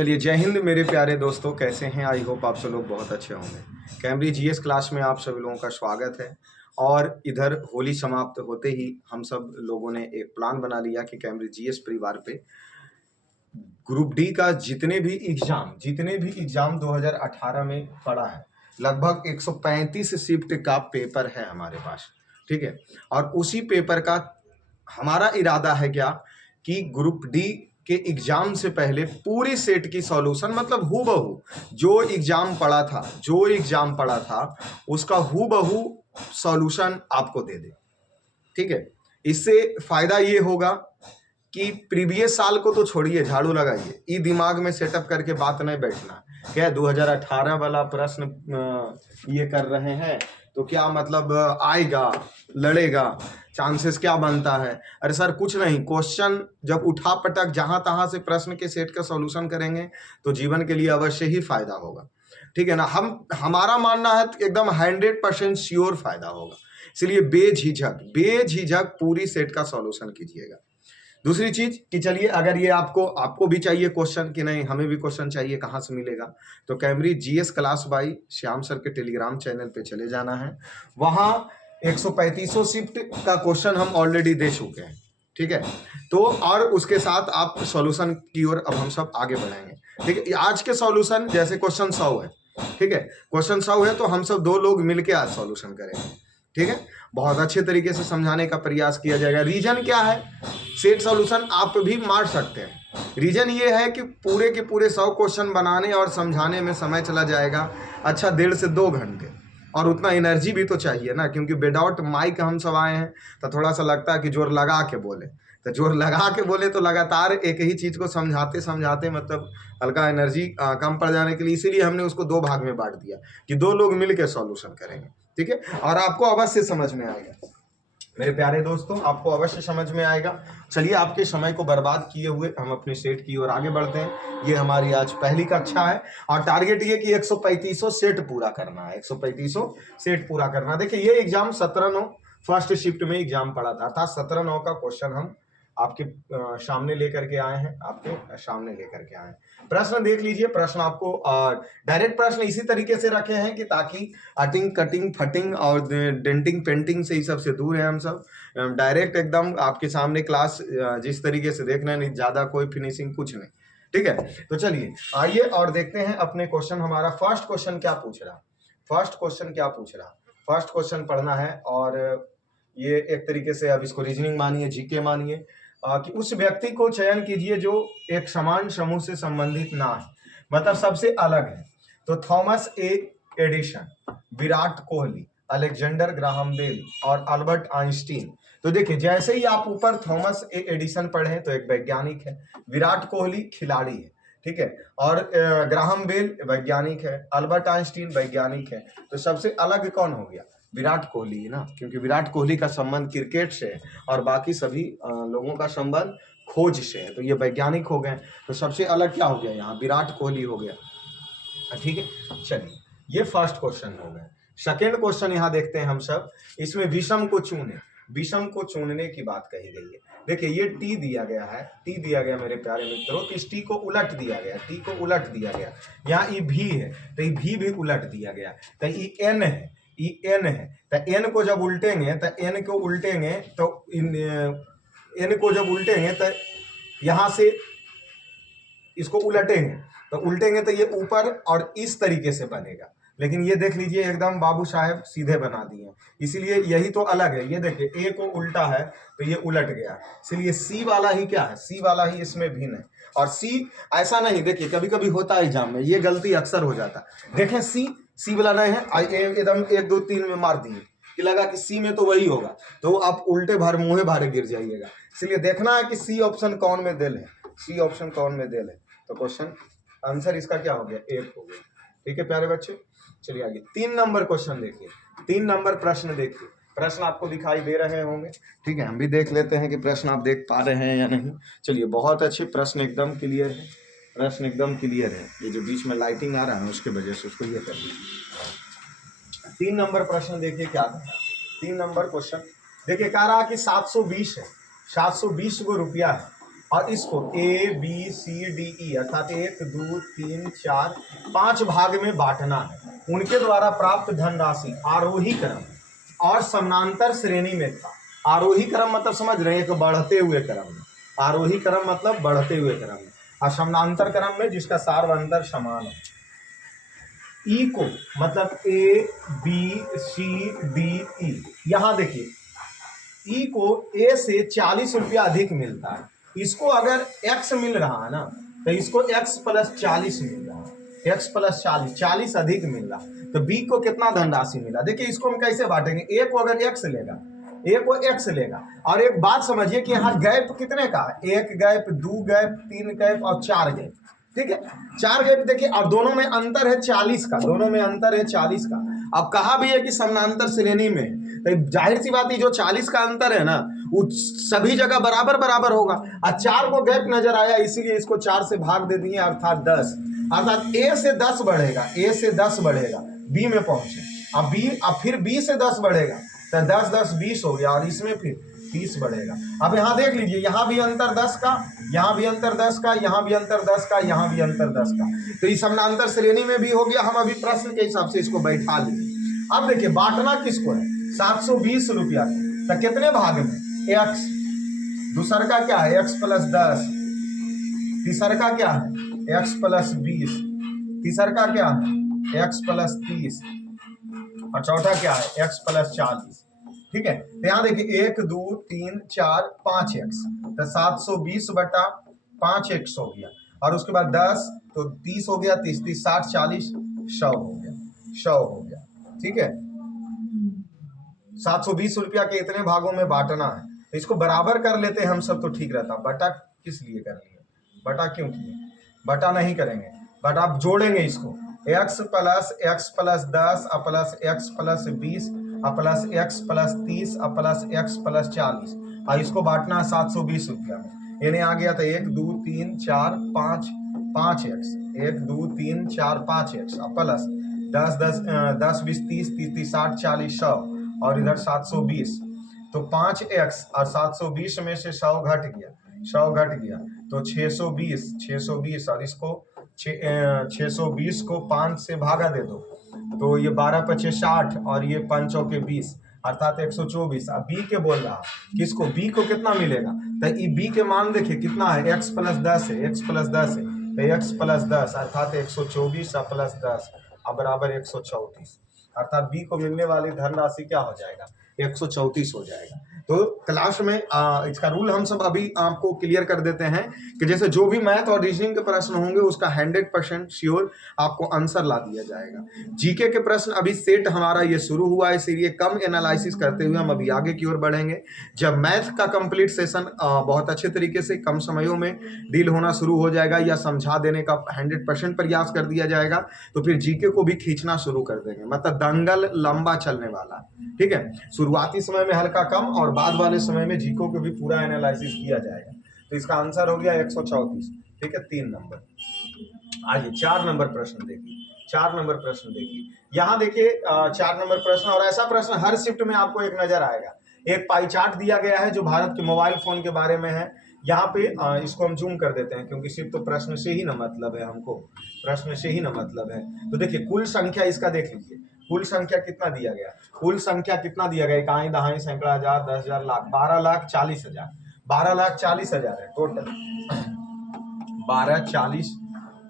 चलिए, जय हिंद मेरे प्यारे दोस्तों, कैसे हैं? आई होप आप सब लोग बहुत अच्छे होंगे। कैम्ब्रिज जीएस क्लास में आप सभी लोगों का स्वागत है। और इधर होली समाप्त होते ही हम सब लोगों ने एक प्लान बना लिया कि कैम्ब्रिज जीएस परिवार पे ग्रुप डी का जितने भी एग्जाम 2018 में पड़ा है, लगभग 135 शिफ्ट का पेपर है हमारे पास। ठीक है, और उसी पेपर का हमारा इरादा है क्या कि ग्रुप डी के एग्जाम से पहले पूरी सेट की सॉल्यूशन, मतलब हूबहू जो एग्जाम पड़ा था उसका हूबहू सॉल्यूशन आपको दे दे। ठीक है, इससे फायदा ये होगा कि प्रीवियस साल को तो छोड़िए, झाड़ू लगाइए, ये दिमाग में सेटअप करके बात नहीं बैठना क्या 2018 वाला प्रश्न ये कर रहे हैं तो क्या मतलब आएगा, लड़ेगा, चांसेस क्या बनता है। अरे सर कुछ नहीं, क्वेश्चन जब उठा पटक जहां तहां से प्रश्न के सेट का सॉल्यूशन करेंगे तो जीवन के लिए अवश्य ही फायदा होगा। ठीक है ना, हमारा मानना है एकदम 100% श्योर फायदा होगा। इसलिए बेझिझक पूरी सेट का सॉल्यूशन कीजिएगा। दूसरी चीज कि चलिए, अगर ये आपको भी चाहिए क्वेश्चन कि नहीं हमें भी क्वेश्चन चाहिए, कहाँ से मिलेगा, तो Cambridge GS class by Shyam sir के टेलीग्राम चैनल पे चले जाना है। वहाँ 135 शिफ्ट का क्वेश्चन हम ऑलरेडी दे चुके हैं। ठीक है, तो और उसके साथ आप सॉल्यूशन की ओर अब हम सब आगे बढ़ेंगे। ठीक है, आज के सॉल्यूशन जैसे क्वेश्चन 100 है। ठीक है, क्वेश्चन 100 है तो हम सब 2 लोग मिलके आज सॉल्यूशन करेंगे। ठीक है, बहुत अच्छे तरीके से समझाने का प्रयास किया जाएगा। रीजन क्या है, सेट सॉल्यूशन आप भी मार सकते हैं। रीजन ये है कि पूरे के पूरे 100 क्वेश्चन बनाने और समझाने में समय चला जाएगा अच्छा 1.5 से 2 घंटे, और उतना एनर्जी भी तो चाहिए ना, क्योंकि विदाउट माइक हम सब आए हैं तो थोड़ा सा लगता है कि जोर लगा के बोले, तो जोर लगा के बोले तो लगातार एक ही चीज़ को समझाते समझाते मतलब हल्का एनर्जी कम पड़ जाने के लिए, इसीलिए हमने उसको 2 भाग में बांट दिया कि 2 लोग मिलकर सॉल्यूशन करेंगे। ठीक है, और आपको अवश्य समझ में आएगा मेरे प्यारे दोस्तों, आपको अवश्य समझ में आएगा। चलिए, आपके समय को बर्बाद किए हुए हम अपने सेट की ओर आगे बढ़ते हैं। ये हमारी आज पहली कक्षा है और टारगेट ये कि 135 सेट पूरा करना है। 135 सेट पूरा करना। देखिए, ये एग्जाम 17/9 फर्स्ट शिफ्ट में एग्जाम पड़ा था, अर्थात 17/9 का क्वेश्चन हम आपके सामने लेकर के आए हैं। प्रश्न देख लीजिए। प्रश्न आपको डायरेक्ट प्रश्न इसी तरीके से रखे हैं कि ताकि अटिंग कटिंग फटिंग और डेंटिंग पेंटिंग से ही सबसे दूर है हम सब। डायरेक्ट एकदम आपके सामने क्लास जिस तरीके से देखना है, ज्यादा कोई फिनिशिंग कुछ नहीं। ठीक है, तो चलिए आइए और देखते हैं अपने क्वेश्चन। हमारा फर्स्ट क्वेश्चन क्या पूछ रहा। फर्स्ट क्वेश्चन पढ़ना है और ये एक तरीके से अब इसको रीजनिंग मानिए, जीके मानिए कि उस व्यक्ति को चयन कीजिए जो एक समान समूह से संबंधित ना है, मतलब सबसे अलग है। तो Thomas A Edison, Virat Kohli, Alexander Graham Bell और अल्बर्ट आइंस्टीन। तो देखिए, जैसे ही आप ऊपर थॉमस ए एडिसन पढ़े तो एक वैज्ञानिक है, विराट कोहली खिलाड़ी है, ठीक है, और ग्राहम बेल वैज्ञानिक है, अल्बर्ट आइंस्टीन वैज्ञानिक है। तो सबसे अलग कौन हो गया? विराट कोहली ना, क्योंकि विराट कोहली का संबंध क्रिकेट से है और बाकी सभी लोगों का संबंध खोज से है, तो ये वैज्ञानिक हो गए। तो सबसे अलग क्या हो गया यहाँ? विराट कोहली हो गया। ठीक है, चलिए ये फर्स्ट क्वेश्चन हो गया। सेकेंड क्वेश्चन यहाँ देखते हैं हम सब। इसमें विषम को चुनने की बात कही गई है। देखिए, ये टी दिया गया मेरे प्यारे मित्रों, तो इस टी को उलट दिया गया। यहाँ ई भी है तो ई भी उलट दिया गया। तो ई एन है, तो एन को जब उल्टेंगे तो यहाँ से इसको उल्टेंगे तो ये ऊपर और इस तरीके से बनेगा। लेकिन ये देख लीजिए, एकदम बाबू साहेब सीधे बना दिए, इसीलिए यही तो अलग है। ये देखिए, ए को उल्टा है तो ये उलट गया, इसलिए सी वाला ही क्या है? सी वाला ही इसमें भिन्न है। और सी ऐसा नहीं, देखिए कभी कभी होता है एग्जाम में, ये गलती अक्सर हो जाता है। देखें, सी वाला नहीं है, एकदम 1 2 3 में मार दिए कि लगा कि सी में तो वही होगा, तो आप उल्टे मुँहे भारे गिर जाइएगा। इसलिए देखना है कि सी ऑप्शन कौन में दिल है। तो क्वेश्चन आंसर इसका क्या हो गया? 1 हो गया। ठीक है प्यारे बच्चे, चलिए आगे 3 नंबर क्वेश्चन देखिए। 3 नंबर प्रश्न देखिए। प्रश्न आपको दिखाई दे रहे होंगे, ठीक है, हम भी देख लेते हैं कि प्रश्न आप देख पा रहे हैं या नहीं। चलिए, बहुत अच्छे प्रश्न, एकदम क्लियर है। ये जो बीच में लाइटिंग आ रहा है उसके वजह से उसको ये कर लीजिए। 3 नंबर प्रश्न देखिए क्या है। 3 नंबर क्वेश्चन देखिए, कह रहा कि 720 है, 720 गो रुपया है। और इसको A B C D E अर्थात 1 2 3 4 5 भाग में बांटना है। उनके द्वारा प्राप्त धनराशि आरोही क्रम और समानांतर श्रेणी में था। आरोही क्रम मतलब समझ रहे हैं, एक बढ़ते हुए क्रम में। आरोही क्रम मतलब बढ़ते हुए क्रम में, और समानांतर क्रम में जिसका सार व अंतर समान हो। ई को मतलब A B C D E, यहां देखिए ई को ए से 40 रुपया अधिक मिलता है। इसको अगर एक्स मिल रहा है ना, तो इसको एक्स प्लस 40 मिल रहा है, एक्स प्लस 40 अधिक मिल रहा है। तो बी को कितना धनराशि मिला, देखिए इसको हम कैसे बांटेंगे। ए को अगर एक्स लेगा, ए को एक्स लेगा, और एक बात समझिए कि यहाँ गैप कितने का है, 1 गैप 2 गैप 3 गैप और 4 गैप, ठीक है 4 गैप देखिए, और दोनों में अंतर है 40 का, दोनों में अंतर है 40 का। अब कहा भी है कि समानांतर श्रेणी में, तो जाहिर सी बात है जो 40 का अंतर है ना, वो सभी जगह बराबर बराबर होगा। और 4 को गैप नजर आया, इसीलिए इसको 4 से भाग दे दिए, अर्थात 10। अर्थात ए से 10 बढ़ेगा, ए से 10 बढ़ेगा, बी में पहुंचे। अब फिर बी से 10 बढ़ेगा, तो 10 10 20 हो गया, और इसमें फिर 30 बढ़ेगा। अब यहाँ देख लीजिए, यहाँ भी अंतर 10 का, यहाँ भी अंतर 10 का, यहाँ भी अंतर 10 का, यहाँ भी अंतर 10 का। तो इस समानांतर श्रेणी में भी हो गया। हम अभी प्रश्न के हिसाब से इसको बैठा लिए। अब देखिए बांटना किसको है, 720 रुपया, तो कितने भाग में, एक्स, दूसर का क्या है एक्स प्लस 10, तीसर का क्या है एक्स प्लस 20, तीसर का क्या है एक्स प्लस 30, और चौथा क्या है एक्स प्लस 40। ठीक है, तो यहाँ देखिए 1 2 3 4 5 एक्स, तो 720 बटा 5 एक्स हो गया, और उसके बाद 10 तो 30 हो गया, 30 30 60 40 100 हो गया, 100 हो गया। ठीक है, 720 रुपया के इतने भागों में बांटना है, तो इसको बराबर कर लेते हैं हम सब तो ठीक रहता। बटा किस लिए कर लिए, बटा क्यों किए, बटा नहीं करेंगे, बट आप जोड़ेंगे इसको, x plus 10 plus x plus 20 plus x plus 30 plus x plus 40, और इसको बांटना है 720 रुपया में। यानी आ गया था 1 2 3 4 5 5x, 1 2 3 4 5x प्लस 10 10 10 20 30 30 30 60 40 100, और इधर 720, तो 5x और 720 में से 100 घट गया, 100 घट गया, तो 620 और इसको 620 को 5 से भागा दे दो, तो ये 12 पचे 60 और ये 5 चौके 20, अर्थात 124। अब बी के बोल रहा, किसको, बी को कितना मिलेगा, तो ये बी के मान देखिए कितना है, x प्लस 10 है, x प्लस 10 है, तो x प्लस 10 अर्थात 124 प्लस 10 बराबर 134, अर्थात बी को मिलने वाली धनराशि क्या हो जाएगा, 134 हो जाएगा। तो क्लास में इसका रूल हम सब अभी आपको क्लियर कर देते हैं कि जैसे जो भी मैथ और रीजनिंग के प्रश्न होंगे उसका 100% श्योर आपको आंसर ला दिया जाएगा। जीके के प्रश्न अभी सेट हमारा ये शुरू हुआ है, इसीलिए कम एनालिसिस करते हुए हम अभी आगे की ओर बढ़ेंगे। जब मैथ का कंप्लीट सेशन बहुत अच्छे तरीके से कम समयों में डील होना शुरू हो जाएगा या समझा देने का 100% प्रयास कर दिया जाएगा, तो फिर जीके को भी खींचना शुरू कर देंगे, मतलब दंगल लंबा चलने वाला। ठीक है, शुरुआती समय में हल्का कम और बाद वाले समय में जीको को भी पूरा एनालिसिस किया जाएगा। तो इसका आंसर हो गया 134। ठीक है, 3 नंबर। आइए 4 नंबर प्रश्न देखिए, 4 नंबर प्रश्न देखिए, यहाँ देखिए 4 नंबर प्रश्न, और ऐसा प्रश्न हर शिफ्ट में आपको एक नजर आएगा। एक पाई चार्ट दिया गया है जो भारत के मोबाइल फोन के बारे में है। यहाँ पे इसको हम जूम कर देते हैं क्योंकि सिर्फ तो प्रश्न से ही ना मतलब है, हमको प्रश्न से ही ना मतलब है। तो देखिए कुल संख्या इसका देख लीजिए, कुल संख्या कितना दिया गया, कुल संख्या कितना दिया गया, इकाई दहाई सैकड़ा हजार 10,000 लाख, 12,40,000, 12,40,000 है टोटल, 12,40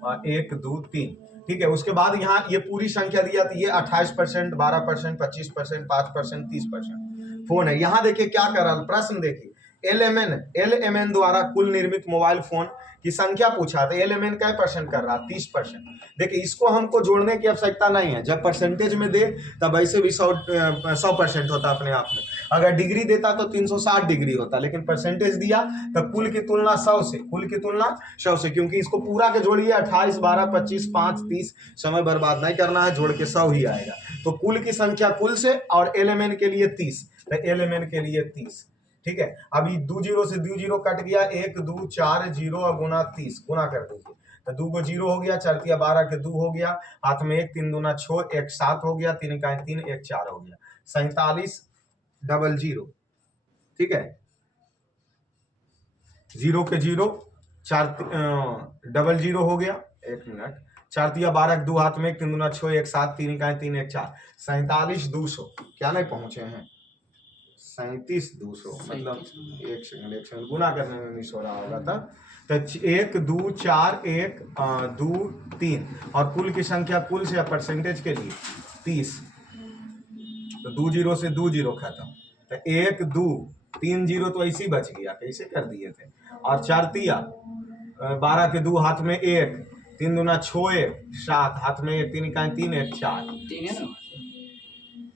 और 1 2 3। ठीक है, उसके बाद यहाँ ये पूरी संख्या दिया, तो ये 28%, 12%, 25%, 5%, 30% फोन है। यहाँ देखिए क्या कर रहा है प्रश्न, देखिए एलएमएन द्वारा कुल निर्मित मोबाइल फोन की संख्या पूछा, तो एलएमएन क्या परसेंट कर रहा है, 30%। देखिए इसको हमको जोड़ने की आवश्यकता नहीं है, जब परसेंटेज में दे तब ऐसे भी 100% होता अपने आप में। अगर डिग्री देता तो 360 डिग्री होता, लेकिन परसेंटेज दिया तो कुल की तुलना 100 से, कुल की तुलना 100 से, क्योंकि इसको पूरा के जोड़िए 28 12 25 5 30, समय बर्बाद नहीं करना है, जोड़ के 100 ही आएगा। तो कुल की संख्या कुल से, और एलएमएन के लिए 30, तो एलएमएन के लिए 30। ठीक है, अभी 2 जीरो से 2 जीरो कट गया, 1 2 4 जीरो और गुना 30, गुना कर दीजिए, तो 2 को 0 हो गया, 4 तिया 12 के 2 हो गया, हाथ में 1 3 दूना 6, 1 7 हो गया, 3 इकाई 3, 1 4 हो गया, 4700। ठीक है, जीरो के जीरो, चार डबल जीरो हो गया, एक मिनट, 4 तिया 12, दो हाथ में, 3 दूना 6, 1 7, 3 इकाई 3 1 4, 47,200, क्या नहीं पहुंचे हैं, 37,200, मतलब एक सेकंड गुना करने में मिस हो रहा होगा तब। तो 1 2 4 1 2 3, और कुल की संख्या, कुल से परसेंटेज के लिए 30, तो 2 जीरो से 2 जीरो खत्म, तो 1 2 3 जीरो तो ऐसे ही बच गया, कैसे कर दिए थे। और 4 तिया 12 के दो हाथ में 1, 3 दूना 6 1 7, हाथ में 1, 3 इकाई 3 1 4,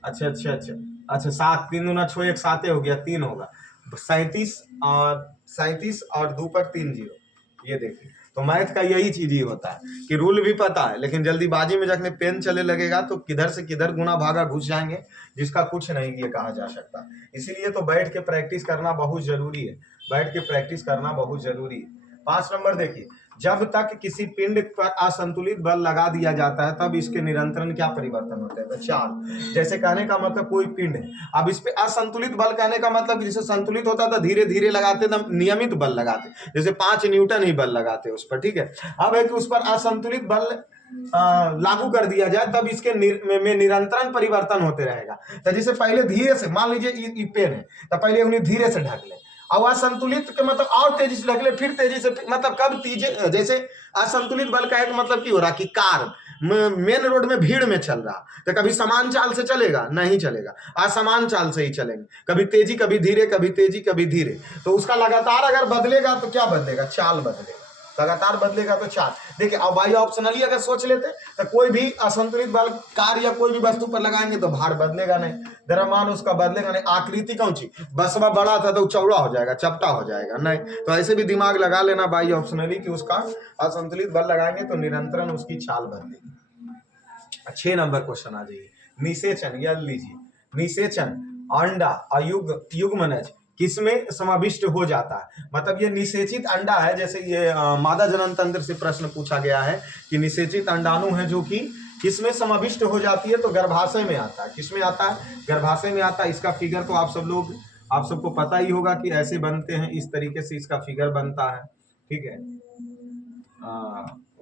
अच्छा अच्छा अच्छा अच्छा, 7, 3 दूना 6 1 7 हो गया, 3 होगा, 37 और 2 पर 3 जीरो, ये देखिए। तो मैथ का यही चीज ही होता है कि रूल भी पता है, लेकिन जल्दीबाजी में जखने पेन चले लगेगा तो किधर से किधर गुना भागा घुस जाएंगे, जिसका कुछ नहीं ये कहा जा सकता। इसीलिए तो बैठ के प्रैक्टिस करना बहुत जरूरी है, बैठ के प्रैक्टिस करना बहुत जरूरी है। 5 नंबर देखिए, जब तक किसी पिंड पर असंतुलित बल लगा दिया जाता है तब इसके निरंतरण क्या परिवर्तन होते हैं, तो चाल। जैसे कहने का मतलब कोई पिंड है, अब इस पे असंतुलित बल कहने का मतलब जैसे संतुलित होता था धीरे धीरे लगाते, तब नियमित बल लगाते, जैसे 5 न्यूटन ही बल लगाते उस पर, ठीक है। अब है कि उस पर असंतुलित बल लागू कर दिया जाए तब इसके में निरंतरण परिवर्तन होते रहेगा। तो जैसे पहले धीरे से, मान लीजिए ये पेन है, तो पहले उन्हें धीरे से ढक ले, अब असंतुलित के मतलब और तेजी से ढक ले, फिर तेजी से, मतलब कब तीजे, जैसे असंतुलित बल का एक मतलब की हो रहा कि कार मेन रोड में भीड़ में चल रहा, तो कभी समान चाल से चलेगा, नहीं चलेगा, असमान चाल से ही चलेंगे, कभी तेजी कभी धीरे, कभी तेजी कभी धीरे। तो उसका लगातार अगर बदलेगा तो क्या बदलेगा, चाल बदलेगा, लगातार बदलेगा तो चाल। देखिए अब बाई ऑप्शनली अगर सोच लेते तो कोई भी असंतुलित बल कार या कोई भी वस्तु पर लगाएंगे तो भार बदलेगा नहीं, द्रव्यमान उसका बदलेगा नहीं। आकृति कौन सी, बसवा बड़ा था तो चौड़ा हो जाएगा, चपटा हो जाएगा, नहीं। तो ऐसे भी दिमाग लगा लेना बाई ऑप्शनली कि उसका असंतुलित बल लगाएंगे तो निरंतरण उसकी चाल बदलेगी। 6 नंबर क्वेश्चन आ जाइए, निषेचन, या लीजिए, निषेचन अंडा युग्मनज किसमें समाविष्ट हो जाता है, मतलब ये निषेचित अंडा है, जैसे ये मादा जनन तंत्र से प्रश्न पूछा गया है कि निषेचित अंडाणु है जो कि किसमें समाविष्ट हो जाती है, तो गर्भाशय में आता है। किसमें आता है, गर्भाशय में आता है। इसका फिगर तो आप सबको पता ही होगा कि ऐसे बनते हैं, इस तरीके से इसका फिगर बनता है, ठीक है।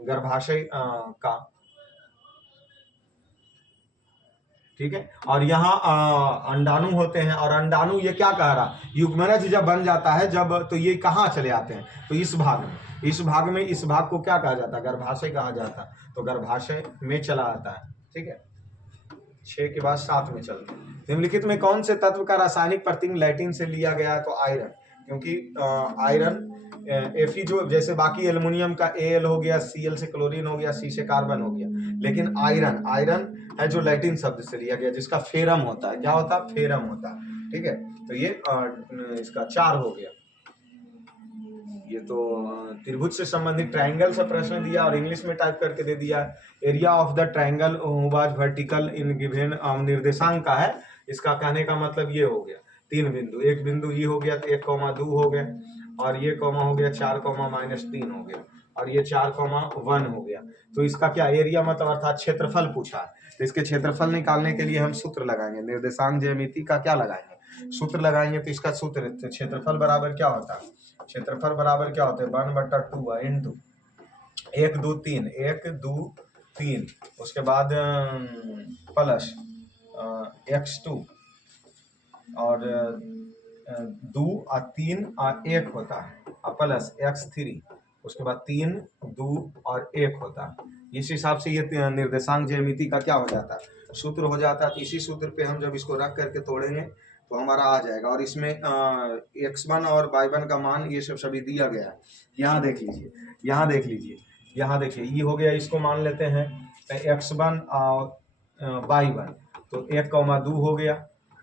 गर्भाशय का, ठीक है। और यहाँ अंडाणु होते हैं, और अंडाणु ये क्या कह रहा, युग्मनज जब बन जाता है जब, तो ये कहाँ चले आते हैं, तो इस भाग में, इस भाग को क्या कहा जाता है, गर्भाशय कहा जाता है, तो गर्भाशय में चला आता है, ठीक है। 6 के बाद 7 में चलते हैं। निम्नलिखित में कौन से तत्व का रासायनिक प्रतीक लैटिन से लिया गया है, तो आयरन, क्योंकि आयरन Fe जो जैसे बाकी एल्युमिनियम का Al हो गया, Cl से क्लोरीन हो गया, C से कार्बन हो गया, लेकिन आयरन है जो लैटिन शब्द से लिया गया, जिसका फेरम होता है, क्या होता है, फेरम होता है, ठीक है। तो ये इसका 4 हो गया। ये तो त्रिभुज से संबंधित ट्रायंगल से प्रश्न दिया और इंग्लिश में टाइप करके दे दिया। Area of the triangle was vertical in given निर्देशांक का है, इसका कहने का मतलब ये हो गया 3 बिंदु, एक बिंदु ये हो गया, तो 1,2 हो गया, और ये कॉमा हो गया 4, -3 हो गया, और ये 4,1 हो गया। तो इसका क्या एरिया मतलब अर्थात क्षेत्रफल पूछा है, तो इसके क्षेत्रफल निकालने के लिए हम सूत्र लगाएंगे, निर्देशांक ज्यामिति का क्या लगाएंगे, सूत्र लगाएंगे। तो इसका सूत्र, क्षेत्रफल बराबर क्या होता है, क्षेत्रफल बराबर क्या होता है, 1/2 इंटू 1 2 3, 1 2 3, उसके बाद प्लस x2 और 2 और 3 और 1 होता है, और प्लस x3, उसके बाद 3 2 और 1 होता है। इस हिसाब से ये निर्देशांक ज्यामिति का क्या हो जाता है, सूत्र हो जाता है। तो इसी सूत्र पे हम जब इसको रख करके तोड़ेंगे तो हमारा आ जाएगा, और इसमें x1 और y1 का मान ये सब सभी दिया गया है। यहाँ देख लीजिए, यहाँ देख लीजिए, यहाँ देखिए, ये हो गया, इसको मान लेते हैं x1 और y1, तो 1,2 हो गया,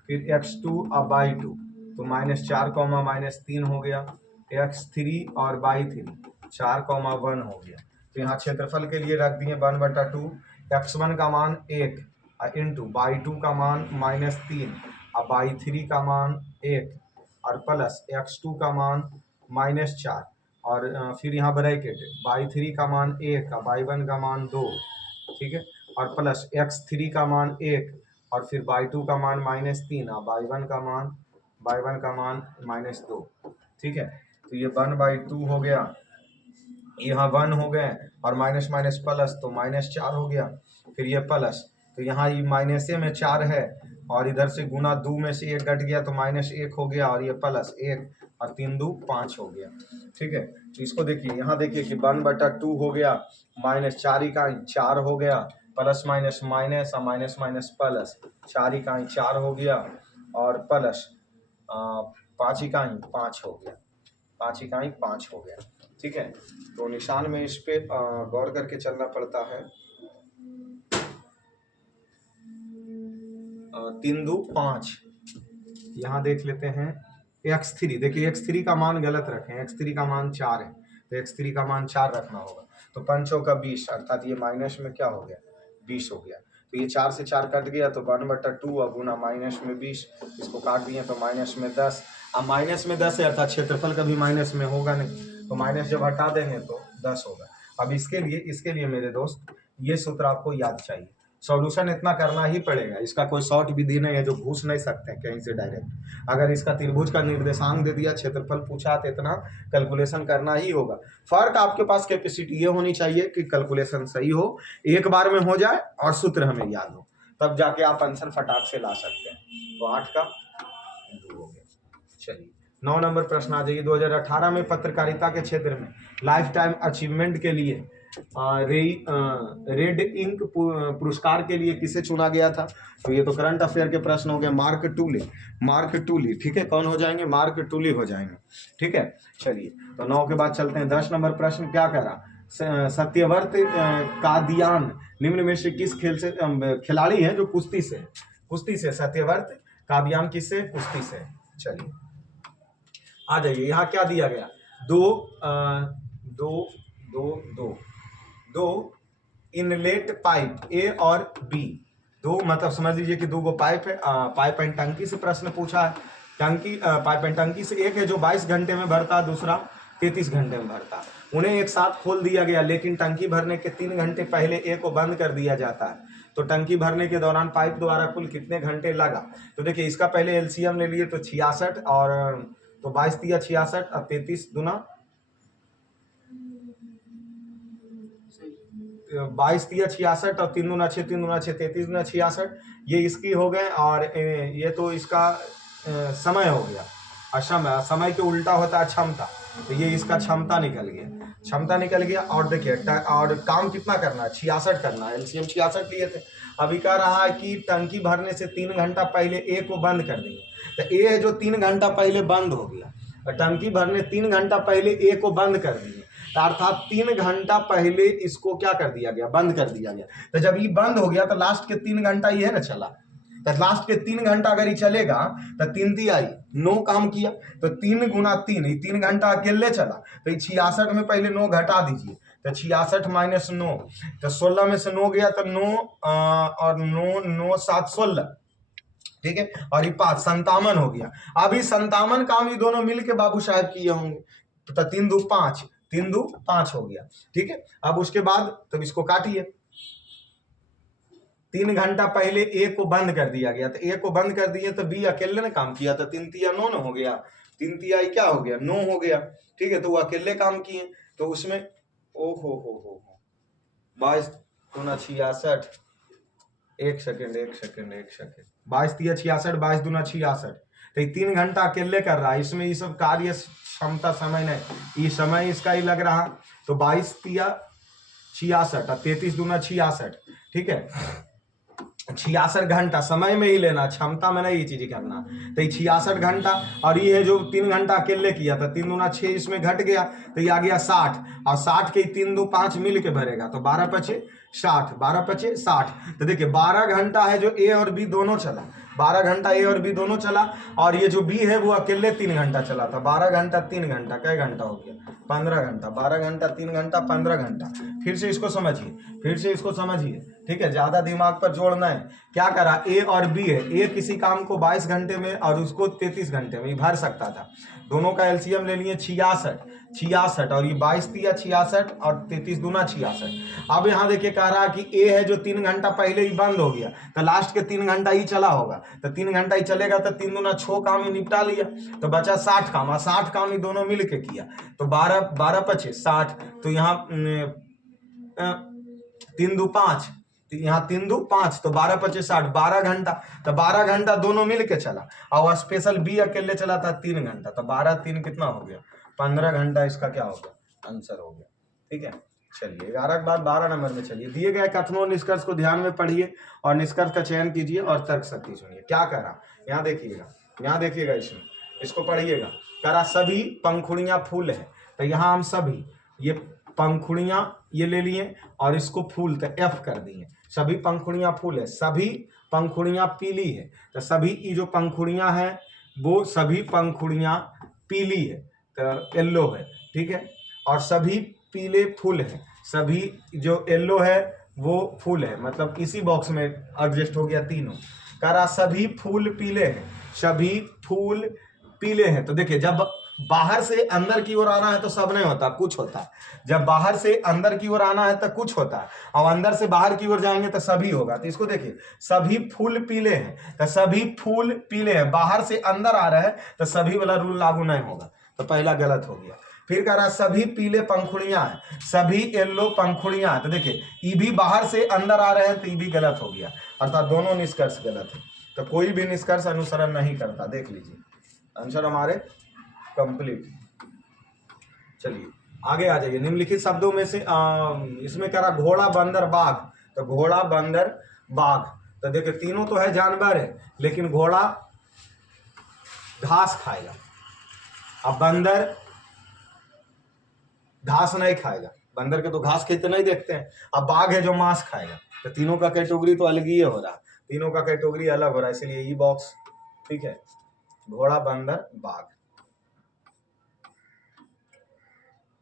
फिर x2 और y2, तो -4, -3 हो गया, x3 और y3 4,1 हो गया। तो यहाँ क्षेत्रफल के लिए रख दिए 1/2, x1 का मान 1 इंटू y2 का मान -3 और y3 का मान 1 और प्लस x2 का मान -4, और फिर यहाँ ब्रैकेट y3 का मान 1 और y1 का मान 2, ठीक है, और प्लस x3 का मान 1 और फिर y2 का मान -3 और y1 का मान -2, ठीक है। तो ये 1/2 हो गया, यहाँ 1 हो गए और माइनस माइनस प्लस, तो -4 हो गया। फिर ये प्लस, तो यहाँ ये माइनसे में 4 है और इधर से गुना 2 में से 1 घट गया तो -1 हो गया और ये +1 और 3 2 5 हो गया। ठीक है, तो इसको देखिए, यहाँ देखिए कि 1/2 हो गया, -4 इकाई 4 हो गया, प्लस माइनस माइनस और माइनस माइनस प्लस, 4 इकाई 4 हो गया और प्लस 5 इकाई 5 हो गया, 5 इकाई 5 हो गया। ठीक है, तो निशान में इस पे गौर करके चलना पड़ता है। 3 2 5, यहाँ देख लेते हैं x3, देखिए x3 का मान गलत रखें, x3 का मान 4 है तो x3 का मान 4 रखना होगा। तो 5 का 20, अर्थात ये माइनस में क्या हो गया, 20 हो गया। तो ये 4 से 4 कट गया तो 1/2 और गुना माइनस में 20, इसको काट दिए तो माइनस में 10। अब माइनस में 10 है अर्थात क्षेत्रफल कभी माइनस में होगा नहीं, तो माइनस जब हटा देंगे तो 10 होगा। अब इसके लिए मेरे दोस्त ये सूत्र आपको याद चाहिए, सॉल्यूशन इतना करना ही पड़ेगा, इसका कोई शॉर्ट विधि नहीं है जो घुस नहीं सकते हैं कहीं से डायरेक्ट। अगर इसका त्रिभुज का निर्देशांक दे दिया, क्षेत्रफल पूछा तो इतना कैलकुलेशन करना ही होगा। फर्क आपके पास कैपेसिटी ये होनी चाहिए कि कैलकुलेशन सही हो, एक बार में हो जाए और सूत्र हमें याद हो, तब जाके आप आंसर फटाक से ला सकते हैं। तो 8 का 2 हो गया। चलिए 9 नंबर प्रश्न आ जाइए। 2018 में पत्रकारिता के क्षेत्र में लाइफ टाइम अचीवमेंट के लिए रेड इंक पुरस्कार के लिए किसे चुना गया था? तो ये तो करंट अफेयर के प्रश्न हो गए। मार्क टूली, ठीक है, कौन हो जाएंगे, मार्क टूली हो जाएंगे। ठीक है, चलिए तो 9 के बाद चलते हैं। 10 नंबर प्रश्न क्या करा, सत्यव्रत कादियान निम्न में से किस खेल से खिलाड़ी है जो कुश्ती से सत्यव्रत कादियान किससे, कुश्ती से। चलिए आ जाइए, यहाँ क्या दिया गया, दो इनलेट पाइप ए और बी, दो मतलब समझ लीजिए कि दो गो पाइप है, पाइप एंड टंकी से प्रश्न पूछा है। टंकी पाइप एंड टंकी से एक है जो 22 घंटे में भरता है, दूसरा 33 घंटे में भरता है। उन्हें एक साथ खोल दिया गया, लेकिन टंकी भरने के 3 घंटे पहले ए को बंद कर दिया जाता है। तो टंकी भरने के दौरान पाइप द्वारा कुल कितने घंटे लगा? तो देखिए इसका पहले एलसीएम ले लिए तो 66 और तो 22 तिया 66 और 33 दूना 22 तिया 66 और 3 दूना 6 3 दूना 6 33 दूना 66, ये इसकी हो गए। और ये तो इसका समय हो गया, समय के उल्टा होता है क्षमता, तो ये इसका क्षमता निकल गया। और देखिए और काम कितना करना है, 66 करना है, एलसीएम 66 लिए थे। अभी कह रहा है कि टंकी भरने से 3 घंटा पहले ए को बंद कर देंगे, तो ए है जो 3 घंटा पहले बंद हो गया, और टंकी भरने 3 घंटा पहले ए को बंद कर दिए, अर्थात 3 घंटा पहले इसको क्या कर दिया गया, बंद कर दिया गया। तो जब ये बंद हो गया तो लास्ट के 3 घंटा ये है ना चला, तो लास्ट के 3 घंटा अगर ये चलेगा तो 3 तिहाई 9 काम किया, तो 3 गुना 3, 3 घंटा अकेले चला, तो 66 में पहले 9 घटा दीजिए, तो 66 माइनस 9, तो 16 में से 9 गया तो 9 और 9 7 16, ठीक है, और ये 5 57 हो गया। अभी 57 काम ये दोनों मिल के बाबू साहब किए होंगे, तो 3 2 5, 3 2 5 हो गया। ठीक है, अब उसके बाद तो इसको काटिए, 3 घंटा पहले ए को बंद कर दिया गया, तो ए को बंद कर दिए तो बी अकेले ने काम किया, तो 3 तिया 9 हो गया, 3 तिहाई क्या हो गया, 9 हो गया। ठीक है, तो वो अकेले काम किए, तो उसमें ओ हो 22 दूना 66, एक सेकेंड 22 तिया 66, 22 दूना 66, तो 3 घंटा अकेले कर रहा है, इसमें ये सब कार्य क्षमता समय नहीं, ये समय इसका ही लग रहा, तो 22 तिया 66 और 33 दूना 66, ठीक है, 66 घंटा समय में ही लेना, क्षमता में नहीं ये चीज करना। तो 66 घंटा, और ये है जो 3 घंटा अकेले किया था, 3 दूना 6, इसमें घट गया तो ये आ गया 60, और 60 के 3 2 5 मिल के भरेगा, तो 12 पचे 60, 12 पचे 60। तो देखिए 12 घंटा है जो ए और बी दोनों चला, 12 घंटा ए और बी दोनों चला, और ये जो बी है वो अकेले 3 घंटा चला था। 12 घंटा 3 घंटा कै घंटा हो गया, 15 घंटा, 12 घंटा 3 घंटा 15 घंटा। फिर से इसको समझिए, ठीक है, ज्यादा दिमाग पर जोड़ना है। क्या करा, ए और बी है, ए किसी काम को 22 घंटे में और उसको 33 घंटे में भर सकता था, दोनों का एलसीएम ले लिए 66, 66 और ये 22 तिया 66 और 33 दूना 66। अब यहाँ देखिए कह रहा है कि ए है जो 3 घंटा पहले ही बंद हो गया, तो लास्ट के 3 घंटा ही चला होगा, तो 3 घंटा ही चलेगा, तो 3 दूना 6 काम ही निपटा लिया, तो बचा 60 काम, और 60 काम ही दोनों मिल के किया, तो 12 25 60, तो यहाँ 3 दू 5, यहाँ 3 दू 5, तो 12 25 60, 12 घंटा, तो 12 घंटा दोनों मिल के चला, और स्पेशल बी अकेले चला था 3 घंटा, तो 12 3 कितना हो गया, 15 घंटा इसका क्या हो गया, आंसर हो गया। ठीक है, चलिए 11 के बाद 12 नंबर में चलिए, दिए गए कथनों निष्कर्ष को ध्यान में पढ़िए और निष्कर्ष का चयन कीजिए और तर्क शक्ति सुनिए। क्या कह रहा, यहाँ देखिएगा, यहाँ देखिएगा, इसमें इसको पढ़िएगा। कह रहा सभी पंखुड़ियां फूल है, तो यहाँ हम सभी ये पंखुड़ियां ये ले लिए और इसको फूल तो एफ कर दिए, सभी पंखुड़ियां फूल है, सभी पंखुड़ियां पीली है, तो सभी ये जो पंखुड़ियां हैं वो सभी पंखुड़ियां पीली है, तो येल्लो है। ठीक है, और सभी पीले फूल हैं, सभी जो येल्लो है वो फूल है, मतलब इसी बॉक्स में एडजस्ट हो गया तीनों। कह रहा सभी फूल पीले हैं, सभी फूल पीले हैं, तो देखिए जब बाहर से अंदर की ओर आना है तो सब नहीं होता, कुछ होता है, जब बाहर से अंदर की ओर आना है तो कुछ होता है, और अंदर से बाहर की ओर जाएंगे तो सभी होगा। तो इसको देखिए, सभी फूल पीले हैं, तो सभी फूल पीले हैं, बाहर से अंदर आ रहा है तो सभी वाला रूल लागू नहीं होगा, तो पहला गलत हो गया। फिर कह रहा सभी पीले पंखुड़ियां हैं, सभी येलो पंखुड़ियां हैं, तो देखिए ई भी बाहर से अंदर आ रहे हैं तो ई भी गलत हो गया, अर्थात दोनों निष्कर्ष गलत है, तो कोई भी निष्कर्ष अनुसरण नहीं करता। देख लीजिए आंसर हमारे कंप्लीट। चलिए आगे आ जाइए, निम्नलिखित शब्दों में से इसमें कह रहा घोड़ा बंदर बाघ, तो घोड़ा बंदर बाघ, तो देखिए तीनों तो है जानवर है, लेकिन घोड़ा घास खाएगा, अब बंदर घास नहीं खाएगा, बंदर के तो घास खेते नहीं देखते हैं, अब बाघ है जो मांस खाएगा, तो तीनों का कैटेगरी तो अलग ही हो रहा, तीनों का कैटेगरी अलग हो रहा है, इसलिए ये बॉक्स। ठीक है, घोड़ा बंदर बाघ।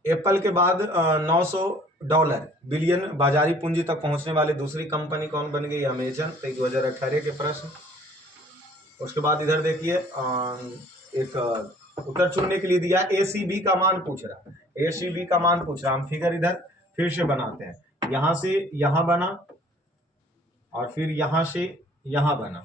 एप्पल के बाद $900 बिलियन बाजारी पूंजी तक पहुंचने वाली दूसरी कंपनी कौन बन गई, अमेजन, 2018 के प्रश्न। उसके बाद इधर देखिए एक उत्तर चुनने के लिए दिया, ACB का मान पूछ रहा, ACB का मान पूछ रहा, हम फिगर इधर फिर से बनाते हैं, यहां से यहां बना और फिर यहां से यहां बना,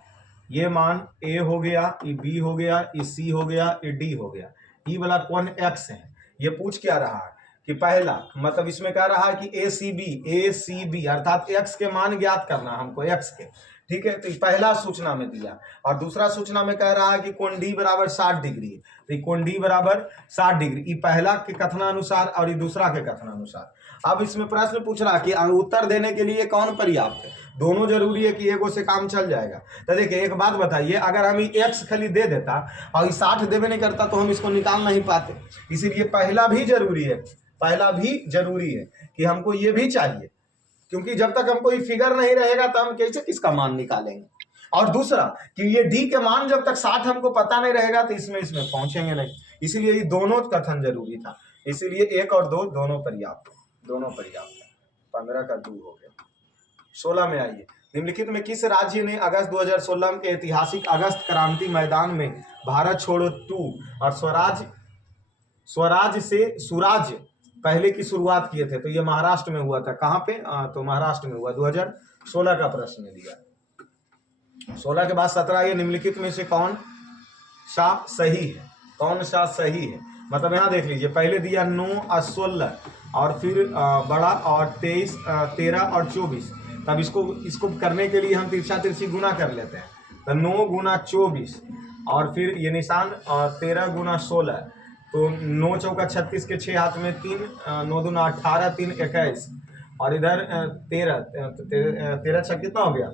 ये मान A हो गया, ये B हो गया, ये C हो गया, ये D हो गया, ये वाला कौन X है। ये पूछ क्या रहा है कि पहला मतलब इसमें कह रहा है कि ACB अर्थात X के मान ज्ञात करना हमको, X के। ठीक है, तो पहला सूचना में दिया, और दूसरा सूचना में कह रहा है कि कोण D बराबर 60 डिग्री है, तो कोण D बराबर 60 डिग्री, ये पहला के कथनानुसार और ये दूसरा के कथनानुसार। अब इसमें प्रश्न पूछ रहा कि उत्तर देने के लिए कौन पर्याप्त है, दोनों जरूरी है कि एगो से काम चल जाएगा। तो देखिए एक बात बताइए, अगर हम ये X खाली दे देता और 60 देवे नहीं करता तो हम इसको निकाल नहीं पाते, इसीलिए पहला भी जरूरी है, पहला भी जरूरी है कि हमको ये भी चाहिए, क्योंकि जब तक हमको ये फिगर नहीं रहेगा तो हम कैसे किसका मान निकालेंगे। और दूसरा कि ये D के मान जब तक 60 हमको पता नहीं रहेगा तो इसमें पहुंचेंगे नहीं, इसीलिए ये दोनों कथन जरूरी था, इसीलिए 1 और 2 दोनों पर्याप्त है, दोनों पर्याप्त है। 15 का 2 हो गया। 16 में आइए, निम्नलिखित में किस राज्य ने अगस्त 2016 के ऐतिहासिक अगस्त क्रांति मैदान में भारत छोड़ो 2 और स्वराज से सुराज पहले की शुरुआत किए थे, तो ये महाराष्ट्र में हुआ था, कहां पे, तो महाराष्ट्र में हुआ, 2016 का प्रश्न दिया। 16 के बाद 17, ये निम्नलिखित में से कौन सा सही है, कौन सा सही है, मतलब यहाँ देख लीजिए, पहले दिया 9 और 16 और फिर बड़ा और 23 13 और 24, तब इसको करने के लिए हम तिरछा तिरछी गुना कर लेते हैं, तो 9 गुना 24 और फिर ये निशान 13 गुना 16, तो 9 चौका 36 के 6 हाथ में 3, 9 दूना 18, 3 21 और इधर 13 छक कितना हो गया,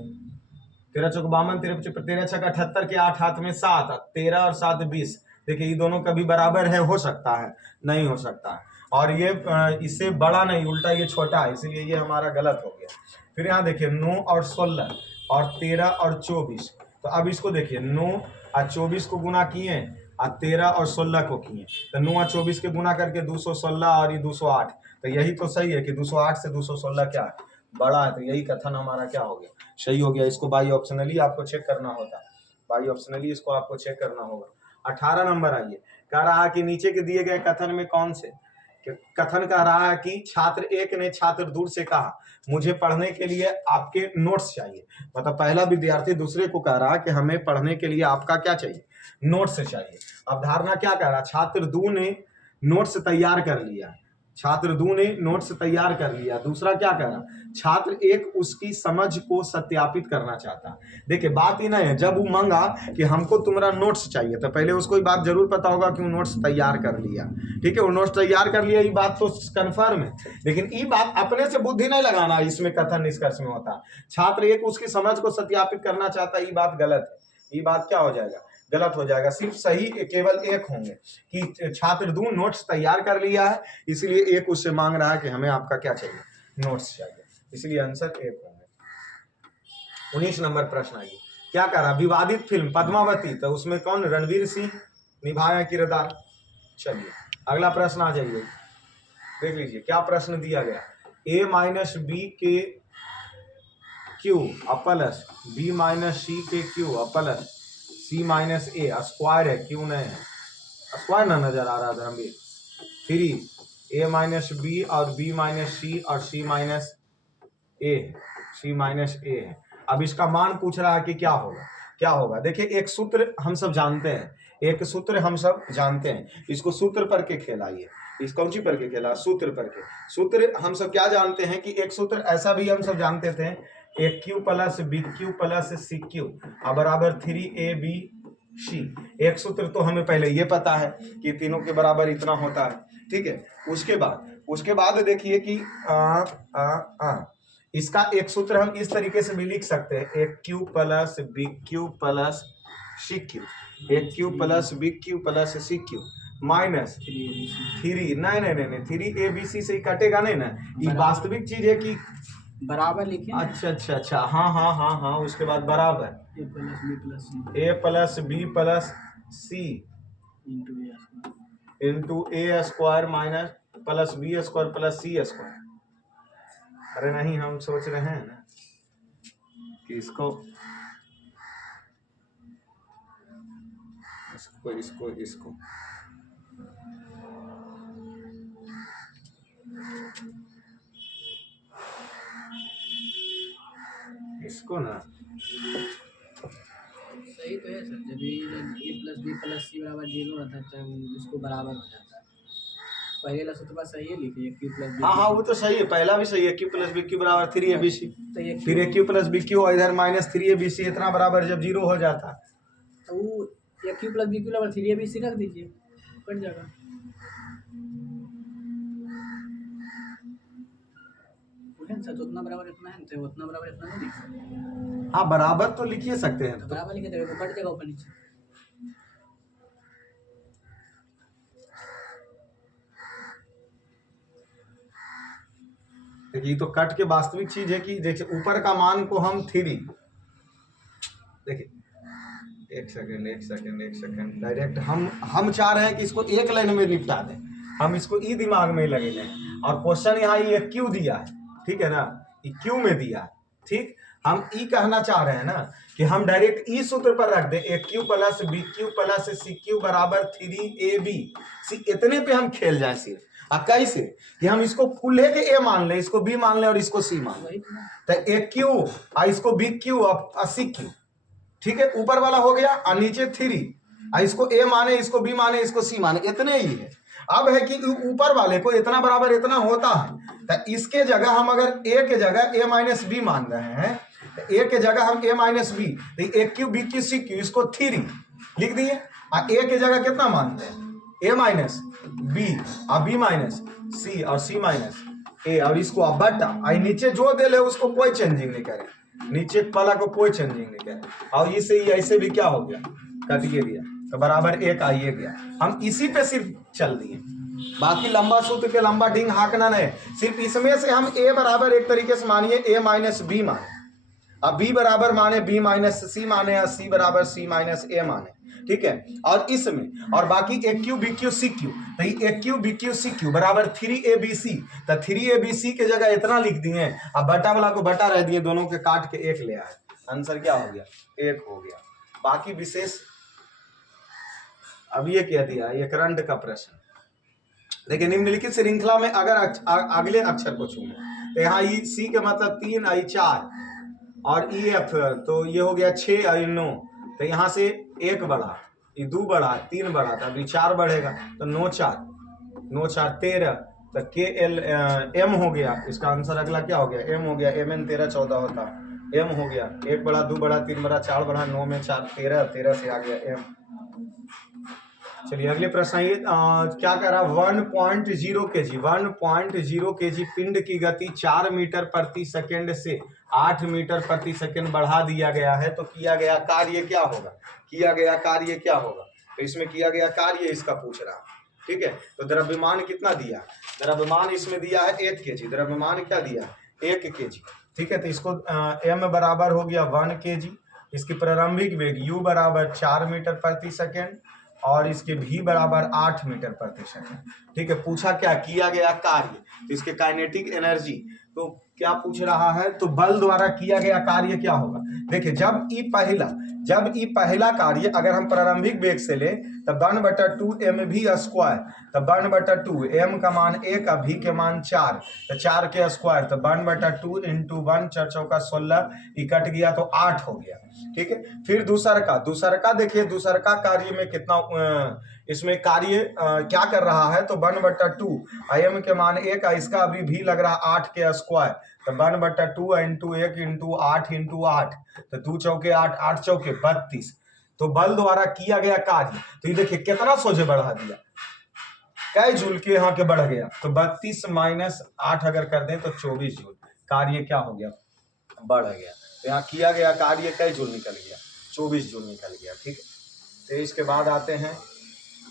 13 चौक 52, 13 छक 78 के 8 हाथ में 7, 13 और 7 20। देखिए ये दोनों कभी बराबर है, हो सकता है, नहीं हो सकता है, और ये इससे बड़ा नहीं, उल्टा ये छोटा है, इसलिए ये हमारा गलत हो गया। फिर यहाँ देखिए 9 और 16 और 13 और 24, तो अब इसको देखिए 9 और 24 को गुना किए और 13 और 16 को किए, तो 9 और 24 के गुना करके 216 और ये 208, तो यही तो सही है कि 208 से 216 क्या है, बड़ा है, तो यही कथन हमारा क्या हो गया, सही हो गया। इसको बाई ऑप्शनली आपको चेक करना होता है, बाई ऑप्शनली इसको आपको चेक करना होगा। 18 नंबर आइए, कह रहा है कि नीचे के दिए गए कथन में कौन से कथन कह रहा है कि छात्र एक ने छात्र दूर से कहा मुझे पढ़ने के लिए आपके नोट्स चाहिए। मतलब पहला विद्यार्थी दूसरे को कह रहा है कि हमें पढ़ने के लिए आपका क्या चाहिए, नोट्स चाहिए। अब धारणा क्या कह रहा है, छात्र दू ने नोट्स तैयार कर लिया, छात्र दू ने नोट्स तैयार कर लिया। दूसरा क्या कह रहा, छात्र एक उसकी समझ को सत्यापित करना चाहता। देखिए बात ही नहीं है, जब वो मांगा कि हमको तुम्हारा नोट्स चाहिए तो पहले उसको ये बात जरूर पता होगा कि वो नोट्स तैयार कर लिया। ठीक है, वो नोट्स तैयार कर लिया, ये बात तो कन्फर्म है। लेकिन ये बात अपने से बुद्धि नहीं लगाना इसमें कथन निष्कर्ष में होता। छात्र एक उसकी समझ को सत्यापित करना चाहता, ये बात गलत है। ये बात क्या हो जाएगा, गलत हो जाएगा। सिर्फ सही केवल एक होंगे कि छात्र दू नोट्स तैयार कर लिया है, इसलिए एक उससे मांग रहा है कि हमें आपका क्या चाहिए, नोट्स चाहिए, इसलिए आंसर एक होंगे। 19 नंबर प्रश्न आइए, क्या कर रहा, विवादित फिल्म पद्मावती, तो उसमें कौन रणवीर सिंह निभाया किरदार। चलिए अगला प्रश्न आ जाइए, देख लीजिए क्या प्रश्न दिया गया। a माइनस बी के क्यू प्लस बी माइनस सी के क्यू प्लस सी माइनस ए स्क्वायर है, क्यों नहीं है, स्क्वायर ना नजर आ रहा धर्मवीर। 3 a माइनस बी और b माइनस सी और c माइनस ए, c माइनस ए है। अब इसका मान पूछ रहा है कि क्या होगा, क्या होगा। देखिए एक सूत्र हम सब जानते हैं, एक सूत्र हम सब जानते हैं, इसको सूत्र पर के खेलाइए, इस कौन सी पर के खेला, सूत्र पर के। सूत्र हम सब क्या जानते हैं कि एक सूत्र ऐसा भी हम सब जानते थे, A cube plus B cube plus C cube बराबर 3ab सी। एक सूत्र तो हमें पहले ये पता है कि तीनों के बराबर इतना होता है। ठीक है, उसके बाद देखिए कि इसका एक सूत्र हम इस तरीके से भी लिख सकते हैं, A cube plus B cube plus C cube, A cube plus B cube plus C cube minus 3 नहीं 3abc से ही कटेगा नहीं ना, ये वास्तविक चीज है कि बराबर लिखे। अच्छा हाँ, उसके बाद बराबर A plus B plus C into A square minus plus B square plus C square. अरे नहीं, हम सोच रहे हैं ना कि इसको इसको इसको इसको इसको ना सही तो है सर, जब ए प्लस बी प्लस सी बराबर 0 रहता है तब इसको बराबर हो जाता है। पहले वाला सूत्र सही है, लिखिए क्यू प्लस बी। हाँ वो तो सही है, पहला भी सही है, क्यू प्लस बी क्यू बराबर 3abc, तो फिर ए क्यू प्लस बी क्यू और इधर माइनस 3abc, इतना बराबर जब 0 हो जाता तो वो ए क्यू प्लस बी क्यू बराबर 3abc रख दीजिए, कट जाएगा। सर तो उतना बराबर इतना है, तो उतना बराबर इतना नहीं लिख सकते। हाँ बराबर तो लिख ही सकते हैं, तो बराबर लिखे तो कट जाएगा ऊपर नीचे। देखिए तो कट के वास्तविक चीज है कि देखिए ऊपर का मान को हम 3, देखिए एक सेकंड डायरेक्ट हम चाह रहे हैं कि इसको एक लाइन में निपटा दें, हम इसको ई दिमाग में लगे लें। और क्वेश्चन यहाँ ये क्यू दिया है, ठीक है ना, ये क्यू में दिया है। ठीक, हम ई कहना चाह रहे हैं ना कि हम डायरेक्ट ई सूत्र पर रख दें, A cube plus B cube plus C cube बराबर 3ab सी, इतने पे हम खेल जाए सिर्फ। कैसे कि हम इसको खुले के ए मान ले, इसको बी मान ले और इसको सी मान ले, तो ए क्यू और इसको बी क्यू और सी क्यू। ठीक है, ऊपर वाला हो गया और नीचे 3, इसको ए माने, इसको बी माने, इसको सी माने, इतने ही है। अब है कि ऊपर वाले को इतना बराबर इतना होता है, तो इसके जगह हम अगर ए के जगह ए माइनस बी मान रहे हैं, तो ए के जगह हम ए माइनस बी, तो A cube B cube C cube, इसको 3 लिख दिए और ए के जगह कितना मानते हैं, ए माइनस बी और बी माइनस सी और सी माइनस ए, और इसको अब बटा और नीचे जो दे ले उसको कोई चेंजिंग नहीं करे, नीचे वाला को कोई चेंजिंग नहीं करे, और इसे ऐसे भी क्या हो गया, कट के दिया, तो बराबर 1 आइए गया। हम इसी पे सिर्फ चल दिए, बाकी लंबा सूत्र के लंबा डिंग हाकना नहीं, सिर्फ इसमें से हम ए बराबर एक तरीके से मानिए ए माइनस बी माने, अब बी बराबर माने बी माइनस सी माने, और सी बराबर सी माइनस ए माने। ठीक है, और इसमें और बाकी A cube B cube C cube, तो A cube B cube C cube बराबर 3abc, तो 3abc के जगह इतना लिख दिए, अब बटा वाला को बटा रह दिए, दोनों के काट के 1 ले आए, आंसर क्या हो गया, 1 हो गया। बाकी विशेष अब ये क्या दिया, ये करंट का प्रश्न, देखिए निम्नलिखित श्रृंखला में अगर अगले अक्षर को चुने तो यहाँ ई सी के मतलब 3 आई 4 और ई एफ तो ये हो गया 6 आई 9, तो यहाँ से 1 बढ़ा, ये 2 बढ़ा, 3 बढ़ा, तो अभी 4 बढ़ेगा, तो 9 4 9 4 13, तो के एल एम हो गया। इसका आंसर अगला क्या हो गया? एम हो गया। एम एन 13 14 होता, एम हो गया। 1 बढ़ा, 2 बढ़ा, 3 बढ़ा, 4 बढ़ा, 9 में 4 13, 13 से आ गया एम। चलिए अगले प्रश्न आइए। क्या कह रहा? 1.0 kg 1.0 kg पिंड की गति 4 मीटर प्रति सेकंड से 8 मीटर प्रति सेकंड बढ़ा दिया गया है, तो किया गया कार्य क्या होगा? किया गया कार्य क्या होगा? तो इसमें किया गया कार्य इसका पूछ रहा, ठीक है। तो द्रव्यमान कितना दिया? द्रव्यमान इसमें दिया है 1 kg। द्रव्यमान क्या दिया? 1 kg, ठीक है। तो इसको m बराबर हो गया 1 kg। इसकी प्रारंभिक वेग u बराबर 4 मीटर प्रति सेकंड और इसके v बराबर 8 मीटर प्रति सेकंड, ठीक है। पूछा क्या? किया गया कार्य, तो इसके काइनेटिक एनर्जी तो क्या पूछ रहा है? तो बल द्वारा किया गया कार्य क्या होगा? देखिए जब ई पहला कार्य अगर हम प्रारंभिक वेग से ले तब 1/2 mv स्क्वायर, तब 1/2 m का मान 1 और v के मान 4, तो 4 के स्क्वायर, तो 1/2 इंटू 1 4 चौका 16, ये कट गया तो 8 हो गया, ठीक है। फिर दूसर का देखिए दूसर का कार्य में कितना इसमें कार्य क्या कर रहा है? तो 1/2 m के मान 1, इसका अभी भी लग रहा 8 के स्क्वायर, तो 1/2 इंटू 1 इंटू 8 इंटू 8, तो 2 चौके 8 8 चौके 32। तो बल द्वारा किया गया कार्य, तो ये देखिए कितना सोझे बढ़ा दिया, कई जूल के यहाँ के बढ़ गया, तो 32 माइनस 8 अगर कर दें तो 24 जूल। कार्य क्या हो गया? बढ़ गया। तो यहाँ किया गया कार्य कई जूल निकल गया? 24 जूल निकल गया, ठीक है। तो इसके बाद आते हैं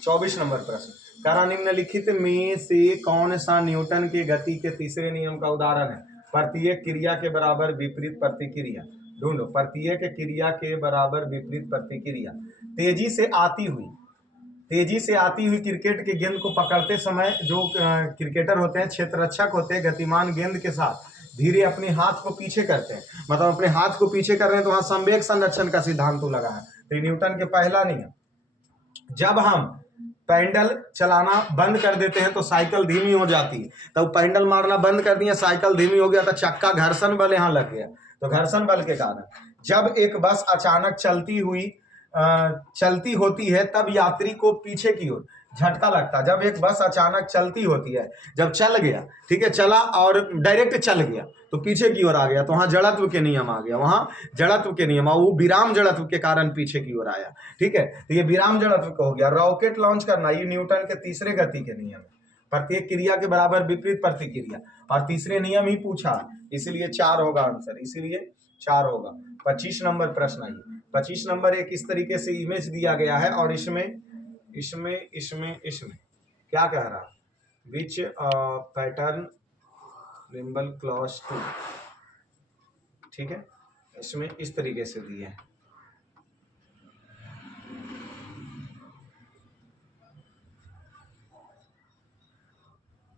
24 नंबर प्रश्न। करा निम्नलिखित में से कौन सा न्यूटन के गति के तीसरे नियम का उदाहरण है? प्रत्येक क्रिया के बराबर विपरीत प्रतिक्रिया। ढूंढो प्रत्येक क्रिया के बराबर विपरीत प्रतिक्रिया। तेजी से आती हुई क्रिकेट के गेंद को पकड़ते समय जो क्रिकेटर होते हैं, क्षेत्ररक्षक होते हैं, गतिमान गेंद के साथ धीरे अपने हाथ को पीछे करते हैं, मतलब अपने हाथ को पीछे कर रहे हैं, तो वहां संवेग संरक्षण का सिद्धांत तो लगा है। तो न्यूटन के पहला नियम। जब हम पैडल चलाना बंद कर देते हैं तो साइकिल धीमी हो जाती है, तब पैडल मारना बंद कर दिया, साइकिल धीमी हो गया, तो चक्का घर्षण बल यहाँ लग गया, तो घर्षण बल के कारण जब एक बस अचानक चलती होती है तब यात्री को पीछे की ओर झटका लगता है। जब एक बस अचानक चलती होती है, जब चल गया, ठीक है, चला और डायरेक्ट चल गया तो पीछे की ओर आ गया, तो वहां जड़त्व के नियम आ गया, वहां जड़त्व के नियम, और वो विराम जड़त्व के कारण पीछे की ओर आया, ठीक है। तो ये विराम जड़त्व का हो गया। रॉकेट लॉन्च करना, ये न्यूटन के तीसरे गति के नियम है। प्रत्येक क्रिया के बराबर विपरीत प्रतिक्रिया, और तीसरे नियम ही पूछा, इसलिए 4 होगा आंसर, इसीलिए 4 होगा। 25 नंबर प्रश्न आइए। 25 नंबर एक इस तरीके से इमेज दिया गया है और इसमें क्या कह रहा? विच पैटर्न रिम्बल क्लॉज 2, ठीक है, इसमें इस तरीके से दिए हैं।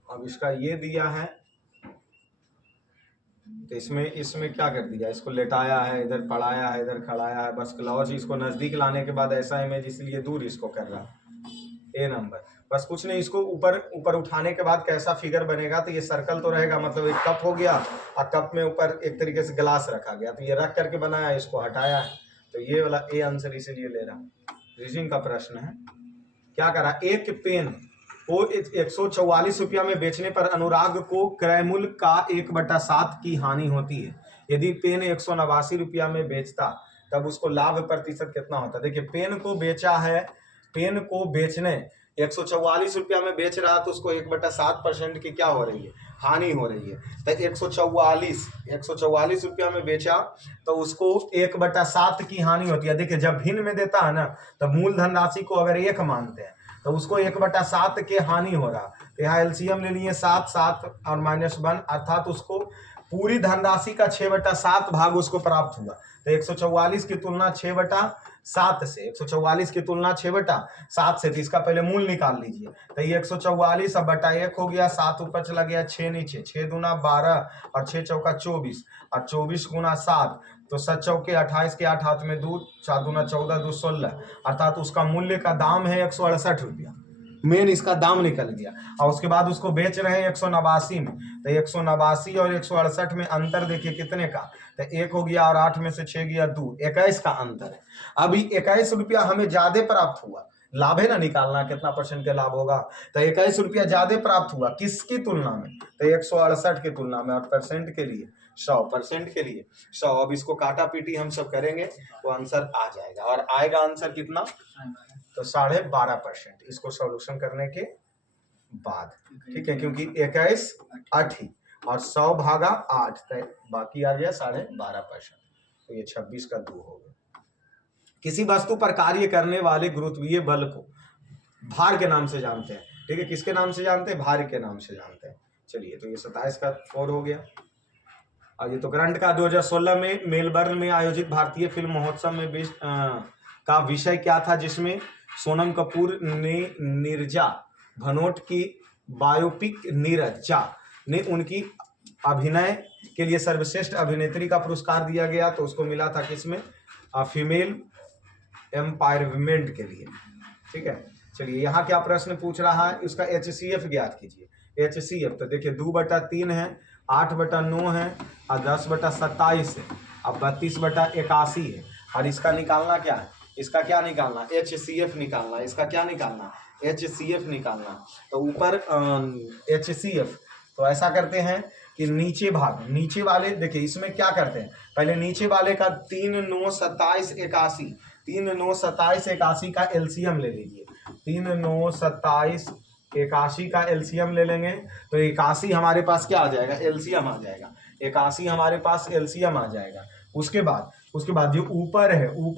अब इसका ये दिया है, तो इसमें क्या कर दिया? इसको लेटाया है, इधर पढ़ाया है, इधर खड़ाया है, बस क्लॉज इसको नजदीक लाने के बाद ऐसा इमेज इसलिए दूर इसको कर रहा। ए नंबर, बस कुछ नहीं, इसको ऊपर उठाने के बाद कैसा फिगर बनेगा? तो ये सर्कल तो रहेगा, मतलब एक कप हो गया और कप में ऊपर एक तरीके से ग्लास रखा गया, तो ये रख करके बनाया, इसको हटाया है, तो ये वाला ए आंसर इसीलिए ले रहा। रीजनिंग का प्रश्न है। क्या करा? एक पेन को 144 रुपया में बेचने पर अनुराग को क्रय मूल्य का 1/7 की हानि होती है। यदि पेन 189 रुपया में बेचता तब उसको लाभ प्रतिशत कितना होता? देखिए पेन को बेचा है, पेन को बेचने 144 रुपया में बेच रहा, तो उसको 1/7% की क्या हो रही है? हानि हो रही है। तो 144 रुपया में बेचा तो उसको 1/7 की हानि होती है। देखिए जब भिन्न में देता है ना, तो मूलधन राशि को अगर 1 मानते हैं तो उसको 1/7 के हानि हो रहा। तो यहाँ एलसीएम ले लिए 7 7 और -1, अर्थात उसको पूरी धनराशि का 6/7 भाग उसको प्राप्त हुआ। तो 144 की तुलना 6/7 से, 144 की तुलना 6/7 से, तो इसका पहले मूल निकाल लीजिए। तो ये 144 अब बटा 1 हो गया, 7 ऊपर चला गया, 6 नीचे, 6 दूना 12 और 6 चौका 24 और 24 गुना 7, तो 7 चौके 28 के 8 हाथ में 2, 7 दूना 14 2 16, अर्थात उसका मूल्य का दाम है 168 रुपया। मेन इसका दाम निकल गया। और उसके बाद उसको बेच रहे हैं 189 में, तो 189 और 168 में अंतर देखिए कितने का, तो 1 हो गया और 8 में से 6 गया 2, 21 का अंतर है। अभी 21 रुपया हमें ज्यादा प्राप्त हुआ, लाभ है ना, निकालना कितना परसेंट का लाभ होगा, तो 21 रुपया ज्यादा प्राप्त हुआ किसकी तुलना में, तो 168 की तुलना में, और परसेंट के लिए 100% के लिए 100। अब इसको काटा पीटी हम सब करेंगे तो आंसर आ जाएगा, और आएगा आंसर कितना, तो 12.5% इसको सॉल्यूशन करने के बाद, ठीक है, क्योंकि 21 8 और 100 भागा 8, तो बाकी आ गया 12.5%, तो ये 26 का 2 हो गया। किसी वस्तु पर कार्य करने वाले गुरुत्वीय बल को भार के नाम से जानते हैं, ठीक है, किसके नाम से जानते हैं, भार के नाम से जानते हैं। चलिए, तो ये 27 का 4 हो गया। और ये तो करंट का 2016 में मेलबर्न में आयोजित भारतीय फिल्म महोत्सव में का विषय क्या था, जिसमें सोनम कपूर ने नीरजा भनोट की बायोपिक नीरजा ने उनकी अभिनय के लिए सर्वश्रेष्ठ अभिनेत्री का पुरस्कार दिया गया, तो उसको मिला था किसमें, फीमेल एम्पावरमेंट के लिए, ठीक है। चलिए, यहाँ क्या प्रश्न पूछ रहा है, उसका HCF ज्ञात कीजिए। HCF तो देखिए 2/3 है, 8/9 है, और 10/27 है, अब 32/81 है, और इसका निकालना क्या है, इसका क्या निकालना, HCF निकालना, इसका क्या निकालना, HCF निकालना। तो ऊपर HCF, तो ऐसा करते हैं कि नीचे भाग, नीचे वाले देखिए इसमें क्या करते हैं, पहले नीचे वाले का 3 9 27 81, 3 9 27 81 का एलसीएम ले लीजिए, 3 9 27 81 का एलसीएम ले लेंगे, तो 81 हमारे पास क्या आ जाएगा, एलसीएम आ जाएगा, 81 हमारे पास एलसीएम आ जाएगा। उसके बाद जो ऊपर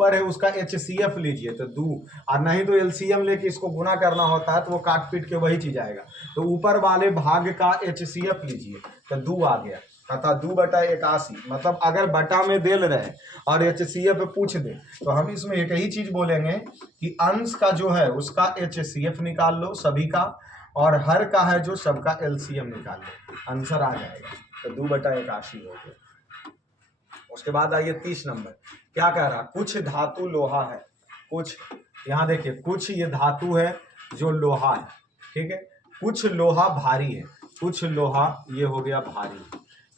है उसका HCF लीजिए, तो 2, और नहीं तो एलसीएम लेके इसको गुना करना होता है, तो वो काट पीट के वही चीज आएगा, तो ऊपर वाले भाग का HCF लीजिए, तो 2 आ गया, अर्थात 2/81। मतलब अगर बटा में दे रहे और HCF पूछ दे, तो हम इसमें एक ही चीज बोलेंगे कि अंश का जो है उसका HCF निकाल लो सभी का, और हर का है जो सबका एलसीएम निकाल लो, आंसर आ जाएगा, तो 2/81 हो गया। उसके बाद आइए 30 नंबर, क्या कह रहा, कुछ धातु लोहा है, कुछ, यहाँ देखिए कुछ ये धातु है जो लोहा है, ठीक है, कुछ लोहा भारी है, कुछ लोहा ये हो गया भारी।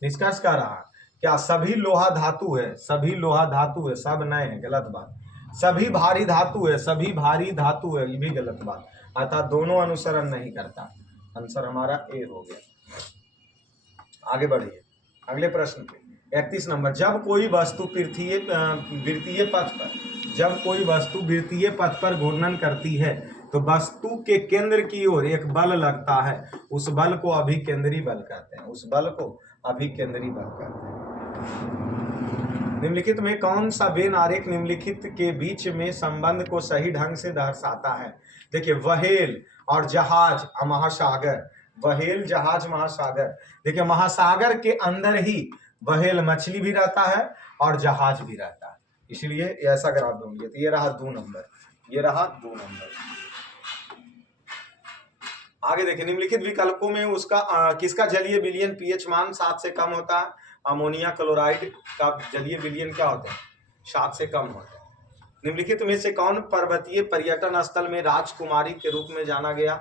निष्कर्ष कर रहा क्या सभी लोहा धातु है, सभी लोहा धातु है, सब नए हैं, गलत बात। सभी भारी धातु है, सभी भारी धातु है, ये भी गलत बात, अर्थात दोनों अनुसरण नहीं करता, आंसर हमारा ए हो गया। आगे बढ़िए अगले प्रश्न पे, 31 नंबर, जब कोई वस्तु वृत्तीय पथ पर घूर्णन करती है तो वस्तु के केंद्र की ओर एक बल लगता है, उस बल को अभिकेंद्री बल कहते हैं, उस बल को अभिकेंद्री बल कहते हैं। निम्नलिखित में कौन सा वेन आरेख निम्नलिखित के बीच में संबंध को सही ढंग से दर्शाता है। देखिए वहेल और जहाज महासागर, वहेल जहाज महासागर, देखिए महासागर के अंदर ही वहेल मछली भी रहता है और जहाज भी रहता है, इसलिए ऐसा अगर आप ढूंढिए, तो ये रहा 2 नंबर, ये रहा 2 नंबर। आगे देखिए, निम्नलिखित विकल्पों में उसका किसका जलीय विलयन पीएच मान 7 से कम होता है। अमोनिया क्लोराइड का जलीय विलयन क्या होता है, 7 से कम होता है। निम्नलिखित में से कौन पर्वतीय पर्यटन स्थल में राजकुमारी के रूप में जाना गया,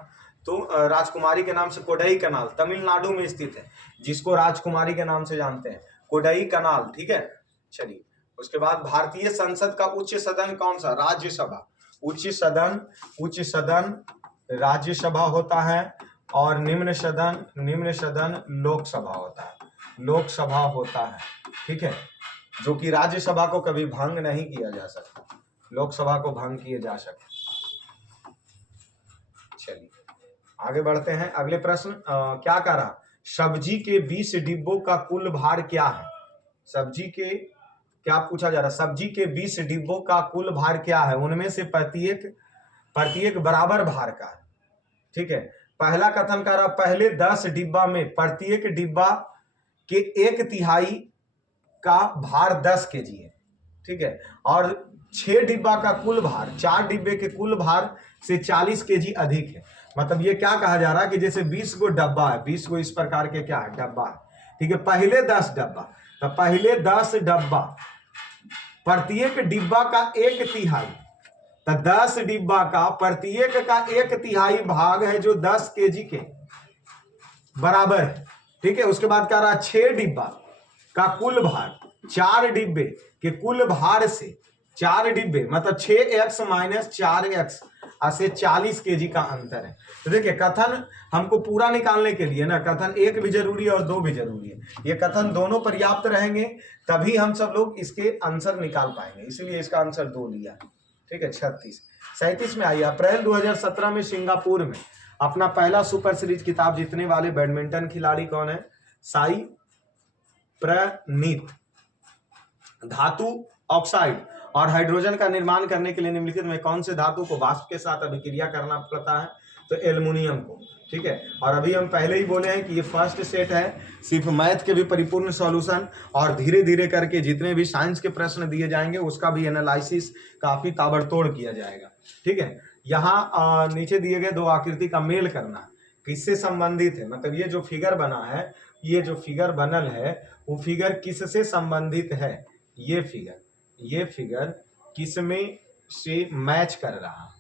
तो राजकुमारी के नाम से कोडई कनाल तमिलनाडु में स्थित है, जिसको राजकुमारी के नाम से जानते हैं, कोडई कनाल, ठीक है। चलिए, उसके बाद भारतीय संसद का उच्च सदन कौन सा, राज्यसभा, उच्च सदन राज्यसभा होता है, और निम्न सदन लोकसभा होता है, लोकसभा होता है, ठीक है, जो कि राज्यसभा को कभी भंग नहीं किया जा सकता, लोकसभा को भंग किए जा सकते। चलिए आगे बढ़ते हैं, अगले प्रश्न क्या कह रहा, सब्जी के 20 डिब्बों का कुल भार क्या है, सब्जी के क्या पूछा जा रहा, सब्जी के 20 डिब्बों का कुल भार क्या है, उनमें से प्रत्येक बराबर भार का है, ठीक है। पहला कथन कर रहा, पहले 10 डिब्बा में प्रत्येक डिब्बा के 1/3 का भार 10 केजी है, ठीक है, और 6 डिब्बा का कुल भार, 4 डिब्बे के कुल भार से 40 केजी अधिक है। मतलब ये क्या कहा जा रहा है कि जैसे 20 गो डब्बा है, 20 गो इस प्रकार के क्या है डब्बा है, ठीक है, पहले 10 डब्बा, तो पहले 10 डब्बा, प्रत्येक डिब्बा का 1/3, तो 10 डिब्बा का प्रत्येक का 1/3 भाग है जो 10 केजी के बराबर है। ठीक है, उसके बाद कह रहा 6 डिब्बा का कुल भार, 4 डिब्बे के कुल भार से 4 डिब्बे मतलब 6x माइनस 4x ऐसे 40 केजी का अंतर है। तो देखिए कथन हमको पूरा निकालने के लिए ना कथन 1 भी जरूरी है और 2 भी जरूरी है। ये कथन दोनों पर्याप्त रहेंगे तभी हम सब लोग इसके आंसर निकाल पाएंगे, इसीलिए इसका आंसर 2 लिया। ठीक है, 36 37 में आइए। अप्रैल 2017 में सिंगापुर में अपना पहला सुपर सीरीज खिताब जीतने वाले बैडमिंटन खिलाड़ी कौन है? साई प्रणीत। धातु ऑक्साइड और हाइड्रोजन का निर्माण करने के लिए निम्नलिखित में कौन से धातु को वाष्प के साथ अभिक्रिया करना पड़ता है? तो एल्युमिनियम को। ठीक है, और अभी हम पहले ही बोले हैं कि ये फर्स्ट सेट है, सिर्फ मैथ के भी परिपूर्ण सॉल्यूशन और धीरे धीरे करके जितने भी साइंस के प्रश्न दिए जाएंगे उसका भी एनालिसिस काफी ताबड़तोड़ किया जाएगा। ठीक है, यहाँ नीचे दिए गए 2 आकृति का मेल करना किससे संबंधित है, मतलब ये जो फिगर बना है, ये जो फिगर बनल है वो फिगर किससे संबंधित है? ये फिगर किसमें से मैच कर रहा,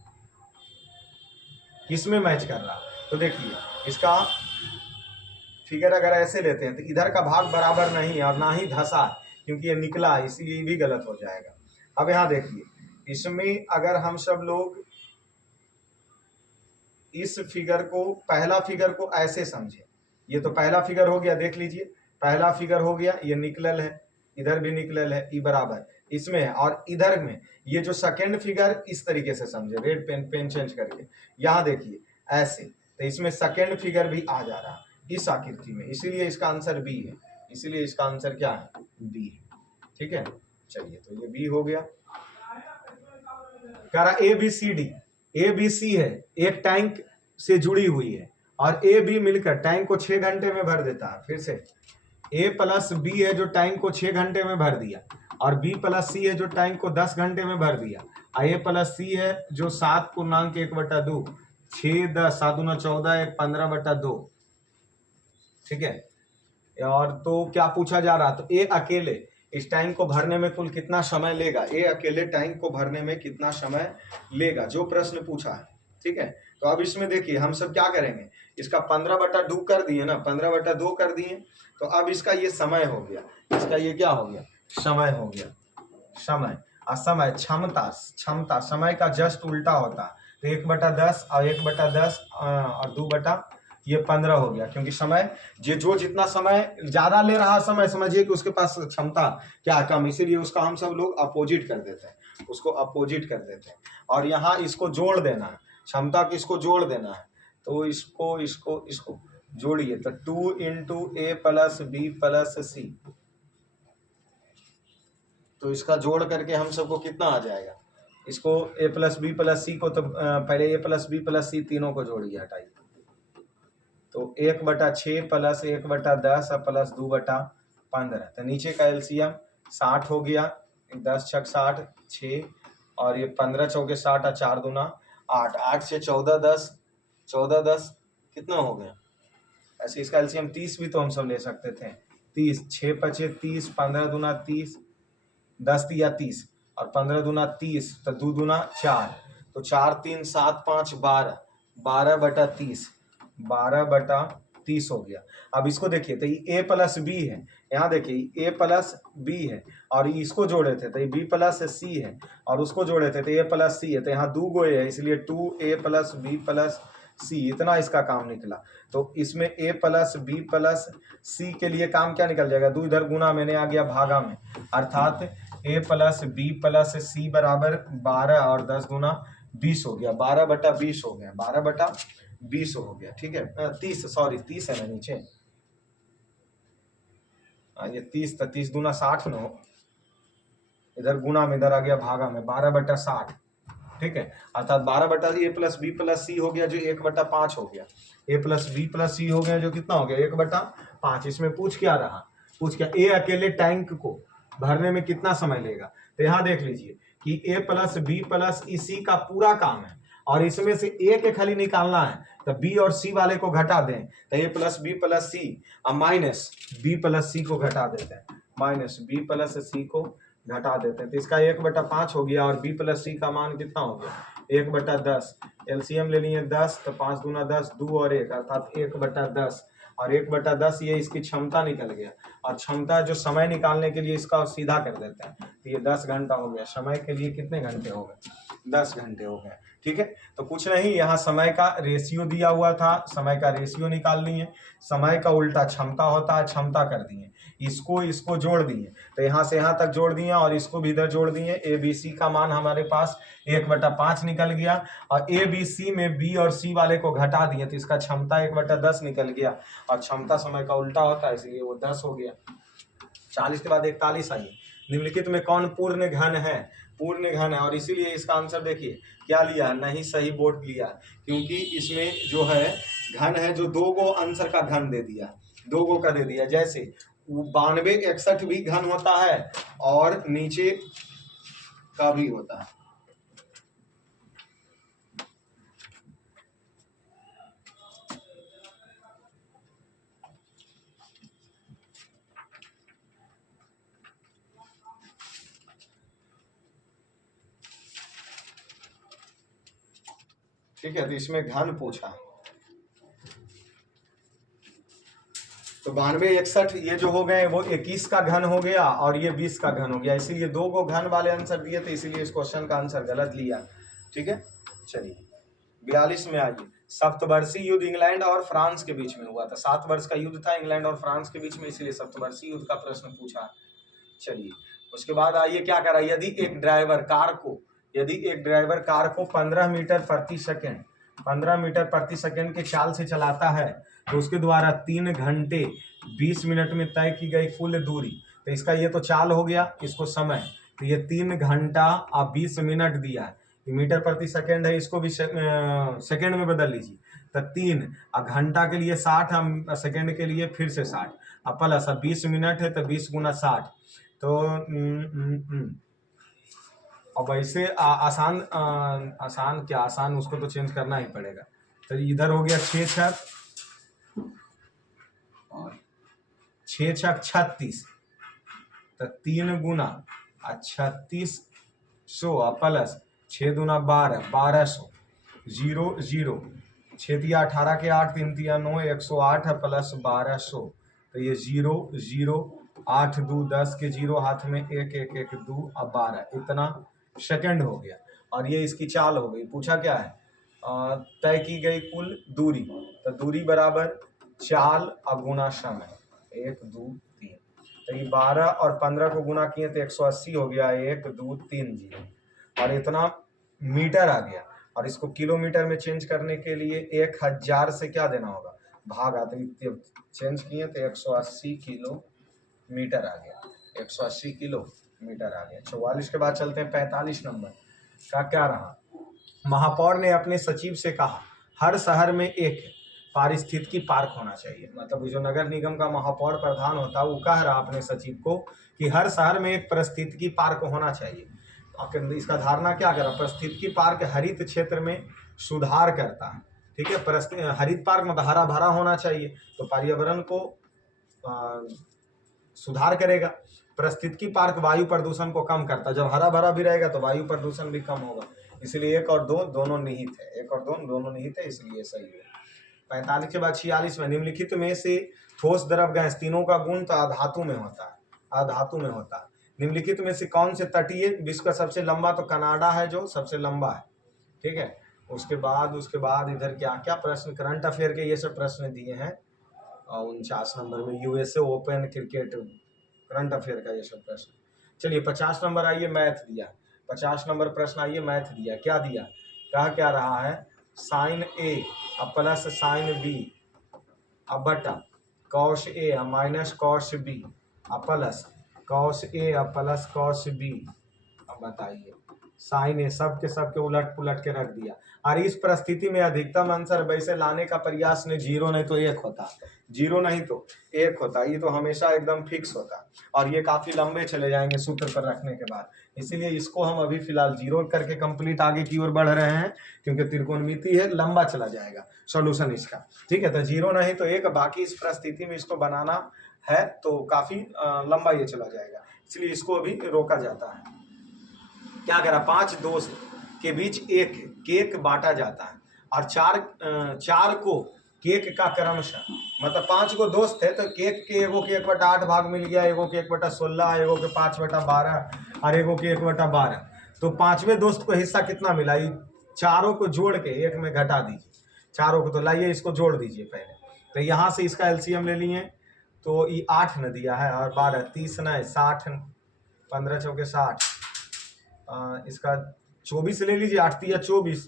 किसमें मैच कर रहा? तो देखिए इसका फिगर अगर ऐसे लेते हैं तो इधर का भाग बराबर नहीं है और ना ही धसा है क्योंकि ये निकला है, इसलिए भी गलत हो जाएगा। अब यहाँ देखिए इसमें अगर हम सब लोग इस फिगर को, पहला फिगर को ऐसे समझे, ये तो पहला फिगर हो गया, देख लीजिए पहला फिगर हो गया, ये निकलल है, इधर भी निकलल है, ई बराबर इसमें है, और इधर में ये जो सेकंड फिगर इस तरीके से समझे, रेड पेन चेंज करके यहाँ देखिए ऐसे, तो इसमें सेकंड फिगर भी आ जा रहा है इस आकृति में, इसीलिए इसका आंसर बी है, इसीलिए इसका आंसर क्या है? बी है। ठीक है, चलिए तो ये बी हो गया। कह रहा ए बी सी है, एक टैंक से जुड़ी हुई है और ए बी मिलकर टैंक को 6 घंटे में भर देता है। फिर से ए प्लस बी है जो टैंक को 6 घंटे में भर दिया, और बी प्लस सी है जो टैंक को 10 घंटे में भर दिया, और ए प्लस सी है जो 7×1/2, 6 10 7 दूना 14 1 15/2। ठीक है, और तो क्या पूछा जा रहा, तो ए अकेले इस टैंक को भरने में कुल कितना समय लेगा? ए अकेले टैंक को भरने में कितना समय लेगा, जो प्रश्न पूछा है। ठीक है, तो अब इसमें देखिए हम सब क्या करेंगे, इसका 15/2 कर दिए ना, 15/2 कर दिए, तो अब इसका ये समय हो गया, इसका ये क्या हो गया? समय हो गया। समय और समय क्षमता समय का जस्ट उल्टा होता है, तो 1/10 और 1/10 और 2/15 हो गया, क्योंकि समय जो जितना समय ज्यादा ले रहा समय समझिए कि उसके पास क्षमता क्या कम, इसीलिए उसका हम सब लोग अपोजिट कर देते हैं, उसको अपोजिट कर देते हैं। और यहाँ इसको जोड़ देना है, क्षमता किसको जोड़ देना है, तो इसको जोड़िए, तो 2 × A + B + C, तो इसका जोड़ करके हम सबको कितना आ जाएगा? इसको A + B + C को तो पहले A + B + C तीनों को जोड़िए, हटाइए, तो 1/6 + 1/10 + 2/15, तो नीचे का एलसीएम 60 हो गया, 10 छक 60 6, और ये 15 चौके 60 और 4 दूना 8, 8 से 14 10, 14 10 कितना हो गया? ऐसे इसका एलसीएम 30 भी तो हम सब ले सकते थे, 30, 6 5 30, 15 दूना 30, 10 या 30 और 15 दूना 30, तो 2 दूना 4, तो 4 3 7 5 12, 12/30, 12/30 हो गया। अब इसको देखिए, तो ये A + B है, यहाँ देखिए A + B है, और इसको जोड़े थे तो ये B + C है, और उसको जोड़े थे तो A + C है, तो यहाँ 2 गो है, इसलिए 2A + B + C, इतना इसका काम निकला। तो इसमें A + B + C के लिए काम क्या निकल जाएगा? 2 इधर गुना मैंने आ गया भागा में, अर्थात A + B + C बराबर 12 और 10 गुना 20 हो गया, 12/20 हो गया, 12/20 हो गया। ठीक है, 30 सॉरी 30 है ना नीचे, ये 30, तो 30 दूना 60 न हो, इधर गुना में इधर आ गया भागा में, 12/60। ठीक है, अर्थात 12/A + B + C हो गया जो 1/5 हो गया, A + B + C हो गया जो कितना हो गया? 1/5। इसमें पूछ क्या रहा? पूछ क्या, ए अकेले टैंक को भरने में कितना समय लेगा? तो यहाँ देख लीजिए कि A + B + C का पूरा काम है, और इसमें से A के खाली निकालना है, तो B और C वाले को घटा दें, तो A + B + C और माइनस B + C को घटा देते हैं, माइनस B + C को घटा देते हैं तो इसका 1/5 हो गया और b प्लस सी का मान कितना हो गया 1/10। एलसीएम ले लिए 10 तो 5 दूना 10, 2 और 1 अर्थात 1/10 और 1/10 ये इसकी क्षमता निकल गया। और क्षमता जो समय निकालने के लिए इसका सीधा कर देते हैं तो ये 10 घंटा हो गया। समय के लिए कितने घंटे हो गए 10 घंटे हो गए। ठीक है, तो कुछ नहीं, यहाँ समय का रेशियो दिया हुआ था, समय का रेशियो निकाल लिए। समय का उल्टा क्षमता होता है, क्षमता कर दिए, इसको जोड़ दिए तो यहाँ से यहाँ तक जोड़ दिए और इसको भी इधर जोड़ दिए। ए बी सी का मान हमारे पास 1/5 निकल गया और ए बी सी में बी और सी वाले को घटा दिए तो इसका क्षमता 1/10 निकल गया और क्षमता समय का उल्टा होता है इसलिए वो 10 हो गया। 40 के बाद 41 आइए, निम्नलिखित में कौन पूर्ण घन है, पूर्ण घन है और इसीलिए इसका आंसर देखिए क्या लिया, नहीं सही बोर्ड लिया क्योंकि इसमें जो है घन है जो 2 गो आंसर का घन दे दिया, 2 गो का दे दिया। जैसे 92 61 भी घन होता है और नीचे का भी होता है। ठीक है, तो इसमें घन पूछा तो 92 61 ये जो हो गए वो 21 का घन हो गया और ये 20 का घन हो गया, इसीलिए 2 को घन वाले आंसर दिए थे, इसीलिए इस क्वेश्चन का आंसर गलत लिया। ठीक है, चलिए 42 में आइए। सप्तवर्षीय युद्ध इंग्लैंड और फ्रांस के बीच में हुआ था, 7 वर्ष का युद्ध था इंग्लैंड और फ्रांस के बीच में, इसीलिए सप्तवर्षीय युद्ध का प्रश्न पूछा। चलिए उसके बाद आइए क्या करा, यदि एक ड्राइवर कार को 15 मीटर प्रति सेकंड के चाल से चलाता है तो उसके द्वारा 3 घंटे 20 मिनट में तय की गई कुल दूरी, तो इसका ये तो चाल हो गया, इसको समय, तो ये 3 घंटा और 20 मिनट दिया है, मीटर प्रति सेकंड है, इसको भी सेकंड में बदल लीजिए तो 3 और घंटा के लिए 60, सेकंड के लिए फिर से 60 और प्लस 20 मिनट है तो 20 गुना 60 तो अब ऐसे आसान उसको तो चेंज करना ही पड़ेगा। तो इधर हो गया 6 छक 36 तो 3 गुना 3600 प्लस 6 दूना 1200 0 0 6 दिया 18 के 8 3 दिया 9 108 प्लस 1200 तो ये 0 0 8 2 10 के 0 हाथ में 1 1 1 2 और 12 इतना सेकंड हो गया और ये इसकी चाल हो गई। पूछा क्या है, तय की गई कुल दूरी, तो दूरी बराबर चाल और गुना समय 1 2 3 तो ये 12 और 15 को गुना किए तो 180 हो गया 1 2 3 0 और इतना मीटर आ गया और इसको किलोमीटर में चेंज करने के लिए 1000 से क्या देना होगा भाग आते चेंज किए तो 180 किलोमीटर आ गया, 180 किलोमीटर आ गया। 44 के बाद चलते हैं 45 नंबर का क्या रहा, महापौर ने अपने सचिव से कहा हर शहर में एक पारिस्थितिकी पार्क होना चाहिए, मतलब जो नगर निगम का महापौर प्रधान होता है वो कह रहा अपने सचिव को कि हर शहर में एक पारिस्थितिकी पार्क होना चाहिए। इसका धारणा क्या करा, पारिस्थितिकी पार्क हरित क्षेत्र में सुधार करता है। ठीक है, हरित पार्क मतलब हरा भरा होना चाहिए तो पर्यावरण को सुधार करेगा। पारिस्थितिकी पार्क वायु प्रदूषण को कम करता है, जब हरा भरा भी रहेगा तो वायु प्रदूषण भी कम होगा, इसलिए 1 और 2 दोनों निहित है, 1 और 2 दोनों निहित है, इसलिए सही है। 45 के बाद 46 में निम्नलिखित में से ठोस द्रव गैस तीनों का गुण तो अधातु में होता है, निम्नलिखित में से कौन से तटीय विश्व का सबसे लंबा, तो कनाडा है जो सबसे लंबा है। ठीक है, उसके बाद इधर क्या क्या प्रश्न करंट अफेयर के ये सब प्रश्न दिए हैं और 49 नंबर में USA open cricket current affair का ये सब प्रश्न। चलिए 50 नंबर आइए, मैथ दिया, 50 नंबर प्रश्न आइए, मैथ दिया, क्या दिया, कहा क्या रहा है, साइन ए अब प्लस साइन बी अब बटा कॉस ए अब माइनस कॉस बी अब प्लस कॉस ए अब प्लस कॉस बी। अब बताइए साइन ए सबके उलट पुलट के रख दिया और इस परिस्थिति में अधिकतम आंसर वैसे लाने का प्रयास ने 0 नहीं तो 1 होता, 0 नहीं तो 1 होता, ये तो हमेशा एकदम फिक्स होता और ये काफी लंबे चले जाएंगे सूत्र पर रखने के बाद, इसीलिए इसको हम अभी फिलहाल 0 करके कंप्लीट आगे की ओर बढ़ रहे हैं क्योंकि त्रिकोणमिति है, लंबा चला जाएगा सॉल्यूशन इसका। ठीक है, तो 0 नहीं तो 1, बाकी इस परिस्थिति में इसको बनाना है तो काफी लंबा ये चला जाएगा। इसलिए इसको अभी रोका जाता है। क्या करा, 5 दोस्त के बीच एक केक बांटा जाता है और चार को केक का क्रमशः, मतलब 5 को दोस्त थे तो केक के एगो के 1/8 भाग मिल गया, एगो के 1/16, एगो के 5/12 और एगो के 1/12। तो 5वें दोस्त को हिस्सा कितना मिला, ये चारों को जोड़ के एक में घटा दीजिए चारों को। तो लाइए इसको जोड़ दीजिए पहले। तो यहाँ से इसका एलसीएम ले लिए तो ये 8 न दिया है और 12, 30 न 60, 15 चौके 60, इसका 24 ले लीजिए, 8 तिया 24,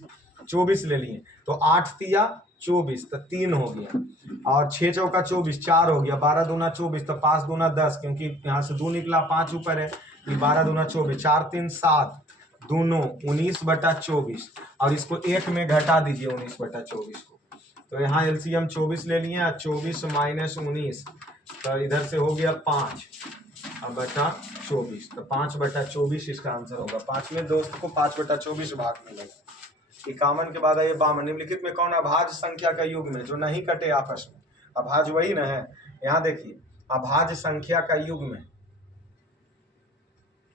24 ले लिए तो 8 तिया 24 तो 3 हो गया और 6 चौका 24, 4 हो गया, 12 दूना 24 तो 5 दूना 10, क्योंकि यहाँ से 2 निकला 5 ऊपर है, ये 12 दूना 24, 4 3 7, दोनों 19/24 और इसको एक में घटा दीजिए 19/24 को। तो यहाँ एलसीएम 24 ले लिए, 24 माइनस 19 तो इधर से हो गया 5 और बटा 24, तो 5/24 इसका आंसर होगा। 5वें दोस्त को 5/24 भाग मिलेगा। 51 के बाद आइए 52, निम्नलिखित में कौन अभाज्य संख्या का युग्म है जो नहीं कटे आपस में। अभाज्य वही ना है, यहाँ देखिए अभाज्य संख्या का युग्म है।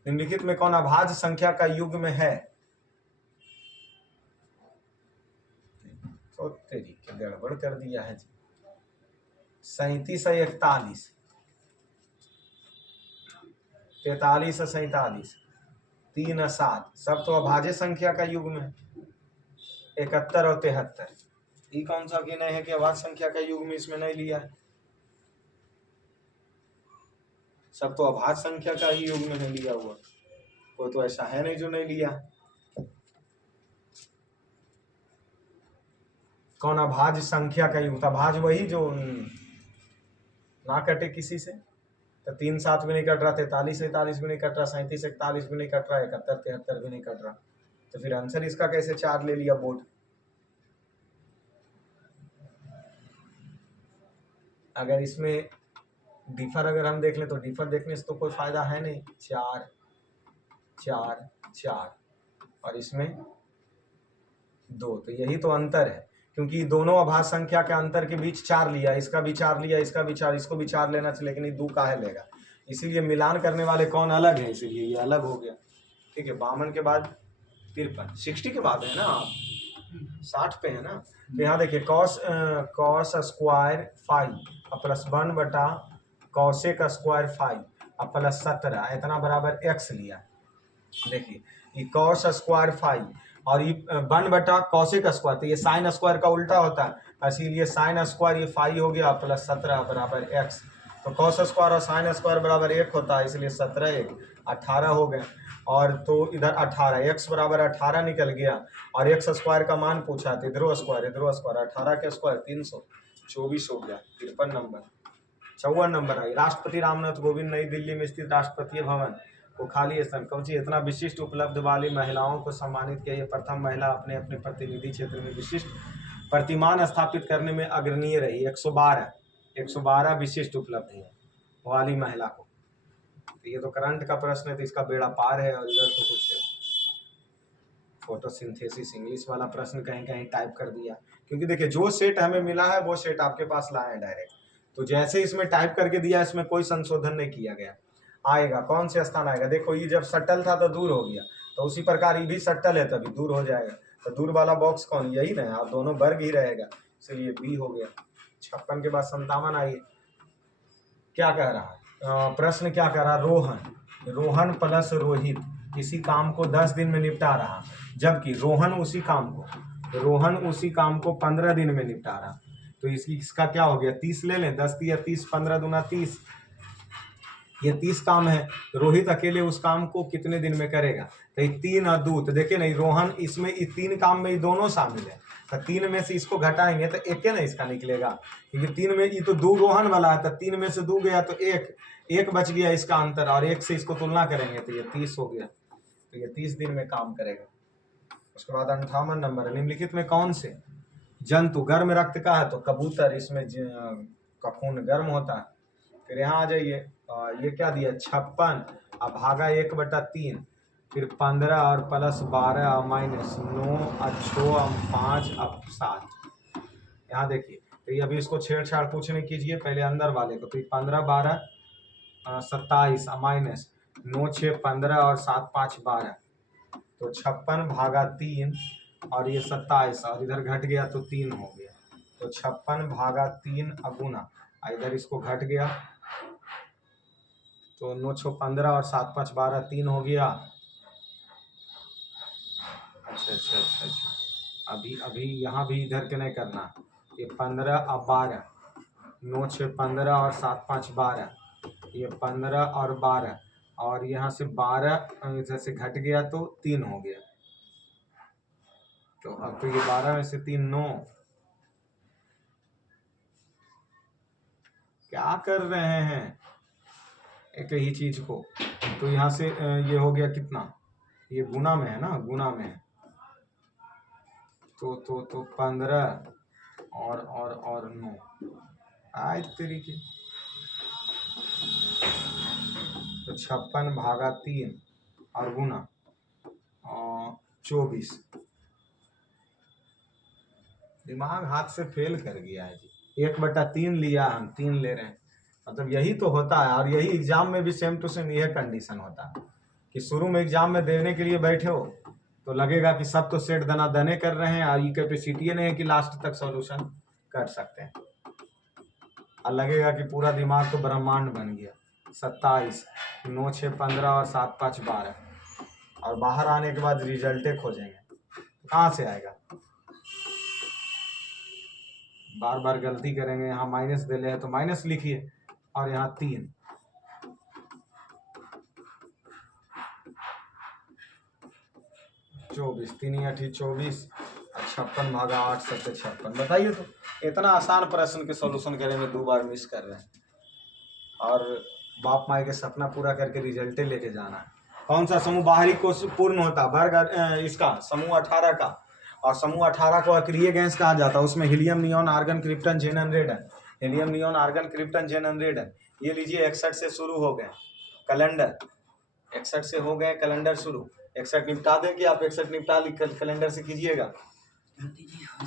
निम्नलिखित में कौन अभाज्य संख्या का युग्म है। तो तेरी के गड़बड़ कर दिया है जी। 37 और 41, 43 और 47, 3 और 7, सब तो अभाज्य संख्या का युग्म है। 71 और 73, ये कौन सा कि नहीं है कि अभाज्य संख्या का युग्म इसमें नहीं लिया है, सब तो अभाज्य संख्या का ही युग्म नहीं लिया हुआ, कोई तो ऐसा है नहीं जो नहीं लिया। कौन अभाज्य संख्या का युग्म, अभाज्य वही जो ना कटे किसी से। तो 3 7 भी नहीं कट रहा, 43 43 भी नहीं कट रहा, 37 41 भी नहीं कट रहा, 71 73 भी नहीं कट रहा। तो फिर आंसर इसका कैसे 4 ले लिया बोर्ड। अगर इसमें डिफर अगर हम देख लें तो डिफर देखने से तो कोई फायदा है नहीं। 4 4 4 और इसमें 2, तो यही तो अंतर है, क्योंकि दोनों अभाज्य संख्या के अंतर के बीच 4 लिया, इसका भी 4 लिया, इसका भी 4, इसको भी 4 लेना चाहिए, लेकिन ये 2 काहे लेगा, इसीलिए मिलान करने वाले कौन अलग है, इसीलिए ये अलग हो गया। ठीक है, 52 के बाद 53, 60 के बाद है ना, 60 पे है ना। तो यहाँ देखिए कॉस स्क्वायर 5 प्लस 1 बटा कॉसेक स्क्वायर 5 प्लस 17 इतना बराबर x लिया। देखिए ये कॉस स्क्वायर 5 और ये 1 बटा कॉसेक स्क्वायर, तो ये साइन स्क्वायर का उल्टा होता है, इसीलिए साइन स्क्वायर ये 5 हो गया प्लस 17 बराबर x। तो कॉस स्क्वायर और साइन स्क्वायर बराबर 1 होता है, इसलिए 17 1 18 हो गए। और तो इधर 18 x बराबर 18 निकल गया और x स्क्वायर का मान पूछा तो इधरो स्क्वायर 18 के स्क्वायर 324 हो गया। 53 नंबर। 54 नंबर आई राष्ट्रपति रामनाथ कोविंद नई दिल्ली में स्थित राष्ट्रपति भवन को खाली स्थान कौन इतना विशिष्ट उपलब्धि वाली महिलाओं को सम्मानित किया। ये प्रथम महिला अपने अपने प्रतिनिधि क्षेत्र में विशिष्ट प्रतिमान स्थापित करने में अग्रणीय रही। 112 विशिष्ट उपलब्धि वाली महिला को। तो ये तो करंट का प्रश्न है, तो इसका बेड़ा पार है। और इधर तो कुछ फोटोसिंथेसिस इंग्लिश वाला प्रश्न कहीं कहीं टाइप कर दिया, क्योंकि देखिए जो सेट हमें मिला है वो सेट आपके पास लाए हैं डायरेक्ट, तो जैसे इसमें टाइप करके दिया इसमें कोई संशोधन नहीं किया गया। आएगा कौन से स्थान आएगा, देखो ये जब सटल था तो दूर हो गया, तो उसी प्रकार ये भी सटल है तभी दूर हो जाएगा। तो दूर वाला बॉक्स कौन, यही ना, आप दोनों वर्ग ही रहेगा, इसलिए बी हो गया। 56 के बाद 57 आइए, क्या कह रहा है प्रश्न, क्या कह रहा, रोहन प्लस रोहित किसी काम को 10 दिन में निपटा रहा, जबकि रोहन उसी काम को 15 दिन में निपटा रहा। तो इसका क्या हो गया, 30 ले लें, 10 या 30, 15 दूना 30, ये 30 काम है। रोहित अकेले उस काम को कितने दिन में करेगा, तो 3 और 2, तो देखिए नहीं रोहन इसमें 3 काम में ये दोनों शामिल है, तो 3 में से इसको घटाएंगे तो 1 ना इसका निकलेगा, क्योंकि 3 में ये तो 2 रोहन वाला है, तो 3 में से 2 गया तो 1 बच गया इसका अंतर, और 1 से इसको तुलना करेंगे तो ये 30 हो गया। तो ये 30 दिन में काम करेगा। उसके बाद 58 नंबर, निम्नलिखित में कौन से जंतु गर्म रक्त का है, तो कबूतर, इसमें का खून गर्म होता है। फिर यहाँ आ जाइए, ये क्या दिया 56 अब भागा 1/3, फिर 15 और प्लस 12 और माइनस 9 और 6 और 5 और 7। यहाँ देखिए, तो ये अभी इसको छेड़छाड़ कुछ नहीं कीजिए, पहले अंदर वाले को, तो 15 12 27 और माइनस 9 6 15 और 7 5 12, तो 56 भागा 3 और ये 27 और इधर घट गया तो 3 हो गया, तो 56 भागा 3 अगुना, इधर इसको घट गया तो 9 6 15 और 7 5 12 3 हो गया। अच्छा, अभी अभी यहाँ भी इधर के नहीं करना, ये 15 और 12, 9 6 15 और 7 5 12, ये 15 और 12 और यहाँ से 12 इधर से घट गया तो 3 हो गया, तो अब तो ये 12 में से 3 9। क्या कर रहे हैं एक ही चीज को, तो यहाँ से ये हो गया कितना, ये गुना में है ना, गुना में है, तो 15 और 9 आज तरीके, तो 56 भागा 3 और गुना 24। दिमाग हाथ से फेल कर गया है जी, 1/3 लिया, हम 3 ले रहे हैं, मतलब यही तो होता है। और यही एग्जाम में भी सेम टू सेम यह कंडीशन होता है कि शुरू में एग्जाम में देने के लिए बैठे हो तो लगेगा कि सब तो सेट दना दने कर रहे हैं और ये कैपेसिटी नहीं है कि लास्ट तक सॉल्यूशन कर सकते हैं, और लगेगा कि पूरा दिमाग तो ब्रह्मांड बन गया। 27 9 6 15 और 7 5 12, और बाहर आने के बाद रिजल्टे खोजेंगे, कहाँ से आएगा, बार बार गलती करेंगे। यहाँ माइनस दे ले तो माइनस लिखिए, और यहाँ 3, चौबीस, 3 8 24, 56 भागा 8 सबसे 56। बताइए तो इतना आसान प्रश्न के सॉल्यूशन करने में 2 बार मिस कर रहे हैं, और बाप माई के सपना पूरा करके रिजल्टे लेके जाना है। कौन सा समूह बाहरी कोश पूर्ण होता है, वर्ग इसका समूह 18 का, और समूह 18 को अक्रिय गैस कहा जाता है। उसमें helium neon argon krypton xenon radon, helium neon argon krypton xenon radon. ये लीजिए 61 से शुरू हो गए कैलेंडर, 61 से हो गए कैलेंडर शुरू। 61 निपटा दें कि आप 61 निपटा कैलेंडर से कीजिएगा।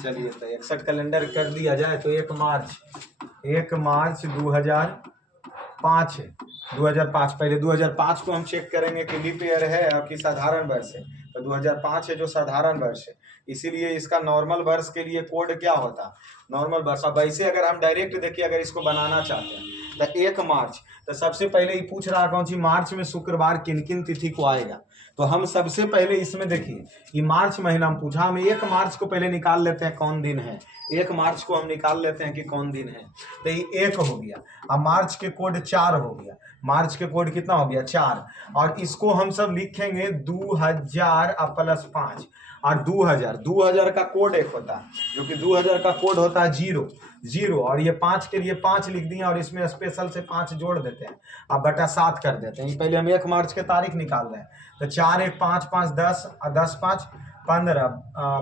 चलिए तो 61 कैलेंडर कर दिया जाए तो 1 मार्च 2005 है, 2005। पहले 2005 को हम चेक करेंगे कि लीप ईयर है और कि साधारण वर्ष है, तो 2005 है जो साधारण वर्ष है, इसीलिए इसका नॉर्मल वर्ष के लिए कोड क्या होता है, नॉर्मल वर्ष। अब वैसे अगर हम डायरेक्ट देखिए, अगर इसको बनाना चाहते हैं तो 1 मार्च, तो सबसे पहले ही पूछ रहा कौन सी मार्च में शुक्रवार किन किन तिथि को आएगा, तो हम सबसे पहले इसमें देखिए ये मार्च महीना हम पूछा, हम 1 मार्च को पहले निकाल लेते हैं कौन दिन है, 1 मार्च को हम निकाल लेते हैं कि कौन दिन है, तो ये 1 हो गया। अब मार्च के कोड 4 हो गया, मार्च के कोड कितना हो गया 4, और इसको हम सब लिखेंगे 2000 प्लस 5, और 2000 का कोड एक होता है, जो कि 2000 का कोड होता है 0, और ये 5 के लिए 5 लिख दिए, और इसमें स्पेशल से 5 जोड़ देते हैं, अब बटा 7 कर देते हैं। पहले हम 1 मार्च के तारीख निकाल रहे हैं, तो 4 1 5 5 10 10 5 15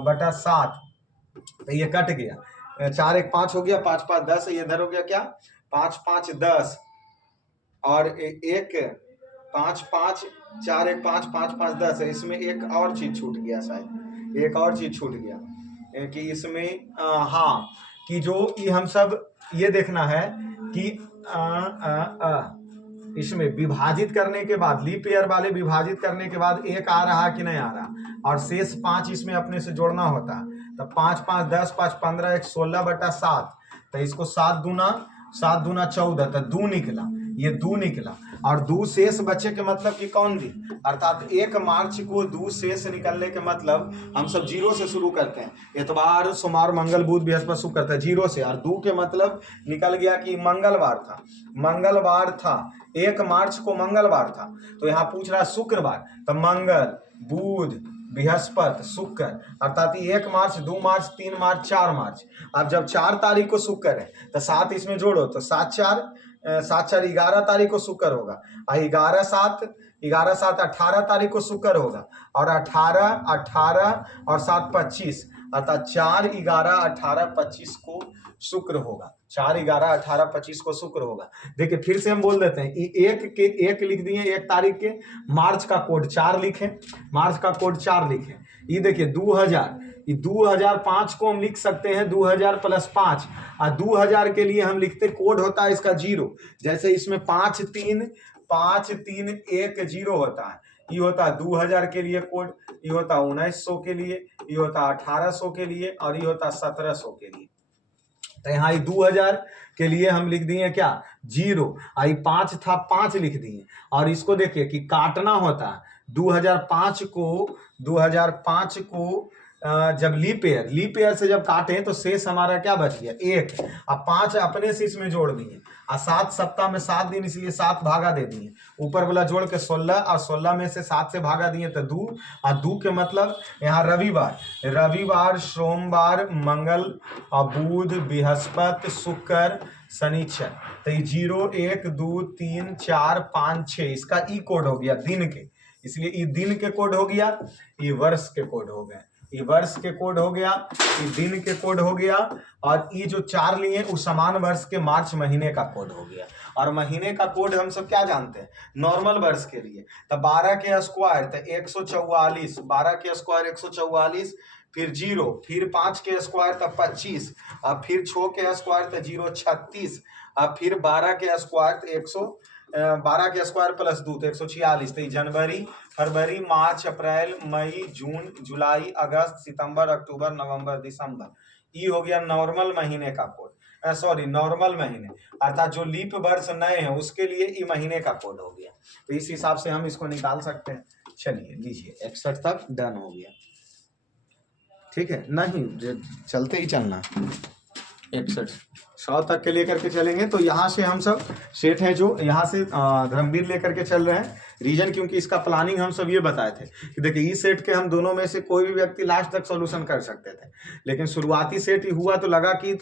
बटा 7, तो ये कट गया, 4 1 5 हो गया, 5 5 10, ये इधर हो गया क्या 5 5 10, और 1 5 5 4 1 5 5 5 10 है। इसमें एक और चीज छूट गया, शायद एक और चीज छूट गया कि इसमें हाँ, कि जो ये हम सब ये देखना है कि इसमें विभाजित करने के बाद, लीप ईयर वाले विभाजित करने के बाद 1 आ रहा कि नहीं आ रहा, और शेष 5 इसमें अपने से जोड़ना होता है, तो 5 5 10 5 15 1 16 बटा 7, तो इसको 7 दूना 14, तो 2 निकला, ये 2 निकला, और 2 शेष बचे के मतलब कि कौन दिन, अर्थात 1 मार्च को 2 शेष निकलने के मतलब हम सब 0 से शुरू करते हैं, इतवार सोमवार मंगल बुध बृहस्पति शुक्र करते हैं 0 से, और 2 के मतलब निकल गया कि मंगलवार था, 1 मार्च को मंगलवार था, तो यहाँ पूछ रहा है शुक्रवार, तो मंगल बुध बृहस्पति शुक्र, अर्थात 1 मार्च 2 मार्च 3 मार्च 4 मार्च। अब जब 4 तारीख को शुक्र है तो 7 इसमें जोड़ो, तो 7 4 11 तारीख को शुक्र होगा, और 11 7 18 तारीख को शुक्र होगा, और 18 और 7 25, अर्थात 4 11 18 25 को शुक्र होगा, 4 11 18 25 को शुक्र होगा। देखिए फिर से हम बोल देते हैं, एक लिख दिए 1 तारीख के, मार्च का कोड 4 लिखें, मार्च का कोड 4 लिखें। ये देखिए 2000, 2005 को हम लिख सकते हैं 2000 प्लस 5, और 2000 के लिए हम लिखते कोड होता है इसका 0, जैसे इसमें 5 3 5310 होता है। ये होता है 2000 के लिए कोड, ये होता है 1900 के लिए, ये होता है 1800 के लिए और ये होता है 1700 के लिए। तो यहाँ 2000 के लिए हम लिख दिए क्या 0, आई 5 था 5 लिख दिए। और इसको देखिए कि काटना होता है 2005 को जब लीप ईयर से जब काटे तो शेष हमारा क्या बच गया 1। अब 5 अपने से इसमें जोड़ दिए और 7 सप्ताह में 7 दिन, इसलिए 7 भागा दे दिए, ऊपर वाला जोड़ के 16 और 16 में से 7 से भागा दिए तो 2 और 2 के मतलब यहाँ रविवार, सोमवार, मंगल और बुध, बृहस्पति, शुक्र, शनिचर। तो ये 0 1 2 3 4 5 6 इसका ई कोड हो गया दिन के, इसलिए ये दिन के कोड हो गया, ये वर्ष के कोड हो गए, ये वर्ष के कोड हो गया, ये दिन के कोड हो गया और ये जो 4 लिए वो समान वर्ष के मार्च महीने का कोड हो गया। और महीने का कोड हम सब क्या जानते हैं नॉर्मल वर्ष के लिए, तो 12 के स्क्वायर तो 144, 12 के स्क्वायर 144, फिर 0, फिर 5 के स्क्वायर तो 25 और फिर 6 के स्क्वायर तो 0 36 और फिर 12 के स्क्वायर तो 12 के स्क्वायर प्लस 2 तो 146। तो जनवरी, फरवरी, मार्च, अप्रैल, मई, जून, जुलाई, अगस्त, सितंबर, अक्टूबर, नवंबर, दिसंबर। ये हो गया नॉर्मल महीने का कोड, नॉर्मल महीने, अर्थात जो लीप वर्ष नए हैं उसके लिए ये महीने का कोड हो गया। तो इस हिसाब से हम इसको निकाल सकते हैं। चलिए लीजिए 61 तक डन हो गया, ठीक है, नहीं चलते ही चलना 61 100 तक के लेकर के चलेंगे। तो यहाँ से हम सब सेट हैं जो यहाँ से धर्मवीर लेकर के चल रहे हैं। रीजन क्योंकि इसका प्लानिंग हम सब ये बताए थे कि देखिए इस सेट के हम दोनों में से कोई भी व्यक्ति लास्ट तक सॉल्यूशन कर सकते थे, लेकिन शुरुआती सेट ही हुआ तो लगा कि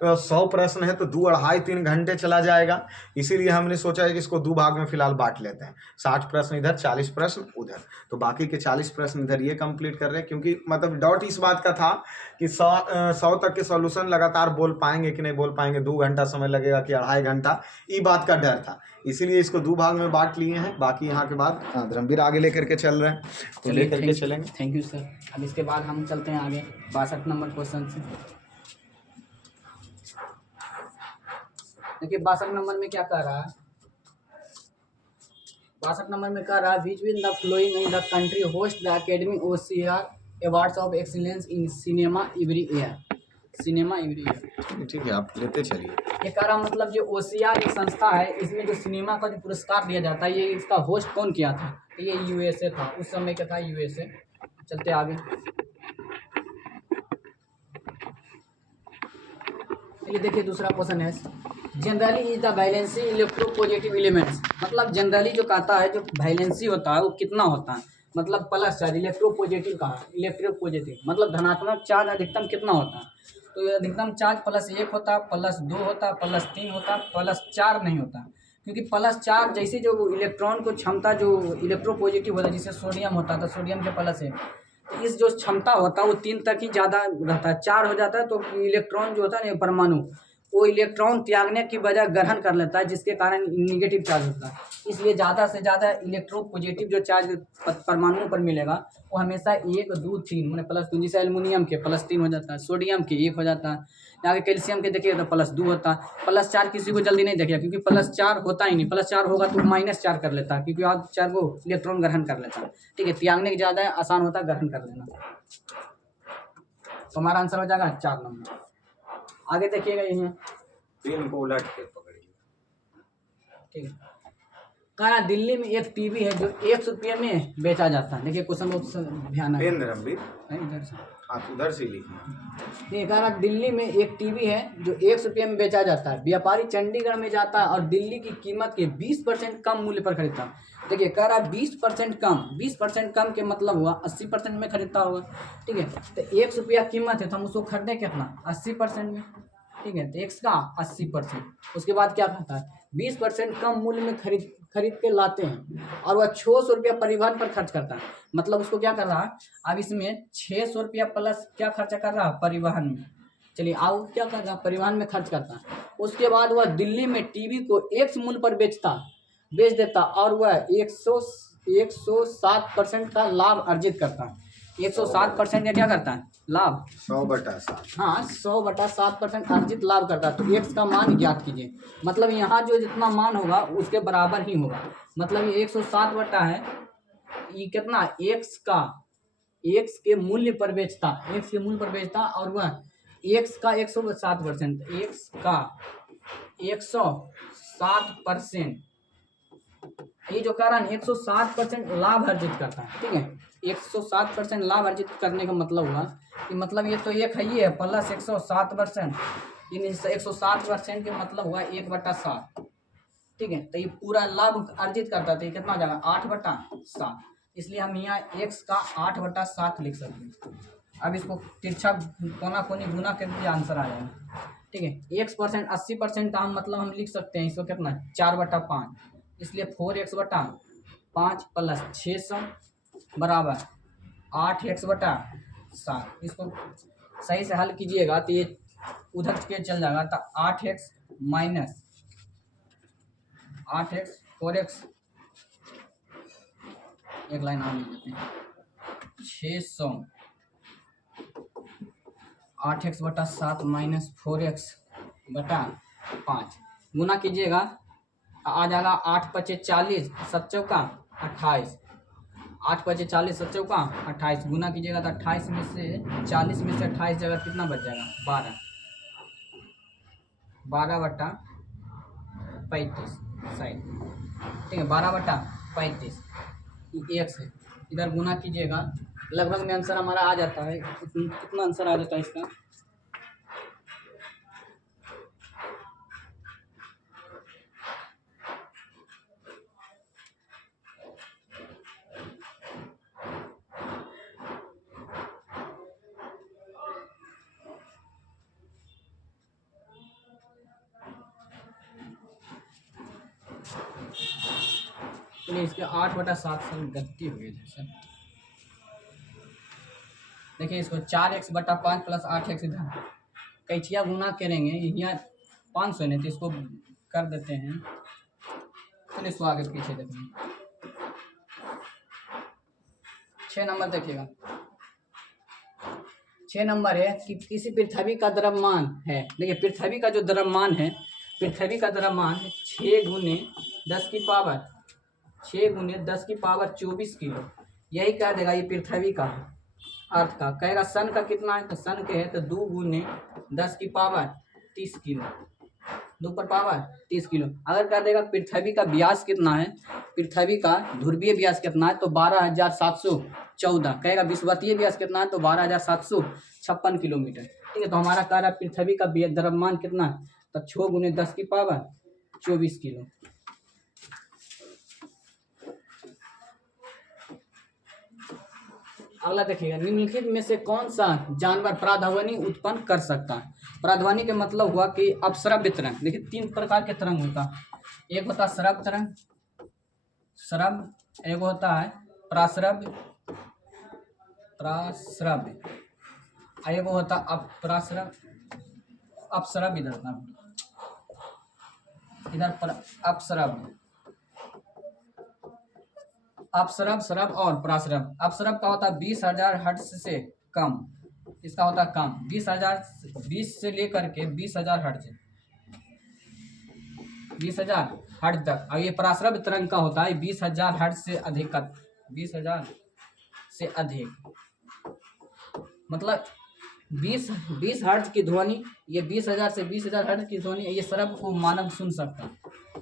100 प्रश्न है तो 2 2.5 3 घंटे चला जाएगा, इसीलिए हमने सोचा है कि इसको 2 भाग में फिलहाल बांट लेते हैं, 60 प्रश्न इधर, 40 प्रश्न उधर। तो बाकी के 40 प्रश्न इधर ये कंप्लीट कर रहे हैं, क्योंकि मतलब डाउट इस बात का था कि 100 तक के सॉल्यूशन लगातार बोल पाएंगे कि नहीं बोल पाएंगे, 2 घंटा समय लगेगा कि 2.5 घंटा, ये बात का डर था, इसीलिए इसको 2 भाग में बांट लिए हैं। बाकी यहाँ के बाद धर्मवीर आगे लेकर के चल रहे हैं, तो लेकर के चलेंगे। Thank you sir. अब इसके बाद हम चलते हैं आगे 62 नंबर क्वेश्चन से। देखिए 62 नंबर में क्या कह रहा है, 62 नंबर में कह रहा है which win the flowing in the country host the academy OCR awards of excellence in cinema every year, cinema every year. ठीक है, आप लेते चलिए। ये कह रहा मतलब जो OCR एक संस्था है, इसमें जो सिनेमा का जो पुरस्कार दिया जाता है, ये इसका होस्ट कौन किया था, तो ये USA था, उस समय क्या था USA। चलते आगे, ये देखिए दूसरा क्वेश्चन है generally is the valency electropositive elements, मतलब जनरली जो कहता है जो वैलेंसी होता है वो कितना होता है, मतलब प्लस चार्ज, इलेक्ट्रोपॉजिटिव कहा, इलेक्ट्रोपॉजिटिव मतलब धनात्मक चार्ज अधिकतम कितना होता है, तो अधिकतम चार्ज +1 होता है, +2 होता है, +3 होता है, +4 नहीं होता, क्योंकि +4 जैसे जो इलेक्ट्रॉन को क्षमता जो इलेक्ट्रोपॉजिटिव होता है, जैसे सोडियम होता है तो सोडियम के +1, तो इस जो क्षमता होता है वो 3 तक ही ज़्यादा रहता है, 4 हो जाता है तो इलेक्ट्रॉन जो होता है ना परमाणु, वो इलेक्ट्रॉन त्यागने की बजाय ग्रहण कर लेता है, जिसके कारण निगेटिव चार्ज होता है। इसलिए ज़्यादा से ज़्यादा इलेक्ट्रोपॉजिटिव जो चार्ज परमाणुओं पर मिलेगा वो हमेशा 1 2 3 मैंने +2, जैसे एल्युमिनियम के +3 हो जाता है, सोडियम के 1 हो जाता है, आगे कैल्शियम के देखिए तो +2 होता है। +4 किसी को जल्दी नहीं देखिए, क्योंकि +4 होता ही नहीं, +4 होगा तो -4 कर लेता है, क्योंकि आप 4 को इलेक्ट्रॉन ग्रहण कर लेता है, ठीक है, त्यागने की ज़्यादा आसान होता है ग्रहण कर लेना। तो हमारा आंसर हो जाएगा 4 नंबर। आगे देखिएगा यहीं 3 को उलट के पकड़िए, ठीक है। कहा दिल्ली में एक टीवी है जो 100 रुपये में बेचा जाता है, देखिए क्वेश्चन बहुत ध्यान है, इधर से आप उधर से लिखिए। ये कह रहा दिल्ली में एक टीवी है जो 100 रुपये में बेचा जाता है, व्यापारी चंडीगढ़ में जाता है और दिल्ली की कीमत के 20% कम मूल्य पर खरीदता है। देखिए कह रहा 20% कम, 20% कम के मतलब हुआ 80% में खरीदता होगा, ठीक है, तो 100 रुपया कीमत है तो हम उसको खरीदे कितना 80% में, ठीक है, तो x का 80%। उसके बाद क्या कहता है 20% कम मूल्य में खरीद के लाते हैं और वह 600 रुपया परिवहन पर खर्च करता है, मतलब उसको क्या कर रहा है, अब इसमें 600 रुपया प्लस क्या खर्चा कर रहा है परिवहन में, चलिए आओ क्या कर रहा है परिवहन में खर्च करता है। उसके बाद वह दिल्ली में टीवी को x मूल्य पर बेच देता और वह 107% का लाभ अर्जित करता है। 107% का क्या करता है, लाभ। 100/7। हाँ, 100/7% अर्जित लाभ करता है। तो एक्स का मान ज्ञात कीजिए, मतलब यहाँ जो जितना मान होगा उसके बराबर ही होगा। मतलब ये 107 बटा है, ये कितना, एक्स के मूल्य पर बेचता, एक्स के मूल्य पर बेचता, और वह एक्स का 107%, एक्स का 107%, ये जो कारण 107% लाभ अर्जित करता है, ठीक है। 107% लाभ अर्जित करने का मतलब हुआ कि मतलब ये तो एक है, ही है प्लस 107%, इन 107% के मतलब हुआ 1/7, ठीक है। तो ये पूरा लाभ अर्जित करता है, तो ये कितना हो जाएगा, 8/7। इसलिए हम यहाँ एक्स का 8/7 लिख सकते हैं। अब इसको तिरछा कोना कोनी गुना करके आंसर आ जाएगा, ठीक है। x% 80% का हम मतलब हम लिख सकते हैं इसको कितना, 4/5, इसलिए 4x/5 प्लस 600 बराबर 8x/7। इसको सही से हल कीजिएगा तो ये उधर के चल जाएगा, तो 8x माइनस 8x 4x, एक लाइन और लिख देते हैं, 600 8x/7 माइनस 4x/5 गुना कीजिएगा, आ जाएगा 8×5 = 40, 7×4 = 28, 8×5 = 7×4 = 28 गुना कीजिएगा तो 28 में से 40 में से 28 जगह कितना बच जाएगा, 12/35 सही, ठीक है, 12/35 एक्स है। इधर गुना कीजिएगा, लगभग में आंसर हमारा आ जाता है। कितना आंसर आ जाता है इसका, चलिए इसके 8/7 से गलती हो गई जैसे, देखिए इसको 4x/5 प्लस 8x, इधर कैचिया गुना करेंगे, यहाँ 500 नहीं तो इसको कर देते हैं, चलिए इसको आगे पीछे देखेंगे। 6 नंबर देखिएगा, 6 नंबर है कि किसी पृथ्वी का द्रव्यमान है, देखिए पृथ्वी का जो द्रव्यमान है, पृथ्वी का द्रव्यमान 6 × 10⁻24 किलो, यही कह देगा ये पृथ्वी का है। अर्थ का कहेगा सन का कितना है, तो सन के है तो 2 × 10⁻30 किलो, 2/30 किलो। अगर कह देगा पृथ्वी का व्यास कितना है, पृथ्वी का ध्रुवीय व्यास कितना है, तो 12,714, कहेगा विषुवतीय व्यास कितना है, तो 12,756 किलोमीटर, ठीक है। तो हमारा कह रहा है पृथ्वी का द्रव्यमान कितना है, तो 6 × 10⁻24 किलो। अगला देखिएगा, निम्नलिखित में से कौन सा जानवर पराध्वनि उत्पन्न कर सकता है। पराध्वनि के मतलब हुआ कि अपश्रव्य तरंग, देखिए 3 प्रकार के तरंग होता है, एक होता है श्रव्य तरंग, एक होता है प्राश्रव्य, एक होता है अपश्रव्य, इधर अपश्रव्य, श्रव्य और प्राश्रव्य। अपश्रव्य का होता है 20,000 हर्ट्ज से कम, इसका होता है कम 20 से लेकर के 20,000 हर्ट्ज, 20,000 हर्ट्ज तक। और ये प्राश्रव्य तरंग का होता है 20,000 हर्ट्ज से अधिक, 20,000 से अधिक, मतलब 20 हर्ट्ज की ध्वनि, ये 20,000 से 20,000 हर्ट्ज की ध्वनि, ये श्रव्य को मानव सुन सकता है,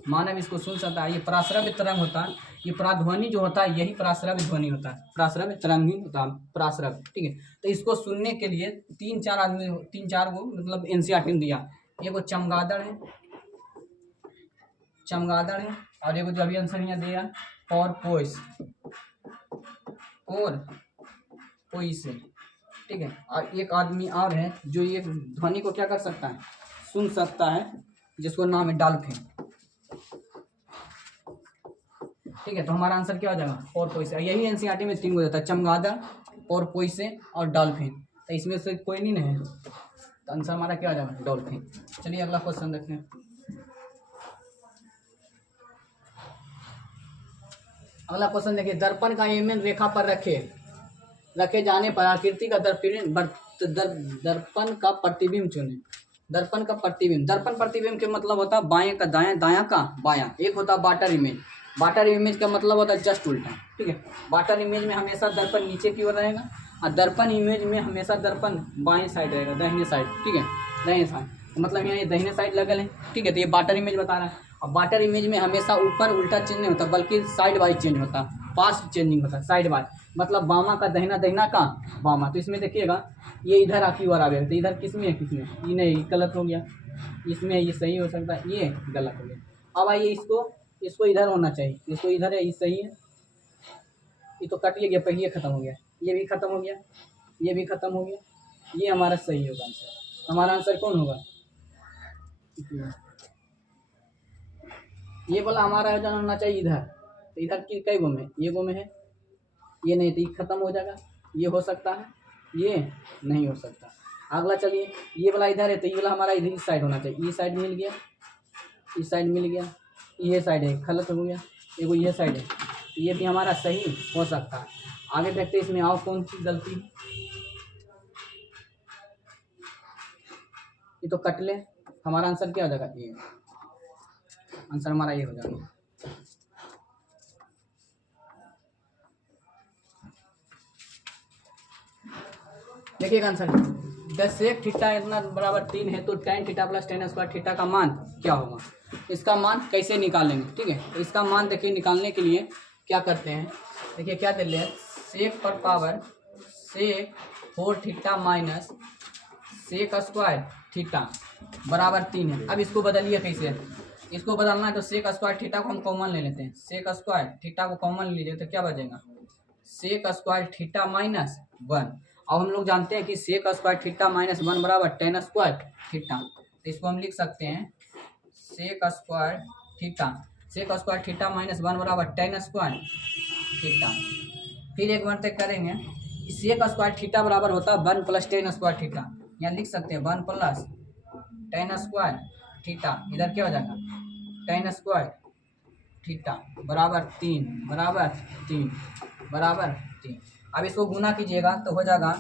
मानव इसको सुन सकता है। ये प्राश्रव्य तरंग होता है, ये प्राध्वनि जो होता है यही प्राश्रव्य ध्वनि होता है, प्राश्रव्य तरंग ही होता है प्राश्रव्य, ठीक है। तो इसको सुनने के लिए 3-4 को मतलब एनसीईआरटी ने दिया, एक चमगादड़ है, और एक जो अभी आंसर यहाँ दिया पोर्पोइस है, ठीक है। और एक आदमी और है जो ये ध्वनि को क्या कर सकता है, सुन सकता है, जिसको नाम है डॉल्फिन, ठीक है। तो हमारा आंसर क्या हो जाएगा, पोर्पोइस। यही एनसीईआरटी में 3 हो जाता है, चमगादड़, पोर्पोइस और डॉल्फिन, तो इसमें से कोई नहीं है, तो आंसर हमारा क्या हो जाएगा, डॉल्फिन। चलिए अगला क्वेश्चन देखते हैं। अगला क्वेश्चन देखिए, दर्पण का एमएन रेखा पर रखे, रखे जाने पर आकृति का दर्पण का प्रतिबिंब चुने। दर्पण का प्रतिबिंब, दर्पण प्रतिबिंब के मतलब होता है बाएं का दायां, दायां का बायां। एक होता है वाटर इमेज। वाटर इमेज का मतलब होता है जस्ट उल्टा, ठीक है। वाटर इमेज में हमेशा दर्पण नीचे की ओर रहेगा और दर्पण इमेज में हमेशा दर्पण बाएं साइड रहेगा, दाहिने साइड, ठीक है, दाहिने साइड। मतलब यहाँ ये दाहिने साइड लगल है, ठीक है। तो ये वाटर इमेज बता रहा है। और वाटर इमेज में हमेशा ऊपर उल्टा चेंज नहीं होता बल्कि साइड वाइज चेंज होता, फास्ट चेंजिंग होता, साइड वाइज। मतलब बामा का दहिना, दहिना का बामा। तो इसमें देखिएगा ये इधर आकी ओर आ गया, तो इधर किस में है, किस में, ये नहीं, गलत हो गया। इसमें ये सही हो सकता है, ये गलत हो गया। अब आइए इसको इधर होना चाहिए, इसको इधर है, ये सही है। ये तो कट गया, पहिए खत्म हो गया, ये भी खत्म हो गया, ये भी खत्म हो गया। ये हमारा सही होगा आंसर। हमारा आंसर कौन होगा? ये वाला हमारा होना चाहिए इधर। तो इधर की कई गो में, ये गो में है, ये नहीं, तो ये खत्म हो जाएगा। ये हो सकता है, ये नहीं हो सकता। अगला चलिए, ये वाला इधर है, तो ये वाला हमारा इधर इस साइड होना चाहिए। ये साइड मिल गया, इस साइड मिल गया, ये साइड है, गलत हो गया। एगो ये साइड है, तो ये भी हमारा सही हो सकता है। आगे देखते हैं इसमें और कौन सी गलती। ये तो कट ले, हमारा आंसर क्या हो जाएगा? ये आंसर हमारा ये हो जाएगा। देखिएगा आंसर, 10 सेक थीटा इतना बराबर 3 है, तो tan theta plus tan square theta का मान क्या होगा? इसका मान कैसे निकालेंगे, ठीक है। तो इसका मान देखिए, निकालने के लिए क्या करते हैं, देखिए क्या दे रहे हैं, सेक पर power sec 4 theta minus sec square theta बराबर 3 है। अब इसको बदलिए कैसे, इसको बदलना है तो सेक स्क्वायर थीटा को हम कॉमन ले लेते हैं। सेक स्क्वायर थीटा को कॉमन ले लीजिए तो क्या बचेगा? Sec square theta minus 1। अब हम लोग जानते हैं कि सेक स्क्वायर थीटा माइनस 1 बराबर tan स्क्वायर थीटा। तो इसको हम लिख सकते हैं sec square theta, sec square theta minus 1 बराबर tan स्क्वायर थीटा। फिर एक बार तक करेंगे, सेक स्क्वायर थीटा बराबर होता है 1 प्लस tan स्क्वायर थीटा। यहाँ लिख सकते हैं 1 प्लस tan स्क्वायर थीटा। इधर क्या हो जाएगा? tan स्क्वायर थीटा बराबर 3 बराबर 3 बराबर 3। अब इसको गुना कीजिएगा तो हो जाएगा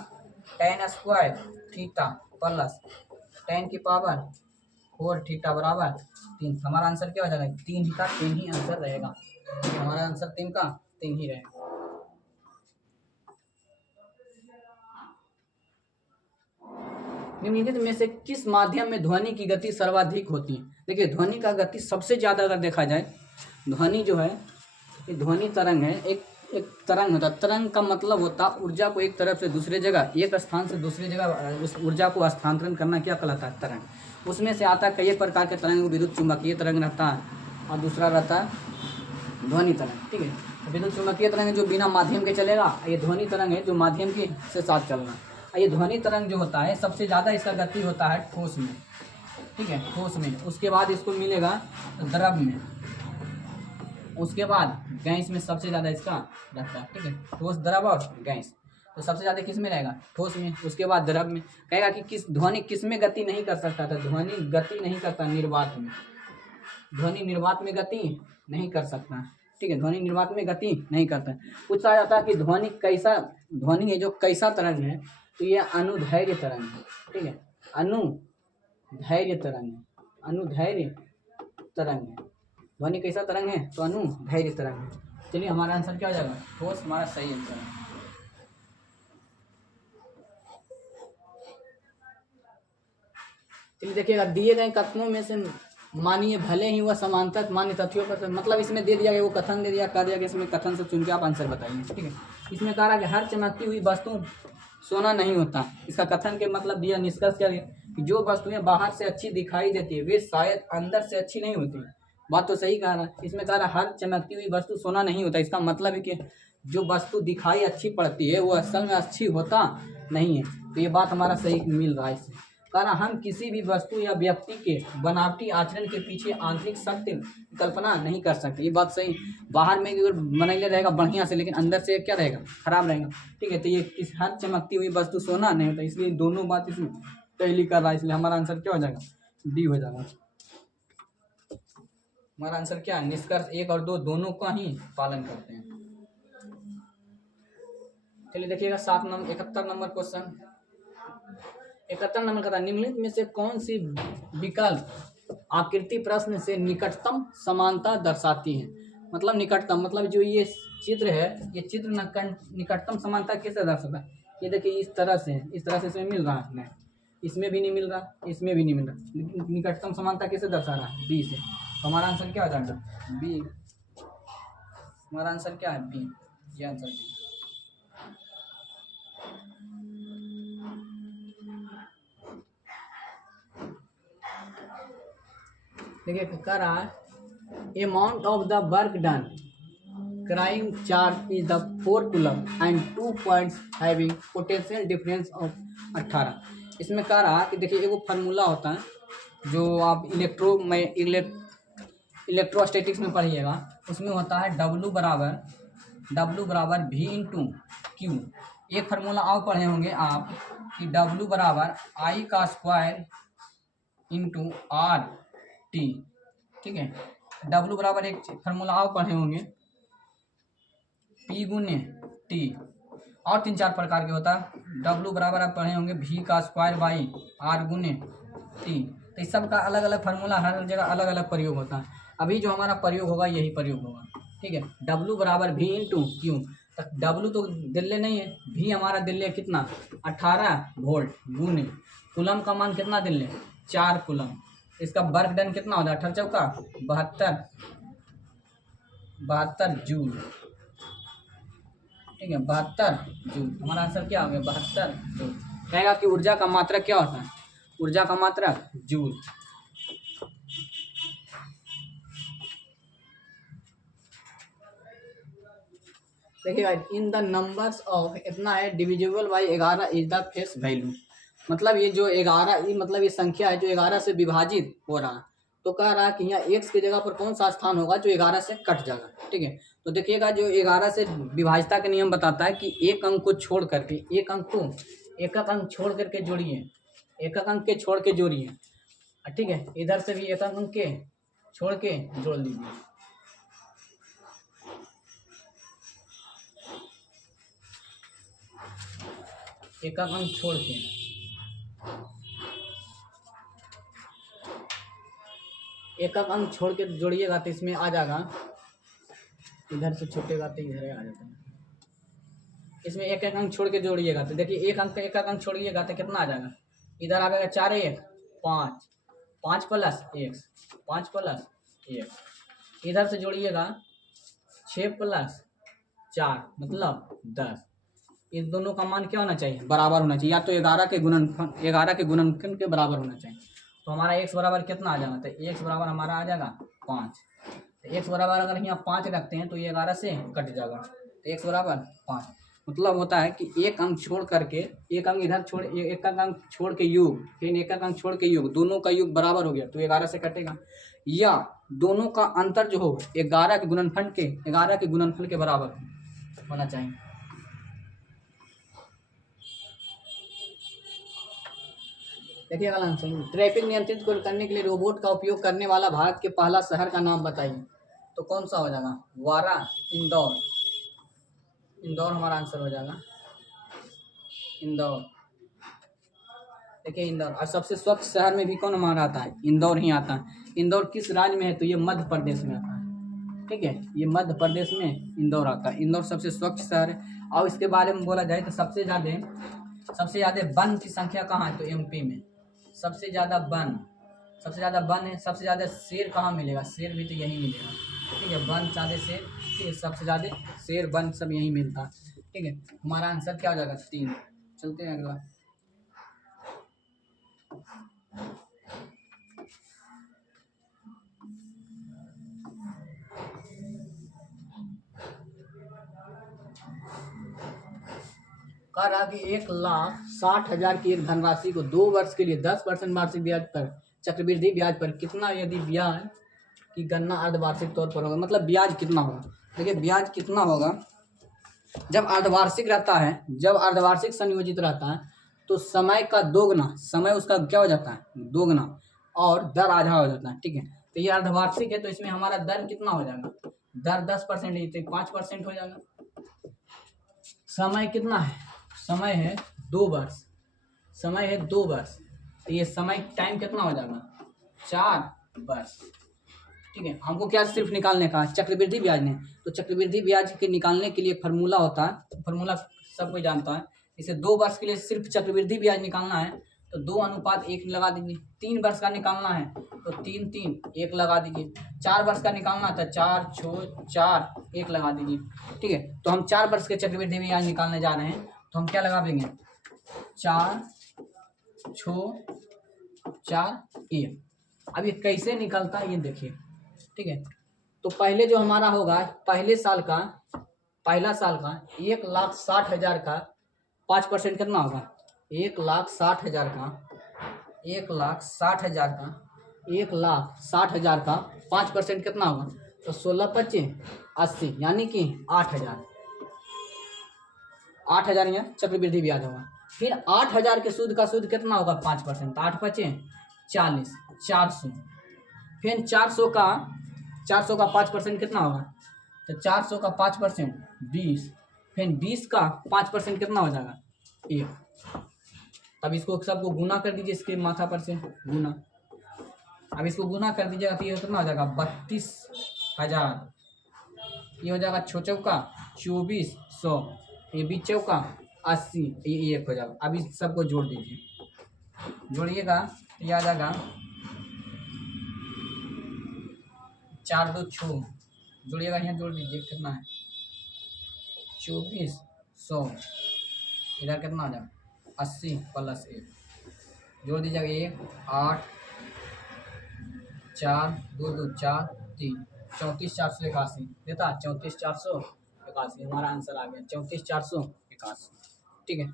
tan square theta plus tan की पावर 4 थीटा बराबर 3। हमारा आंसर क्या हो जाएगा? 3 का 3 ही आंसर रहेगा। हमारा आंसर 3 का 3 ही रहेगा। निम्नलिखित में से किस माध्यम में ध्वनि की गति सर्वाधिक होती है? देखिए ध्वनि का गति सबसे ज़्यादा अगर देखा जाए, ध्वनि जो है ये ध्वनि तरंग है। एक तरंग होता है, तरंग का मतलब होता है ऊर्जा को एक तरफ से दूसरे जगह, एक स्थान से दूसरी जगह उस ऊर्जा को स्थानांतरण करना क्या कहलाता है? तरंग। उसमें से आता है कई प्रकार के तरंग, विद्युत चुम्बकीय तरंग रहता है और दूसरा रहता है ध्वनि तरंग, ठीक है। विद्युत चुम्बकीय तरंग जो बिना माध्यम के चलेगा, ये ध्वनि तरंग है जो माध्यम के से साथ चलना। ये ध्वनि तरंग जो होता है सबसे ज़्यादा इसका गति होता है ठोस में, ठीक है, ठोस में। उसके बाद इसको मिलेगा द्रव में, उसके बाद गैस में सबसे ज़्यादा इसका रहता है, ठीक है। ठोस, द्रव और गैस। तो सबसे ज़्यादा किस में रहेगा? ठोस में। उसके बाद द्रव में। कहेगा कि किस ध्वनि किस में गति नहीं कर सकता था? ध्वनि गति नहीं करता निर्वात में। ध्वनि निर्वात में गति नहीं कर सकता, ठीक है। ध्वनि निर्वात में गति नहीं करता। पूछा जाता है कि ध्वनि कैसा, ध्वनि है जो कैसा तरंग है? तो ये अनुधैर्य तरंग है, ठीक है। अनुधैर्य तरंग है, अनुधैर्य तरंग है। ध्वनि कैसा तरंग है? तो अनुधैर्य तरंग है। चलिए हमारा आंसर क्या हो जाएगा? ठोस हमारा सही आंसर है। चलिए देखिएगा, दिए गए कथनों में से मानिए भले ही वह समांतर मान्य तथ्यों पर, मतलब इसमें दे दिया गया वो कथन दे दिया, कह दिया कि इसमें कथन से चुन के आप आंसर बताइए, ठीक है। इसमें कह रहा है कि हर चमकती हुई वस्तु सोना नहीं होता। इसका कथन के मतलब दिया, निष्कर्ष क्या है कि जो वस्तुएं बाहर से अच्छी दिखाई देती है वे शायद अंदर से अच्छी नहीं होती। बात तो सही कह रहा है। इसमें कह रहा है हर चमकती हुई वस्तु सोना नहीं होता। इसका मतलब है कि जो वस्तु दिखाई अच्छी पड़ती है वो असल में अच्छी होता नहीं है। तो ये बात हमारा सही मिल रहा है इससे। कारण हम किसी भी वस्तु या व्यक्ति के बनावटी आचरण के पीछे आंतरिक सत्य कल्पना नहीं कर सकते। ये बात सही। बाहर में अगर बनैले रहेगा बढ़िया से, लेकिन अंदर से क्या रहेगा? खराब रहेगा, ठीक है। तो ये किस हर चमकती हुई वस्तु सोना नहीं होता, इसलिए दोनों बात इसमें टैली कर रहा है। इसलिए हमारा आंसर क्या हो जाएगा? डी हो जाएगा। हमारा आंसर क्या है? निष्कर्ष 1 और 2 दोनों का ही पालन करते हैं। चलिए देखिएगा 71 नंबर क्वेश्चन। 71 नंबर का था, निम्नलिखित में से कौन सी विकल्प आकृति प्रश्न से निकटतम समानता दर्शाती है। मतलब निकटतम मतलब जो ये चित्र है, ये चित्र निकटतम समानता कैसे दर्शाता है। ये देखिए इस तरह से इसमें मिल रहा है, नहीं इसमें भी नहीं मिल रहा, इसमें भी नहीं मिल रहा, लेकिन निकटतम समानता कैसे दर्शा रहा है, बी से। तो हमारा आंसर क्या हो जाएगा, बी। हमारा आंसर क्या है, बी। ये आंसर बी। देखिए कह रहा है amount of the work done crime charge is the 4 coulomb and 2 points having potential difference of 18। इसमें कह रहा है कि देखिए एगो फार्मूला होता है जो आप इलेक्ट्रोस्टैटिक्स में पढ़िएगा, उसमें होता है W बराबर V इंटू क्यू। एक फार्मूला और पढ़े होंगे आप कि W बराबर I का स्क्वायर इंटू आर टी। ठीक है, W बराबर एक फार्मूला और पढ़े होंगे P गुने टी, और 3-4 प्रकार के होता है। W बराबर आप पढ़े होंगे V का स्क्वायर बाई R गुने टी। तो इस सब का अलग अलग फार्मूला, हर जगह अलग अलग प्रयोग होता है। अभी जो हमारा प्रयोग होगा यही प्रयोग होगा। ठीक है, W बराबर V इंटू क्यू। तक W तो दिल्ली नहीं है, V हमारा दिल्ली है कितना 18 वोल्ट गुने कूलम का मान कितना दिल्ली 4 कूलम। इसका वर्क डन कितना होता है 18 चौका 72 जूल। ठीक है, 72 जूल। हमारा आंसर क्या हो गया 72 जूल। कहेगा कि ऊर्जा का मात्रक क्या होता है, ऊर्जा का मात्रक जूल। देखिएगा इन द नंबर्स ऑफ इतना है divisible by 11 is the face value. मतलब ये जो 11 मतलब ये संख्या है जो 11 से विभाजित हो रहा है। तो कह रहा है कि यहाँ x की जगह पर कौन सा स्थान होगा जो 11 से कट जाएगा। ठीक है, तो देखिएगा जो 11 से विभाजता के नियम बताता है कि एक अंक को छोड़ करके एक अंक छोड़ करके जोड़िए, एक अंक के छोड़ के जोड़िए। ठीक है, इधर से भी एक अंक के छोड़ के जोड़ लीजिए। एक अंक छोड़ के एक अंक छोड़ के जोड़िएगा तो इसमें आ जाएगा, इधर से छूटेगा तो इधर आ जाता है। इसमें एक अंक छोड़ के जोड़िएगा तो देखिए एक अंक छोड़िएगा तो कितना आ जाएगा, इधर आ जाएगा 4 1 5 5 प्लस 1 5 प्लस 1। इधर से जोड़िएगा 6 प्लस 4 मतलब 10। इन दोनों का मान क्या होना चाहिए, बराबर होना चाहिए, या तो 11 के गुणनफल के बराबर होना चाहिए। तो हमारा x बराबर कितना आ जाएगा, तो x बराबर हमारा आ जाएगा 5। तो x बराबर अगर यहाँ 5 रखते हैं तो ये 11 से कट जाएगा, तो x बराबर 5। मतलब होता है कि एक अंक छोड़ करके एक अंक इधर छोड़ एक अंक छोड़ के योग, फिर एक अंक छोड़ के योग, दोनों का योग बराबर हो गया तो 11 से कटेगा, या दोनों का अंतर जो हो 11 के गुणनफल के बराबर होना चाहिए। देखिए अगला आंसर, ट्रैफिक नियंत्रित को करने के लिए रोबोट का उपयोग करने वाला भारत के पहला शहर का नाम बताइए। तो कौन सा हो जाएगा, वारा, इंदौर। इंदौर हमारा आंसर हो जाएगा, इंदौर। देखिए इंदौर। और सबसे स्वच्छ शहर में भी कौन हमारा आता है, इंदौर ही आता है। इंदौर किस राज्य में है, तो ये मध्य प्रदेश में आता है। ठीक है, ये मध्य प्रदेश में इंदौर आता है। इंदौर सबसे स्वच्छ शहर है। और इसके बारे में बोला जाए तो सबसे ज़्यादा वन की संख्या कहाँ है, तो एमपी में सबसे ज़्यादा वन है। सबसे ज़्यादा शेर कहाँ मिलेगा, शेर भी तो यहीं मिलेगा। ठीक है, वन ज़्यादा शेर, ठीक है, सबसे ज़्यादा शेर वन सब यहीं मिलता है। ठीक है, हमारा आंसर क्या हो जाएगा 3। चलते हैं अगला। कह रहा कि 1,60,000 की एक धनराशि को 2 वर्ष के लिए 10% वार्षिक ब्याज पर चक्रवृद्धि ब्याज पर कितना यदि ब्याज की गणना अर्धवार्षिक तौर पर होगा। मतलब ब्याज कितना होगा, देखिए ब्याज कितना होगा जब अर्धवार्षिक रहता है, जब अर्धवार्षिक संयोजित रहता है तो समय का दोगुना, समय उसका क्या हो जाता है दोगुना, और दर आधा हो जाता है। ठीक है, तो ये अर्धवार्षिक है तो इसमें हमारा दर कितना हो जाएगा, दर 10% है तो 5% हो जाएगा। समय कितना है, समय है 2 वर्ष, समय है 2 वर्ष, तो ये समय टाइम कितना हो जाएगा 4 वर्ष। ठीक है, हमको क्या सिर्फ निकालने का चक्रवृद्धि ब्याज ने, तो चक्रवृद्धि ब्याज के निकालने के लिए फार्मूला होता है, तो फार्मूला सब कोई जानता है। इसे 2 वर्ष के लिए सिर्फ चक्रवृद्धि ब्याज निकालना है तो 2:1 लगा दीजिए। 3 वर्ष का निकालना है तो 3:1 लगा दीजिए। 4 वर्ष का निकालना था 4:4 लगा दीजिए। ठीक है, तो हम 4 वर्ष के चक्रवृद्धि ब्याज निकालने जा रहे हैं तो हम क्या लगा देंगे 4:4 अब ये कैसे निकलता है ये देखिए। ठीक है, तो पहले जो हमारा होगा पहला साल का 1,60,000 का 5% कितना होगा 1,60,000 का 5% कितना होगा तो 16×5 = 80 यानी कि 8,000 यहाँ चक्रवृद्धि ब्याज होगा। फिर 8,000 के सूद का सूद कितना होगा 5%, तो 8×5 = 40 फिर 400 का 5% कितना होगा तो 400 का 5% 20 फिर 20 का 5% कितना हो जाएगा 1। अब इसको सबको गुना कर दीजिए, इसके माथा पर से गुना, अब इसको गुना कर दीजिएगा तो ये कितना हो जाएगा 32,000, ये हो जाएगा 6 चौका 2400, ये 20 चौका 80, ये 1 हो जाएगा। अब इस सबको जोड़ दीजिए, जोड़िएगा तो ये आ जाएगा 4×2 = 6, जोड़िएगा यहाँ जोड़ दीजिए कितना है 2400, इधर कितना आ जाएगा 80 + 1, जोड़ दीजिएगा 1 8 4 2 2 4 3 34,481 देता 34,481, हमारा आंसर आ गया 34,481। ठीक है,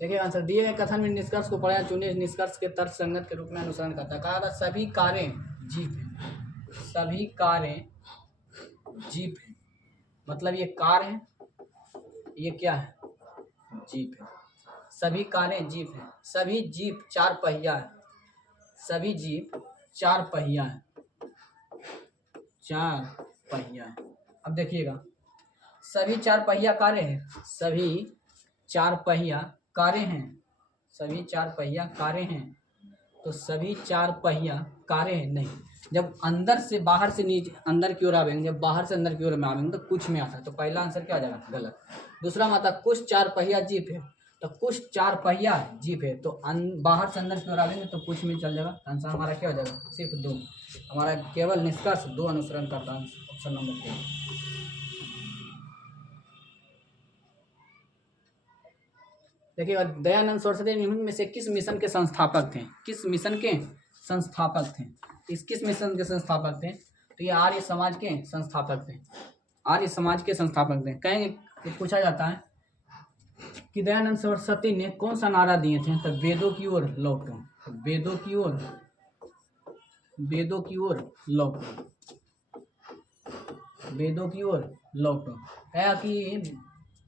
देखिए आंसर दिए गए कथन में निष्कर्ष को पढ़ा चुने, निष्कर्ष के तर्क संगत के रूप में अनुसरण करता है। कहा था सभी कारें जीप हैं, सभी कारें जीप है, मतलब ये कार है, ये क्या है जीप है। सभी कारें जीप हैं, सभी जीप 4 पहिया है, सभी जीप 4 पहिया है, 4 पहिया है। अब देखिएगा सभी 4 पहिया कारें हैं, सभी 4 पहिया कारें हैं, सभी 4 पहिया कारें हैं, तो सभी 4 पहिया कारें हैं नहीं, जब अंदर से बाहर से नीचे अंदर की ओर आवेंगे, जब बाहर से अंदर की ओर में आवेंगे तो कुछ में आता है, तो पहला आंसर क्या आ जाएगा गलत। दूसरा माता कुछ 4 पहिया जीप है, तो कुछ 4 पहिया जीप है, तो बाहर से अंदर की ओर आवेंगे तो कुछ में चल जाएगा, आंसर हमारा क्या हो जाएगा सिर्फ 2, हमारा केवल निष्कर्ष 2 अनुसरण करता है, ऑप्शन नंबर 3। देखिए दयानंद सरस्वती निम्न में से किस मिशन के संस्थापक थे, किस मिशन के संस्थापक थे, किस मिशन के संस्थापक थे, तो ये आर्य समाज के संस्थापक थे, आर्य समाज के संस्थापक थे। कहेंगे पूछा जाता है कि दयानंद सरस्वती ने कौन सा नारा दिए थे, तो वेदों की ओर लौटो, वेदों की ओर, वेदों की ओर लौटो, वेदों की ओर लौटो। है कि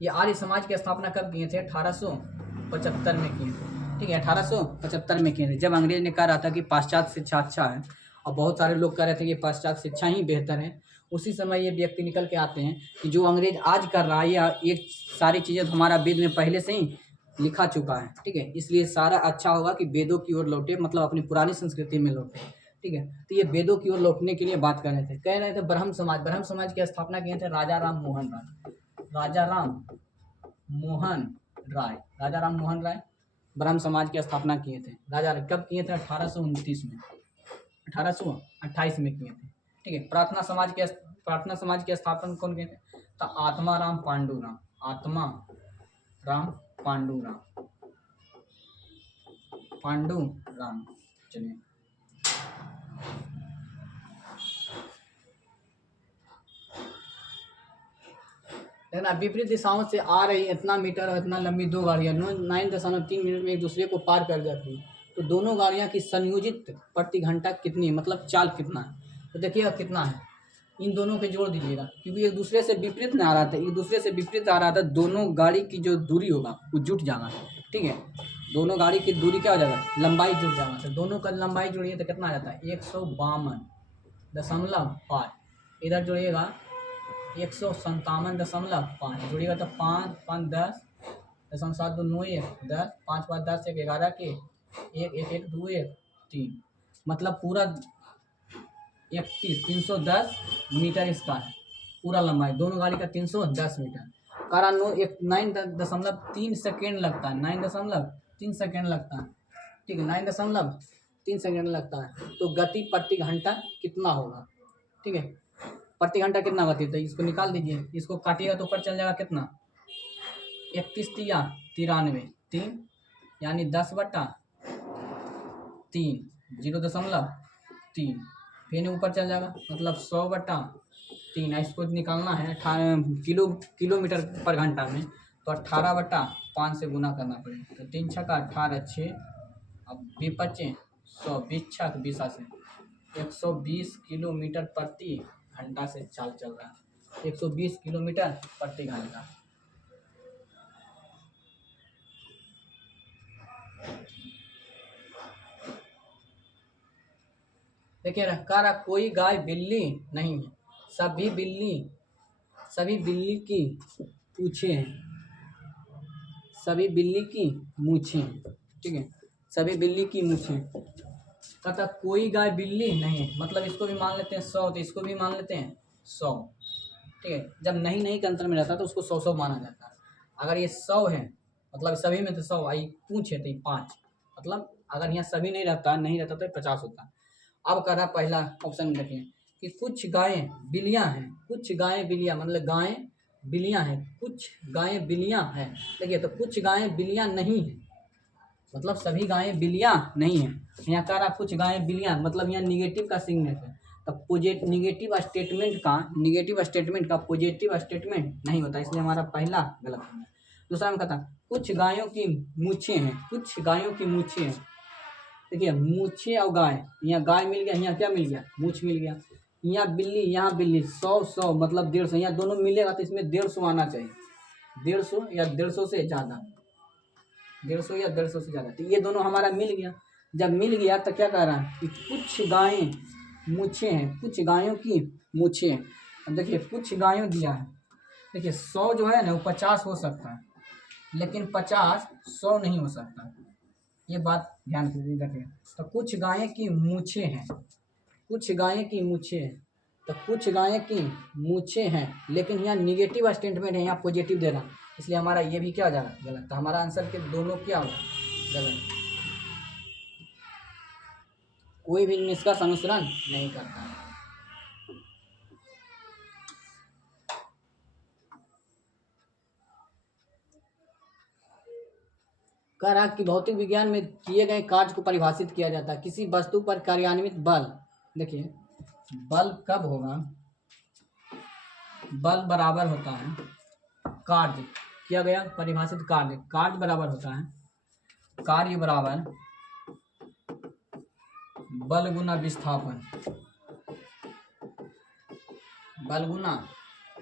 ये आर्य समाज की स्थापना कब किए थे 1875 में किए थे। ठीक है, 1875 में किए थे, जब अंग्रेज ने कहा रहा था कि पाश्चात्य शिक्षा अच्छा है और बहुत सारे लोग कह रहे थे कि पाश्चात्य शिक्षा ही बेहतर है। उसी समय ये व्यक्ति निकल के आते हैं कि जो अंग्रेज आज कर रहा है या ये सारी चीज़ें तो हमारा वेद में पहले से ही लिखा चुका है। ठीक है, इसलिए सारा अच्छा होगा कि वेदों की ओर लौटे, मतलब अपनी पुरानी संस्कृति में लौटे। ठीक है, तो ये वेदों की ओर लौटने के लिए बात कर रहे थे। कह रहे थे ब्रह्म समाज, ब्रह्म समाज की स्थापना किए थे राजा राम मोहन राय, राजा राम मोहन राय ब्रह्म समाज की स्थापना किए थे। राजा कब किए थे 1829 में, 1828 में किए थे। ठीक है, प्रार्थना समाज के स्थापना कौन किए थे, तो आत्मा राम पांडुराम। चलिए लेकिन विपरीत दिशाओं से आ रही इतना मीटर और इतना लंबी 2 गाड़ियाँ 9.3 मिनट में एक दूसरे को पार कर जाती है, तो दोनों गाड़ियाँ की संयोजित प्रति घंटा कितनी, मतलब चाल कितना है, तो देखिएगा कितना है इन दोनों के जोड़ दीजिएगा, क्योंकि एक दूसरे से विपरीत ना आ रहा था, एक दूसरे से विपरीत आ रहा था, दोनों गाड़ी की जो दूरी होगा वो जुट जाएगा। ठीक है, दोनों गाड़ी की दूरी क्या हो जाएगा, लंबाई जुट जाएगा। तो दोनों का लंबाई जोड़िए तो कितना आ जाता है 152.5। इधर जोड़िएगा 157.5 जोड़िएगा तो 5 5 10 7 2 9 1 10 5 5 10 1 11 के 1 1 1 2 1 3, मतलब पूरा 310 मीटर इसका है पूरा लंबाई, दोनों गाड़ी का 310 मीटर। कारण 9.3 सेकेंड लगता है, 9.3 सेकेंड लगता है। ठीक है, 9.3 सेकेंड लगता है। तो गति प्रति घंटा कितना होगा? ठीक है, प्रति घंटा कितना गति होता है, इसको निकाल दीजिए। इसको काटिएगा तो ऊपर चल जाएगा कितना, 31 या 93 3, यानी 10/3 0.3, फिर ऊपर चल जाएगा, मतलब 100/3। इसको निकालना है किलोमीटर पर घंटा में, तो 18/5 से गुना करना पड़ेगा। तो 3 छक्का 18 6, अब 20 25 100 20 छक 20 से 120 किलोमीटर प्रति घंटा से चाल चल रहा है, 120 किलोमीटर प्रति घंटा। देखिए कह रहा कोई गाय बिल्ली नहीं है, सभी बिल्ली की पूछे हैं, सभी बिल्ली की मूछें हैं। ठीक है, सभी बिल्ली की मूछें। कहता कोई गाय बिल्ली नहीं है, मतलब इसको भी मान लेते हैं 100, तो इसको भी मान लेते हैं 100। ठीक है, जब नहीं के अंतर में रहता तो उसको 100 माना जाता है। अगर ये 100 है मतलब सभी में तो 100 आई, पूछ है तो 5, मतलब अगर यहाँ सभी नहीं रहता तो 50 होता। अब कह रहा पहला ऑप्शन में देखिए कि कुछ गायें बिल्लियाँ हैं, कुछ गायें बिल्लियाँ, मतलब गायें बिल्लियाँ हैं, कुछ गायें बिल्लियाँ हैं। देखिए तो कुछ गायें बिल्लियाँ नहीं हैं, मतलब सभी गायें बिल्लियाँ नहीं हैं। यहाँ कह रहा कुछ गायें बिल्लियाँ, मतलब यहाँ निगेटिव का सिग्नेचर है, तो निगेटिव स्टेटमेंट का पॉजिटिव स्टेटमेंट नहीं होता, इसलिए हमारा पहला गलत है। दूसरा में कहता कुछ गायों की मूछें हैं, कुछ गायों की मूछें हैं। देखिए मूछे और गाय, यहाँ गाय मिल गया, यहाँ क्या मिल गया, मूछ मिल गया। यहाँ बिल्ली, यहाँ बिल्ली, 100 मतलब 150, यहाँ दोनों मिलेगा तो इसमें 150 आना चाहिए, 150 या 150 से ज़्यादा, 150 या 150 से ज़्यादा। तो ये दोनों हमारा मिल गया। जब मिल गया तो क्या कह रहा है कि कुछ गायें मूछें हैं, कुछ गायों की मूछें हैं। अब देखिए कुछ गायों दिया है, देखिए 100 जो है ना वो 50 हो सकता है, लेकिन 50 100 नहीं हो सकता, ये बात ध्यान से रखिए। तो कुछ गायें की मूछें हैं, कुछ गायें की मूछें हैं, तो कुछ गायें की मूछें हैं, लेकिन यहाँ निगेटिव स्टेटमेंट है, यहाँ पॉजिटिव दे रहा, इसलिए हमारा ये भी क्या हो जाएगा गलत। तो हमारा आंसर के दोनों क्या होगा गलत, कोई भी निष्कर्ष अनुसरण नहीं करता है। कह रहा कि भौतिक विज्ञान में किए गए कार्य को परिभाषित किया जाता है। किसी वस्तु पर कार्यान्वित बल, देखिए बल कब होगा, बल बराबर होता है कार्य किया गया परिभाषित कार्य बराबर होता है कार्य बराबर बल गुना विस्थापन, बल गुना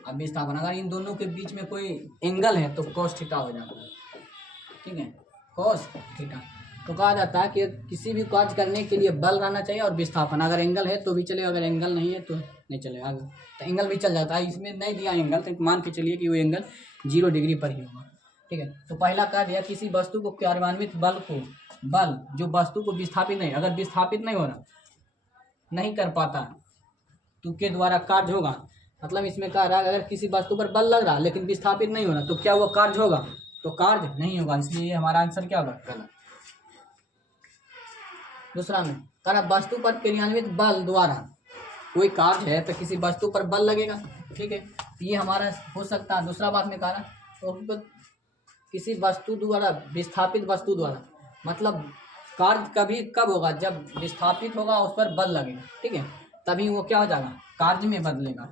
विस्थापन। अगर इन दोनों के बीच में कोई एंगल है तो cos थीटा हो जाता है। ठीक है, cos थीटा। तो कहा जाता है कि किसी भी कार्य करने के लिए बल रहना चाहिए और विस्थापन, अगर एंगल है तो भी चलेगा, अगर एंगल नहीं है तो नहीं चलेगा। तो एंगल भी चल जाता है, इसमें नहीं दिया एंगल, तो मान के चलिए कि वो एंगल 0 डिग्री पर ही होगा। ठीक है, तो पहला कह दिया किसी वस्तु को कार्यान्वित बल जो वस्तु को विस्थापित नहीं, अगर विस्थापित नहीं हो रहा, नहीं कर पाता तो के द्वारा कार्य होगा। मतलब इसमें कह रहा है अगर किसी वस्तु पर बल लग रहा लेकिन विस्थापित नहीं हो रहा तो क्या वो कार्य होगा, तो कार्य नहीं होगा, इसलिए हमारा आंसर क्या होगा गलत। दूसरा में कह रहा वस्तु पर क्रियान्वित बल द्वारा कोई कार्य है तो किसी वस्तु पर बल लगेगा। ठीक है, ये हमारा हो सकता है। दूसरा बात में कह रहा तो किसी वस्तु द्वारा विस्थापित वस्तु द्वारा, मतलब कार्य कभी कब होगा, जब विस्थापित होगा उस पर बल लगेगा। ठीक है, तभी वो क्या हो जाएगा कार्य में बदलेगा।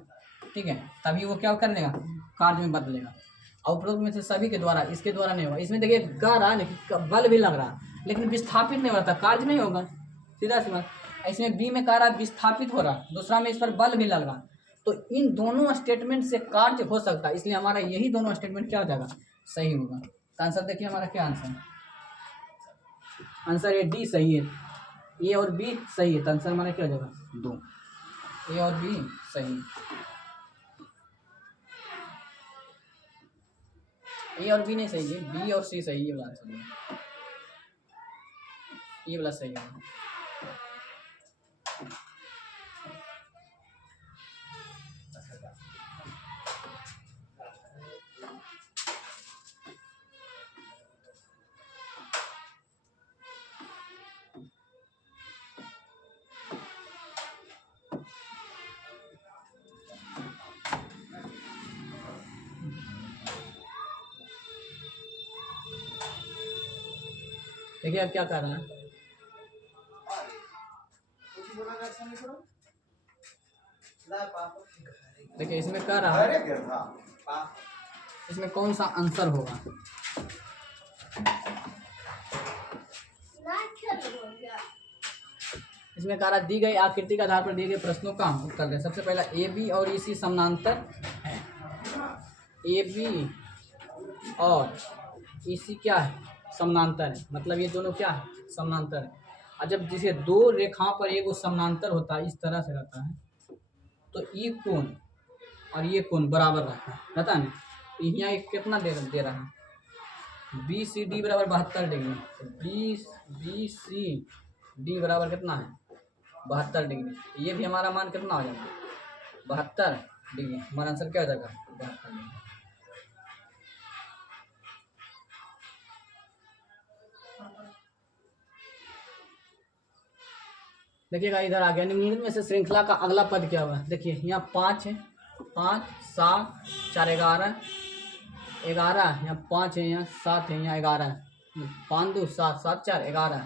ठीक है, तभी वो क्या कर लेगा कार्य में बदलेगा। और उपरोक्त में से सभी के द्वारा, इसके द्वारा नहीं होगा। इसमें देखिए कह रहा है कि बल भी लग रहा लेकिन विस्थापित नहीं होता, कार्य नहीं होगा, सीधा सी बात। इसमें बी में कह रहा है विस्थापित हो रहा, दूसरा में इस पर बल भी लग रहा, तो इन दोनों स्टेटमेंट से कार्य हो सकता है, इसलिए हमारा यही दोनों स्टेटमेंट क्या हो जाएगा, सही होगा। तो आंसर देखिए हमारा क्या आंसर है, आंसर ये डी सही है, ए और बी सही है, तो आंसर हमारा क्या हो जाएगा 2, ए और बी सही है। ए और बी नहीं सही है, बी और सी सही है, ये वाला आंसर है, ये वाला सही है। देखिए अब क्या कर रहा है, देखिए इसमें कह रहा है, इसमें कौन सा आंसर होगा। इसमें कह रहा दी गई आकृति के आधार पर दिए गए प्रश्नों का उत्तर दें। सबसे पहला ए बी और ई सी समानांतर है, ए बी और ई सी क्या है, समानांतर है, मतलब ये दोनों क्या है, समानांतर है। और जब जिसे दो रेखाओं पर एक समानांतर होता है, इस तरह से रहता है, तो ये कोण और ये कोण बराबर रहता है ना। तो यहाँ एक कितना दे रहा है, बी सी डी बराबर 72 डिग्री, तो बी सी डी बराबर कितना है 72 डिग्री। ये भी हमारा मान कितना हो जाएगा 72 डिग्री, हमारा आंसर क्या हो जाएगा 72 डिग्री। देखिएगा इधर आ गया, निम्नलिखित में से श्रृंखला का अगला पद क्या हुआ, देखिए यहाँ 5 है, 5 7 4 11 11, यहाँ 5 है, यहाँ 7 है, यहाँ 11 है, 5 2 7 7 4 11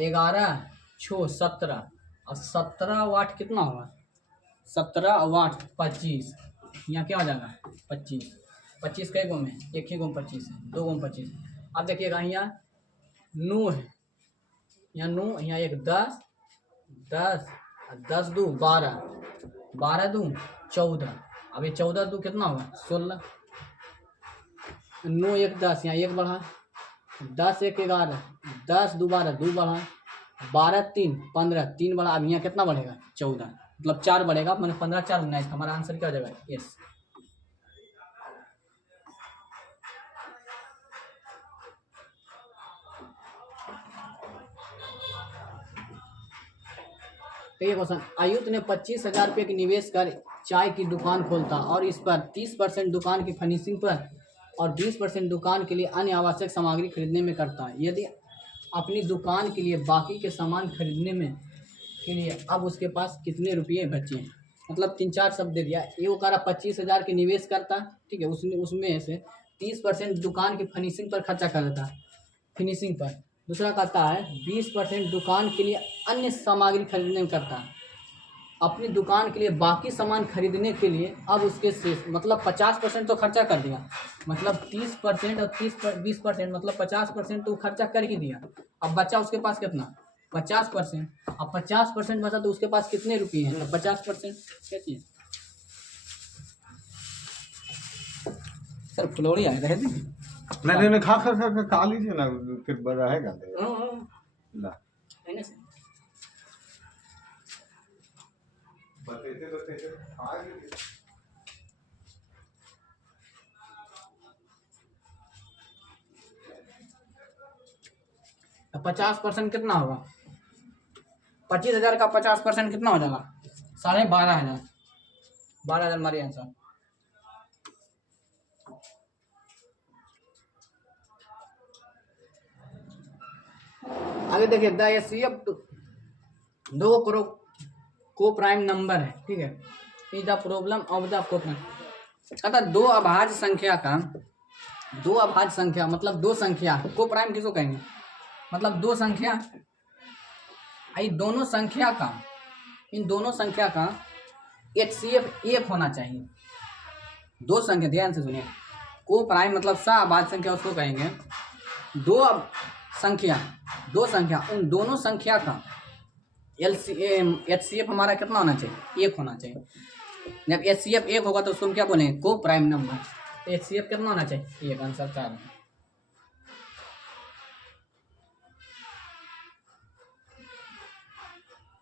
11 6 17 और 17 और 8 कितना होगा 17 और 8 25, यहाँ क्या हो जाएगा 25, 25 कई गुम है, एक ही गुम 25 है, 2 गुम 25। अब देखिएगा यहाँ 9 है, यहाँ 9, यहाँ एक 10 10 10 2 12 12 2 14, अब ये 14 2 कितना होगा 16, 9 1 10, यहाँ एक बढ़ा, 10 1 11 10 2 12 2 बढ़ा, 12 3 15 3 बढ़ा, अब यहाँ कितना बढ़ेगा 14, मतलब 4 बढ़ेगा, मैंने 15 4 19, हमारा आंसर क्या हो जाएगा यस। तो ये क्वेश्चन, आयुक्त ने 25,000 रुपये की निवेश कर चाय की दुकान खोलता और इस पर 30% दुकान की फर्निशिंग पर और 20% दुकान के लिए अन्य आवश्यक सामग्री खरीदने में करता है। यदि अपनी दुकान के लिए बाकी के सामान खरीदने में के लिए अब उसके पास कितने रुपये बचे, मतलब 3-4 शब्द दे दिया। ये वो कह रहा 25,000 की निवेश करता, ठीक है, उसमें से 30% दुकान की फिनिशिंग पर खर्चा कर देता है, फिनिशिंग पर। दूसरा कहता है 20% दुकान के लिए अन्य सामग्री खरीदने में करता है, अपनी दुकान के लिए बाकी सामान खरीदने के लिए अब उसके शेष, मतलब 50% तो खर्चा कर दिया, मतलब 30% और 20% मतलब 50% तो खर्चा कर ही दिया। अब बचा उसके पास कितना 50%, अब 50% बचा तो उसके पास कितने रुपये हैं, मतलब 50% क्या चीज़ सर फुलौड़ी आए रहे थे नहीं खा खा खा खा खा लीजिए ना, फिर रहेगा ला बतेते खा लीजिए। 50% कितना होगा, 25,000 का 50% कितना हो जाएगा 12,500, 12,000 हमारी आंसर। आगे देखिए, द एचसीएफ दो को प्राइम नंबर है, ठीक है, is the problem of the question. अतः दो अभाज्य संख्या मतलब दो संख्या को प्राइम किसको कहेंगे, मतलब दो संख्या, इन दोनों संख्या का एचसीएफ एफ होना चाहिए। दो संख्या, ध्यान से सुनिए, को प्राइम मतलब अभाज्य संख्या उसको कहेंगे। दो संख्या उन दोनों संख्या का एचसीएफ हमारा कितना होना चाहिए, एक होना चाहिए। जब HCF एक होगा तो उसको हम क्या बोलेंगे, को प्राइम नंबर। तो HCF कितना होना चाहिए, एक, आंसर 4।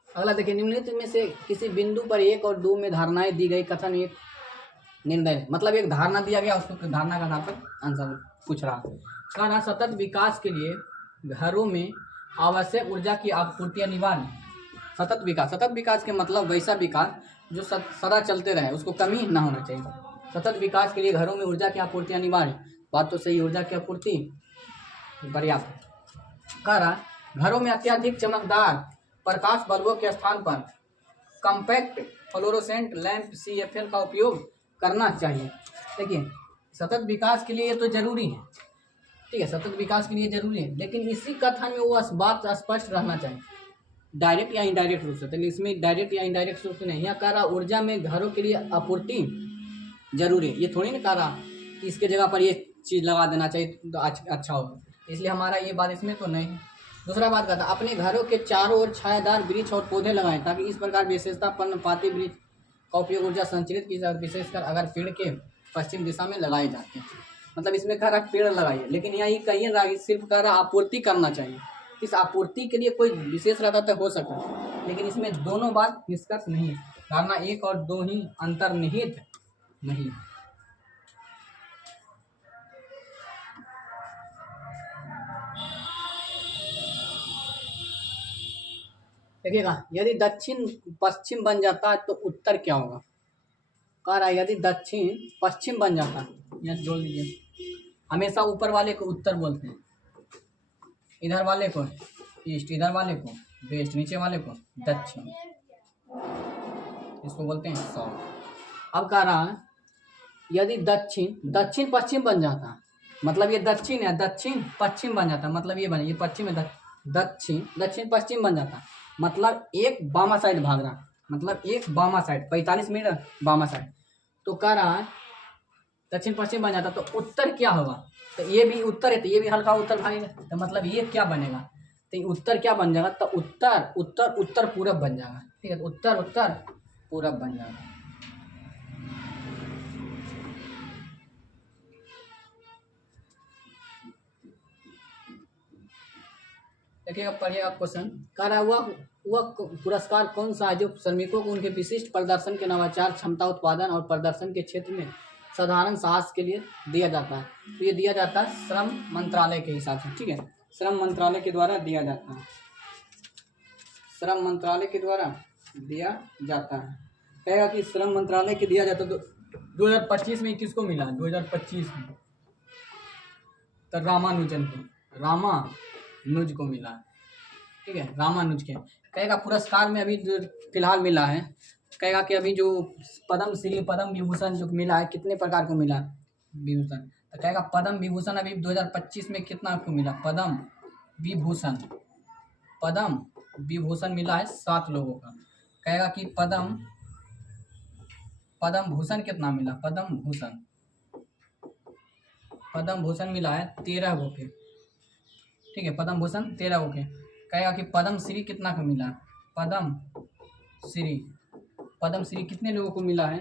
अगला देखिए, निम्नलिखित में से किसी बिंदु पर 1 और 2 में धारणाएं दी गई, कथन एक निर्णय, मतलब एक धारणा दिया गया, उसको धारणा का आधार पर आंसर पूछ रहा है। कह रहा सतत विकास के लिए घरों में आवश्यक ऊर्जा की आपूर्ति अनिवार्य। सतत विकास के मतलब वैसा विकास जो सदा चलते रहे, उसको कमी ना होना चाहिए। सतत विकास के लिए घरों में ऊर्जा की आपूर्ति अनिवार्य, बात तो सही, ऊर्जा की आपूर्ति पर्याप्त। कह रहा घरों में अत्यधिक चमकदार प्रकाश बल्बों के स्थान पर कॉम्पैक्ट फ्लोरोसेंट लैंप CFL का उपयोग करना चाहिए। देखिए, सतत विकास के लिए ये तो जरूरी है, ठीक है, सतत विकास के लिए जरूरी है, लेकिन इसी कथन में वो बात स्पष्ट रहना चाहिए, डायरेक्ट या इनडायरेक्ट रूप से। तो इसमें डायरेक्ट या इनडायरेक्ट रूप से नहीं, यहाँ कह रहा ऊर्जा में घरों के लिए आपूर्ति जरूरी है, ये थोड़ी ना कह रहा कि इसके जगह पर ये चीज़ लगा देना चाहिए तो अच्छा होगा, इसलिए हमारा ये बात इसमें तो नहीं है। दूसरा बात कहता, अपने घरों के चारों ओर छायादार वृक्ष और पौधे लगाएं, ताकि इस प्रकार विशेषता पर्णपाती वृक्ष का उपयोग ऊर्जा संचरित की जाए, विशेषकर अगर पेड़ के पश्चिम दिशा में लगाए जाते हैं। मतलब इसमें कह रहा पेड़ लगाइए, लेकिन यहाँ ये कहिए ना, सिर्फ कह रहा आपूर्ति करना चाहिए। इस आपूर्ति के लिए कोई विशेष रहता तो हो सकता है, लेकिन इसमें दोनों बात निष्कर्ष नहीं है, धारणा 1 और 2 ही अंतर्निहित नहीं। देखिएगा, यदि दक्षिण पश्चिम बन जाता है तो उत्तर क्या होगा। कह रहा है यदि दक्षिण पश्चिम बन जाता है, यहाँ जोड़ लीजिए, हमेशा ऊपर वाले को उत्तर बोलते हैं, इधर वाले को ईस्ट, इधर वाले को वेस्ट, नीचे वाले को दक्षिण, इसको बोलते हैं साउथ। अब कह रहा है यदि दक्षिण पश्चिम बन जाता, मतलब ये दक्षिण है, दक्षिण पश्चिम बन जाता, मतलब ये बने, ये पश्चिम है, दक्षिण पश्चिम बन जाता, मतलब एक बामा साइड भाग रहा, मतलब एक बामा साइड 45 मीटर बामा साइड। तो कह रहा है दक्षिण पश्चिम बन जाता तो उत्तर क्या होगा, तो ये भी उत्तर है, तो ये भी हल्का उत्तर भागेगा, तो मतलब ये क्या बनेगा, तो उत्तर क्या बन जाएगा, तो उत्तर पूरब बन जाएगा, ठीक है, उत्तर पूरब बन जाएगा। देखिएगा, पढ़िएगा क्वेश्चन। कह रहा है वह पुरस्कार कौन सा है जो श्रमिकों को उनके विशिष्ट प्रदर्शन के नवाचार क्षमता उत्पादन और प्रदर्शन के क्षेत्र में साधारण साहस के लिए दिया जाता है। तो ये दिया जाता है श्रम मंत्रालय के हिसाब से, ठीक है, श्रम मंत्रालय के द्वारा दिया जाता है, श्रम मंत्रालय के द्वारा दिया जाता है। कहेगा कि श्रम मंत्रालय के दिया जाता तो 2025 में किसको मिला, 2025 में तो रामानुज को मिला, ठीक है, रामानुज के। कहेगा पुरस्कार में अभी जो फिलहाल मिला है, कहेगा कि अभी जो पद्म विभूषण जो मिला है, कितने प्रकार को मिला विभूषण, तो कहेगा पद्म विभूषण अभी 2025 में कितना को मिला, पद्म विभूषण मिला है 7 लोगों का। कहेगा कि पद्म भूषण कितना मिला, पद्म भूषण मिला है 13 गो के, ठीक है, पद्म भूषण 13 गो के। कहेगा कि पद्म श्री कितना का मिला, पद्म श्री कितने लोगों को मिला है,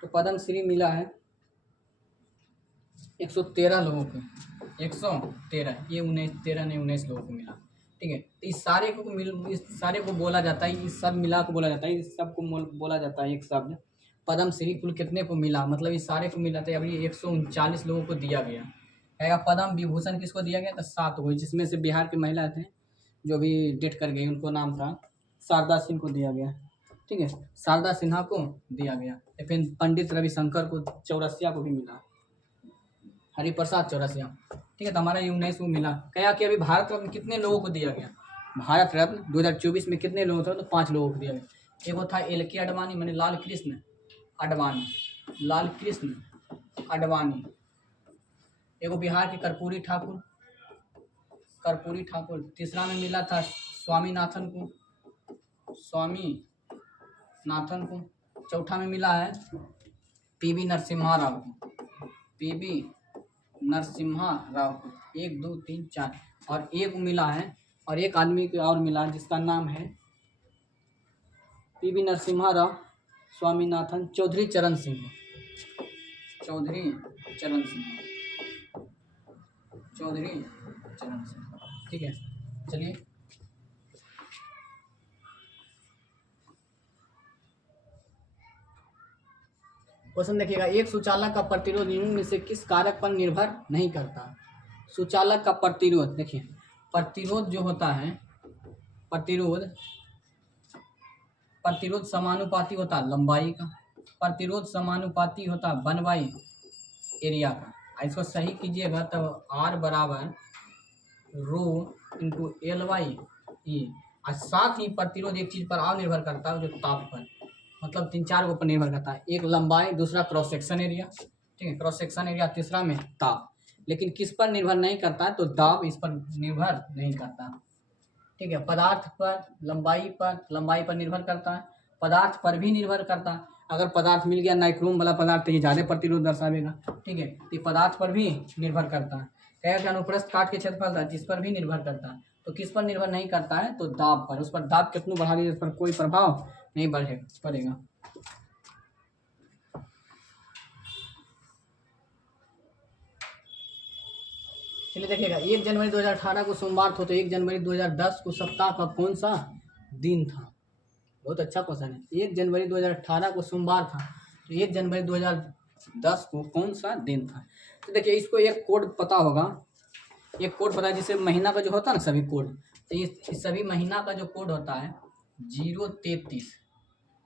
तो पद्म श्री मिला है 113 लोगों को, 113, ये 19 लोगों को मिला, ठीक है। तो इस सारे को बोला जाता है, इस सब मिला को बोला जाता है, इस सब को बोला जाता है एक शब्द पद्म श्री। कुल कितने को मिला, मतलब इस सारे को मिला था, अभी 139 लोगों को दिया गया। कहेगा पद्म विभूषण किसको दिया गया, तो 7 को, जिसमें से बिहार की महिला थे जो भी डेट कर गई, उनको नाम था शारदा सिंह को दिया गया, ठीक है, शारदा सिन्हा को दिया गया। फिर पंडित रविशंकर को, चौरसिया को भी मिला, हरिप्रसाद चौरसिया, ठीक है, तो हमारा ये 19 को मिला। कहा कि अभी भारत रत्न कितने लोगों को दिया गया, भारत रत्न 2024 में कितने लोगों थे, तो 5 लोगों को दिया गया। एक वो था LK आडवाणी, मैंने लाल कृष्ण आडवाणी। एगो बिहार के कर्पूरी ठाकुर। तीसरा में मिला था स्वामीनाथन को। चौथा में मिला है PV नरसिम्हा राव को, 1 2 3 4, और एक मिला है, और एक आदमी को और मिला जिसका नाम है PV नरसिम्हा राव, स्वामीनाथन, चौधरी चरण सिंह, चौधरी चरण सिंह, चौधरी चरण सिंह। ठीक है, चलिए क्वेश्चन देखिएगा। एक सुचालक का प्रतिरोध निम्न में से किस कारक पर निर्भर नहीं करता? सुचालक का प्रतिरोध, देखिए प्रतिरोध जो होता है, प्रतिरोध समानुपाती होता है लंबाई का, प्रतिरोध समानुपाती होता है बनवाई एरिया का। इसको सही कीजिएगा तब R बराबर रो इंटू एल वाई ई। और साथ ही प्रतिरोध एक चीज़ पर और निर्भर करता है, जो ताप पर, मतलब 3-4 के ऊपर निर्भर करता है। एक लंबाई, दूसरा क्रॉस सेक्शन एरिया, ठीक है, क्रॉस सेक्शन एरिया, तीसरा में ताप। लेकिन किस पर निर्भर नहीं करता है? तो दाब इस पर निर्भर नहीं करता। ठीक है, पदार्थ पर, लंबाई पर निर्भर करता है, पदार्थ पर भी निर्भर करता है। अगर पदार्थ मिल गया नाइक्रोम वाला पदार्थ तो ये ज़्यादा प्रतिरोध दर्शावेगा। ठीक है, ये पदार्थ पर भी निर्भर करता है। कह के अनुप्रस्थ काट के क्षेत्रफल था, जिस पर भी निर्भर करता है। तो किस पर निर्भर नहीं करता है? तो दाब पर। उस पर दाब कितनों बढ़ा दीजिए, उस पर कोई प्रभाव नहीं पड़ेगा। चलिए देखिएगा, 1 जनवरी 2018 को सोमवार था, तो 1 जनवरी 2010 को सप्ताह का कौन सा दिन था? बहुत अच्छा क्वेश्चन है। 1 जनवरी 2018 को सोमवार था, तो 1 जनवरी 2010 को कौन सा दिन था? तो देखिए, इसको एक कोड पता होगा, एक कोड पता है, जिससे महीना का जो होता है ना सभी कोड, तो इस सभी महीना का जो कोड होता है 033,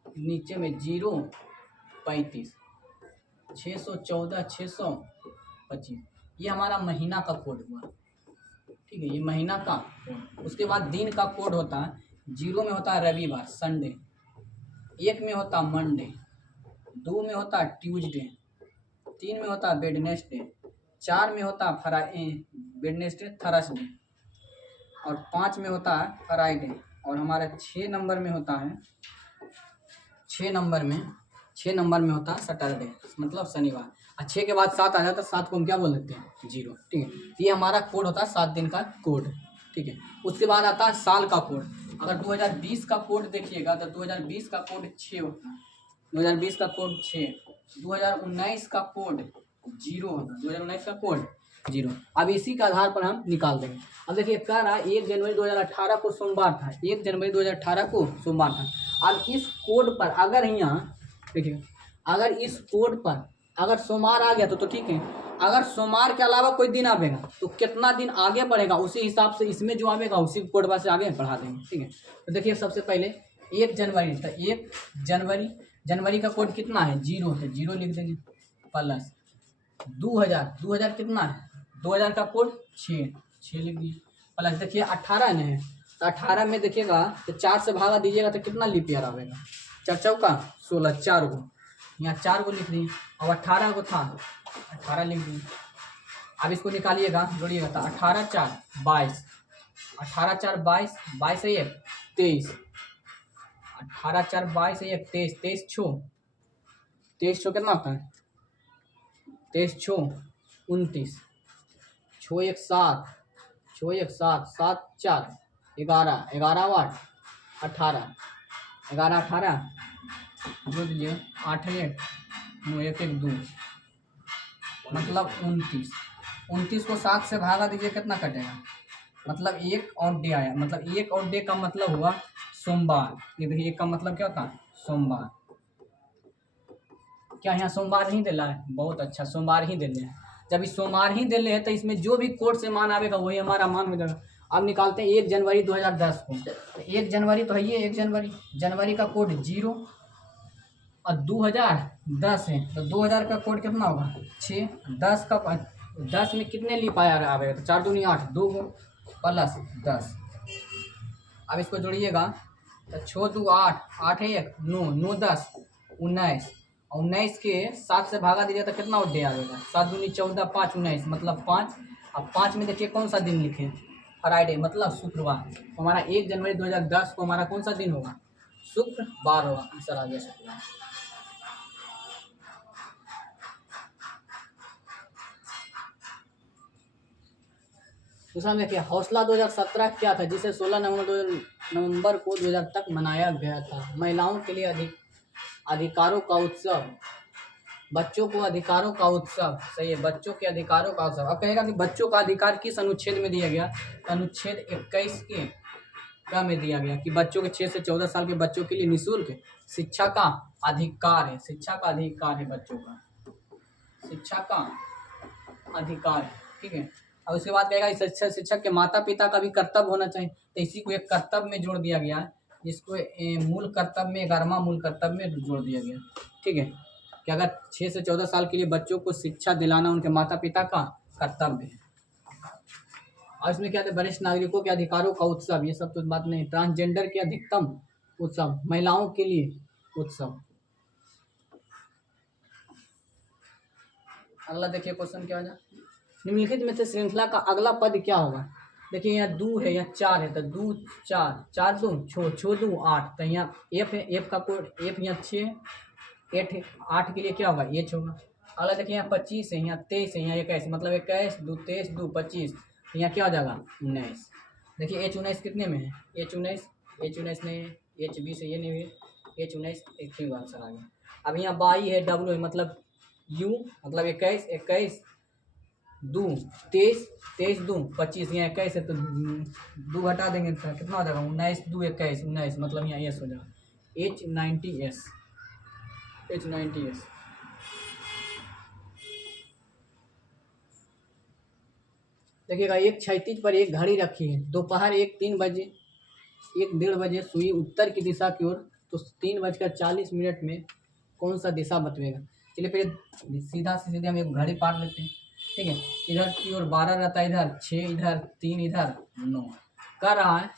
नीचे में 035, 614, 625, ये हमारा महीना का कोड हुआ। ठीक है, ये महीना का कोड। उसके बाद दिन का कोड होता है, 0 में होता है रविवार संडे, 1 में होता है मंडे, 2 में होता है ट्यूसडे, 3 में होता है वेडनेसडे, 4 में होता है वेडनेसडे थर्सडे, और 5 में होता है फ्राइडे, और हमारा 6 नंबर में होता है, 6 नंबर में होता है सैटरडे, मतलब शनिवार। और 6 के बाद 7 आ जाता है, 7 को हम क्या बोल देते हैं? 0। ठीक है, ये हमारा कोड होता है 7 दिन का कोड। ठीक है, उसके बाद आता है साल का कोड। अगर 2020 का कोड देखिएगा तो 2020 का कोड 6 होता है, 2020 का कोड 6, 2019 का कोड 0 होता है, 2019 का कोड 0। अब इसी के आधार पर हम निकाल देंगे। अब देखिए, कह रहा है 1 जनवरी 2018 को सोमवार था, 1 जनवरी 2018 को सोमवार था। अब इस कोड पर अगर यहाँ देखिए, अगर इस कोड पर अगर सोमवार आ गया तो ठीक है। अगर सोमवार के अलावा कोई दिन आवेगा तो कितना दिन आगे बढ़ेगा, उसी हिसाब से इसमें जो आवेगा उसी कोड पर से आगे बढ़ा देंगे। ठीक है, तो देखिए सबसे पहले 1 जनवरी था, 1 जनवरी का कोड कितना है? 0 है, 0 लिख देंगे, प्लस 2000 कितना है? 2000 का कोड 6 लिख दिए, प्लस देखिए 18 है, तो 18 में देखिएगा तो 4 से भागा दीजिएगा तो कितना लीप ईयर आवेगा? 4 चौका 16, 4 को यहाँ 4 को लिख दिए, अब 18 को था 18 लिख दिए। अब इसको निकालिएगा, जोड़िएगा, तो 18 4 22, 18 4 22, 22 1 23, 18 4 22 1 23, 23 छो कितना होता है? 23 छो 29, छो 1 7, छो 1 7, 7 4 11, 11 8 18, 11 18 जोड़ दीजिए, 8 1 9 1 1 2, मतलब 29 को 7 से भागा दीजिए, कितना कटेगा? मतलब 1 और डे आया, मतलब 1 और डे का मतलब हुआ सोमवार। ये देखिए, 1 का मतलब क्या होता है? सोमवार। क्या यहाँ सोमवार नहीं दे रहा है? बहुत अच्छा, सोमवार ही दे रहे हैं। जब इस सोमवार ही दे रहे हैं तो इसमें जो भी कोड से मान आवेगा वही हमारा मान हो जाएगा। अब निकालते हैं 1 जनवरी 2010 को, 1 जनवरी तो है ये, 1 जनवरी का कोड 0 और 2010 है, तो 2000 का कोड कितना होगा? 6, 10 में कितने लीप आवेगा? तो 4 दूनी 8, 2 प्लस 10। अब इसको जोड़िएगा, तो 6 2 8, 8 1 9, 9 10 19, 19 के 7 से भागा दीजिए तो कितना डे आएगा? 7 दूनी 14, 5 19, मतलब 5। अब 5 में देखिए कौन सा दिन लिखे? फ्राइडे, मतलब शुक्रवार। तो हमारा 1 जनवरी 2010 को हमारा कौन सा दिन होगा? शुक्रवार होगा। आंसर आ गया शुक्रवार। दूसरा देखिए, हौसला 2017 क्या था जिसे 16 नवंबर को 2000 तक मनाया गया था? महिलाओं के लिए अधिक अधिकारों का उत्सव, बच्चों को अधिकारों का उत्सव, सही है, बच्चों के अधिकारों का उत्सव। अब कहेगा कि बच्चों का अधिकार किस अनुच्छेद में दिया गया, अनुच्छेद 21 के का में दिया गया कि बच्चों के 6 से 14 साल के बच्चों के लिए निःशुल्क शिक्षा का अधिकार है, शिक्षा का अधिकार है, बच्चों का शिक्षा का अधिकार है, ठीक है। और उसके बाद कहेगा शिक्षक के माता पिता का भी कर्तव्य होना चाहिए, तो इसी को एक कर्तव्य में जोड़ दिया गया है, जिसको मूल कर्तव्य में 11वां मूल कर्तव्य में जोड़ दिया गया, ठीक है, कि अगर 6 से 14 साल के लिए बच्चों को शिक्षा दिलाना उनके माता पिता का कर्तव्य है। और इसमें क्या था, वरिष्ठ नागरिकों के अधिकारों का उत्सव, ये सब तो बात नहीं, ट्रांसजेंडर के अधिकतम उत्सव, महिलाओं के लिए उत्सव। अगला देखिए क्वेश्चन क्या होगा, निम्नलिखित में से श्रृंखला का अगला पद क्या होगा। देखिए यहाँ 2 है, यहाँ 4 है, तो 2 4 4 2 छो 2 8, तो यहाँ एफ है, एफ का कोड एफ, यहाँ 6 8 है, 8 के लिए क्या होगा, एच होगा। अगला देखिए यहाँ 25 है, यहाँ 23 है, यहाँ 21, मतलब 21 2 23 2 25, तो यहाँ क्या हो जाएगा 19। देखिए एच 19 कितने में है, एच 19 नहीं है, एच 20 है, ये नहीं है, एच 19 एक ही आंसर आ गया। अब यहाँ 22 है, डब्ल्यू है, मतलब यू, मतलब 21 21 2 23 23 2 25, यहाँ 21 है, तो 2 घटा देंगे तो कितना हो जाएगा 19 2 21 19, मतलब यहाँ एस हो जाएगा, H90S, H90S। देखिएगा एक क्षैतिज पर एक घड़ी रखी है, दोपहर 1:03 सुई उत्तर की दिशा की ओर, तो 3:40 में कौन सा दिशा बतवेगा। चलिए पहले सीधा से सीधे हम एक घड़ी पार लेते हैं, ठीक है, इधर की ओर 12 रहता है, इधर 6, इधर 3, इधर 9, कह रहा है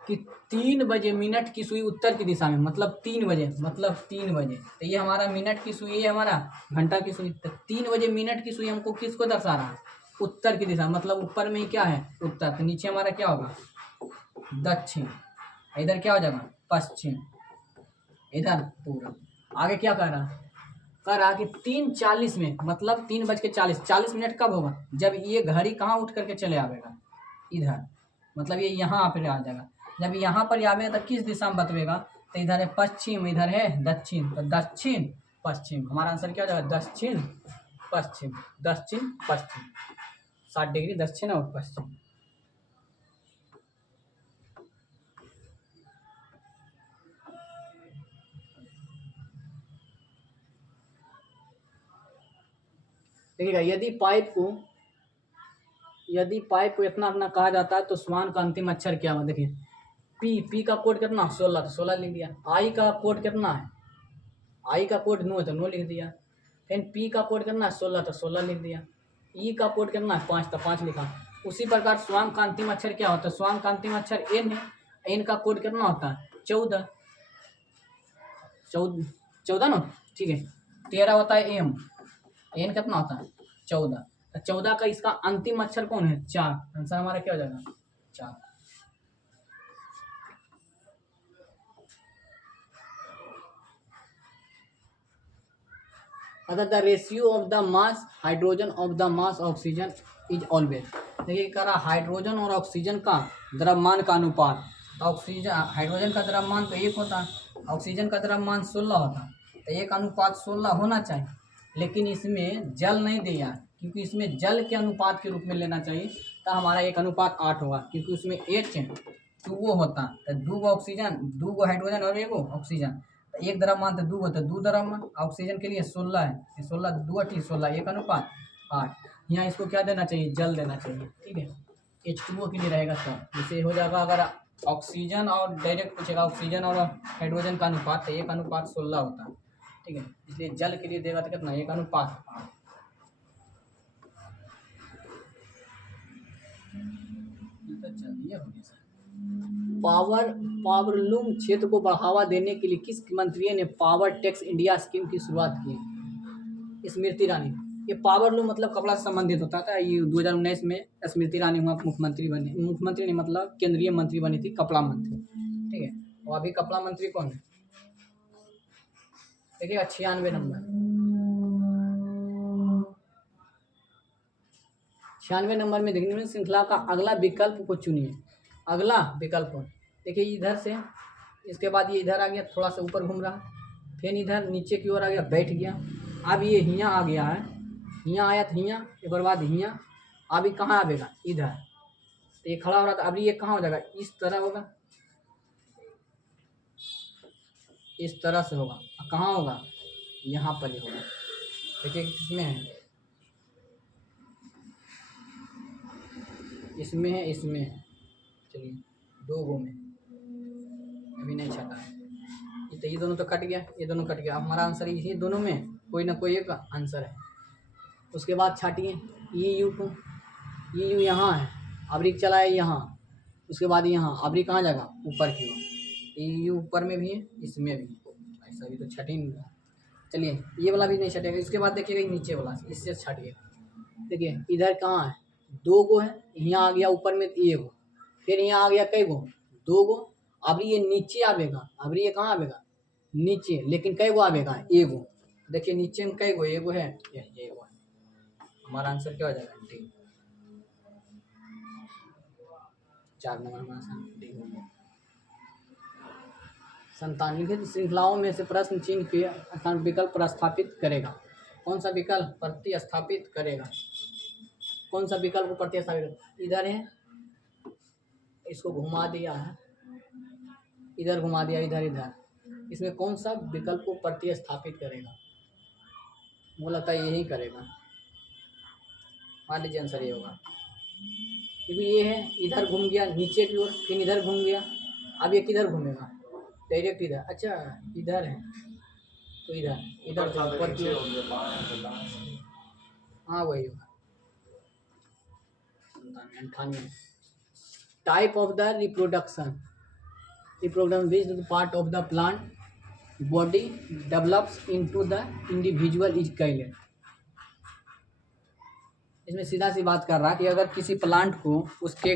कि 3 बजे मिनट की सुई उत्तर की दिशा में, मतलब 3 बजे, तो ये हमारा मिनट की सुई है, हमारा घंटा की सुई, तो 3 बजे मिनट की सुई हमको किसको दर्शा रहा है, उत्तर की दिशा, मतलब ऊपर में ही क्या है उत्तर, तो नीचे हमारा क्या होगा दक्षिण, इधर क्या हो जाएगा पश्चिम, इधर पूर्व। आगे क्या कह रहा कि 3:40 में, मतलब 3:40 कब होगा, जब ये घड़ी कहाँ उठ करके चले आवेगा इधर, मतलब ये यहाँ पर आ जाएगा, जब यहाँ पर आवेगा तो किस दिशा में बतवेगा, तो इधर है पश्चिम, इधर है दक्षिण, तो दक्षिण पश्चिम, हमारा आंसर क्या हो जाएगा दक्षिण पश्चिम, 60 डिग्री दक्षिण और पश्चिम। देखिएगा यदि पाइप को इतना अपना कहा जाता है तो श्वान का अंतिम अक्षर क्या हुआ। देखिए पी का कोड कितना 16, तो 16 लिख दिया। आई का कोड कितना है, आई का कोड 9 है, तो 9 लिख दिया। फिर पी का कोड कितना है 16, तो 16 लिख दिया। ई का कोड कितना है 5, तो 5 लिखा। उसी प्रकार श्वान का अंतिम अक्षर क्या होता है, श्वान का अंतिम अक्षर एन है, एन का कोड कितना होता है 14 ना, ठीक है। 13 होता है एम, एन कितना होता है 14, 14 का इसका अंतिम अक्षर कौन है 4, आंसर हमारा क्या हो जाएगा 4। अगर the ratio of the mass hydrogen of the mass oxygen is always, देखिए कह रहा हाइड्रोजन और ऑक्सीजन का द्रव्यमान का अनुपात, ऑक्सीजन हाइड्रोजन का द्रव्यमान तो 1 होता है, ऑक्सीजन का द्रव्यमान 16 होता है, तो 1:16 होना चाहिए, लेकिन इसमें जल नहीं दिया, क्योंकि इसमें जल के अनुपात के रूप में लेना चाहिए, तो हमारा 1:8 होगा, क्योंकि उसमें H 2 होता है, तो 2 ऑक्सीजन 2 हाइड्रोजन और 1 ऑक्सीजन, एक द्रव्यमान तो 2 होता है, 2 द्रव्यमान। ऑक्सीजन के लिए 16 है, 16 2 16 1:8। यहाँ इसको क्या देना चाहिए जल देना चाहिए, ठीक है, H2O के लिए रहेगा तब, जैसे हो जाएगा अगर ऑक्सीजन और डायरेक्ट पूछेगा ऑक्सीजन और हाइड्रोजन का अनुपात, तो 1:16 होता है, ठीक है, इसलिए जल के लिए देगा तो कितना 1:8। पावरलूम क्षेत्र को बढ़ावा देने के लिए किस मंत्री ने पावर टैक्स इंडिया स्कीम की शुरुआत की, स्मृति ईरानी। ये पावरलूम मतलब कपड़ा से संबंधित होता था, ये 2019 में स्मृति ईरानी वहाँ मुख्यमंत्री बने, मुख्यमंत्री नहीं मतलब केंद्रीय मंत्री बनी थी, कपड़ा मंत्री, ठीक है। और अभी कपड़ा मंत्री कौन है, देखिएगा 96 नंबर, 96 नंबर में देखने श्रृंखला का अगला विकल्प को चुनिए। अगला विकल्प देखिए इधर से, इसके बाद ये इधर आ गया, थोड़ा सा ऊपर घूम रहा, फिर इधर नीचे की ओर आ गया, बैठ गया। अब ये हियाँ आ गया है, हियाँ आया तो हियाँ, एक बार बाद हियाँ, अभी कहाँ आवेगा, इधर। तो ये खड़ा हो रहा था, अभी ये कहाँ हो जाएगा, इस तरह होगा, इस तरह से होगा। और कहाँ होगा, यहाँ पर ही होगा। देखिए किसमें है, इसमें है, इसमें है। चलिए दो गो में अभी नहीं छटा है। तो ये दोनों तो कट गया, ये दोनों कट गया। अब हमारा आंसर ये दोनों में कोई ना कोई एक आंसर है। उसके बाद छाटिए ये यू को, ये यू यहाँ है, अब्रिक चला है यहाँ। उसके बाद यहाँ अब्रिक कहाँ जाएगा, ऊपर की ओर। ये यू ऊपर में भी है, इसमें भी है। ऐसा भी तो छट ही नहीं रहा। चलिए ये वाला भी नहीं छटेगा। इसके बाद देखिएगा नीचे वाला, इससे छटिएगा। देखिए इधर कहाँ है, दो गो है, यहाँ आ गया ऊपर में ये गो, फिर यहाँ आ गया कई गो, दो गो। अब ये नीचे आवेगा, अब ये कहाँ आवेगा, नीचे, लेकिन कई गो आवेगा, एगो। देखिए नीचे में कई गो, एगो है, ये गो है। हमारा आंसर क्या हो जाएगा, डी। 4 नंबर हमारा आंसर डी हो गया। संतानलिखित श्रृंखलाओं में से प्रश्न चिन्ह के स्थान विकल्प प्रतिस्थापित करेगा। कौन सा विकल्प प्रतिस्थापित करेगा, कौन सा विकल्प को प्रतिस्थापित, इधर है, इसको घुमा दिया है, इधर घुमा दिया, इधर इधर, इसमें कौन सा विकल्प को प्रतिस्थापित करेगा, मुझे लगता है यही करेगा। मान लीजिए आंसर ये होगा, क्योंकि ये है, इधर घूम गया नीचे की ओर, फिर इधर घूम गया। अब ये किधर घूमेगा, डायरेक्ट इधर। अच्छा इधर है तो इधर, इधर से ऊपर की ओर, हाँ वही होगा। 98। Type of the reproduction, which part of the plant body develops into the individual is called। इसमें सीधा सी बात कर रहा है कि अगर किसी प्लांट को उसके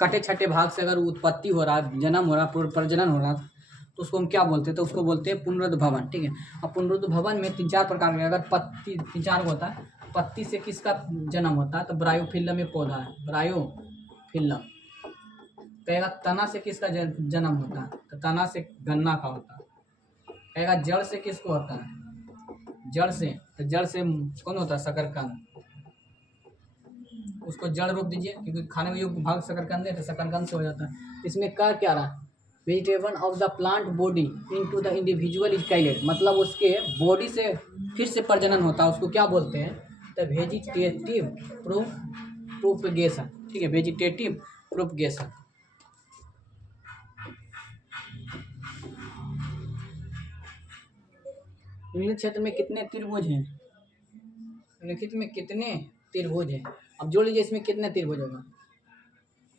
कटे छटे भाग से अगर उत्पत्ति हो रहा है, जन्म हो रहा है, प्रजनन हो रहा है, तो उसको हम क्या बोलते हैं, तो उसको बोलते हैं पुनरुद्भवन। ठीक है। अब पुनरुद्भवन में 3-4 प्रकार के, अगर पत्ती 3-4 होता है, पत्ती से किसका जन्म होता है, तो ब्रायोफिल्लम एक पौधा है, ब्रायोफिल्लम। कहेगा तना से किसका जन्म होता है, तो तना से गन्ना का होता है। कहेगा जड़ से किसको होता है, जड़ से, तो जड़ से कौन होता है, शकरकंद। उसको जड़ रोक दीजिए, क्योंकि खाने में योग्य भाग शकरकंद है, तो शकरकंद से हो जाता है। इसमें कर क्या रहा, vegetable of the plant body into the individual is काइलेट, मतलब उसके बॉडी से फिर से प्रजनन होता है, उसको क्या बोलते हैं, द वेजिटेटिव प्रोपगेशन। ठीक है, वेजिटेटिव प्रोपगेशन। निम्नलिखित क्षेत्र में कितने त्रिभुज हैं, निम्नलिखित में कितने त्रिभुज हैं। अब जोड़ लीजिए, इसमें कितने त्रिभुज होगा,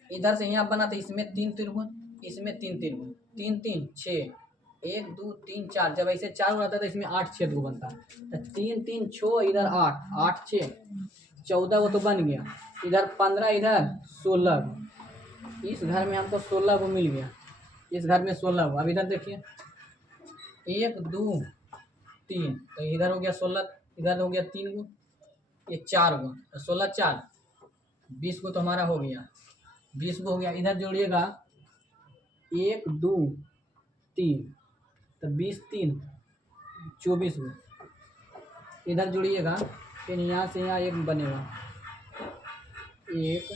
इधर से यहाँ बना तो इसमें 3 त्रिभुज, इसमें 3 त्रिभुज, 3 3 6, 1 2 3 4, जब ऐसे 4 हो जाता है तो इसमें 8 छेद को बनता है, तो 3 3 6, इधर 8 8 6 14 वो तो बन गया, इधर 15, इधर 16। इस घर में हमको 16 को मिल गया, इस घर में 16 को। अब इधर देखिए 1 2 3, तो इधर हो गया 16, इधर हो गया 3 को, ये 4 को, तो 16 4 20 को तो हमारा हो गया, 20 को हो गया। इधर जोड़िएगा 1 2 3, तो 20 3 24 को, इधर जोड़िएगा, फिर यहाँ से यहाँ 1 बनेगा, 1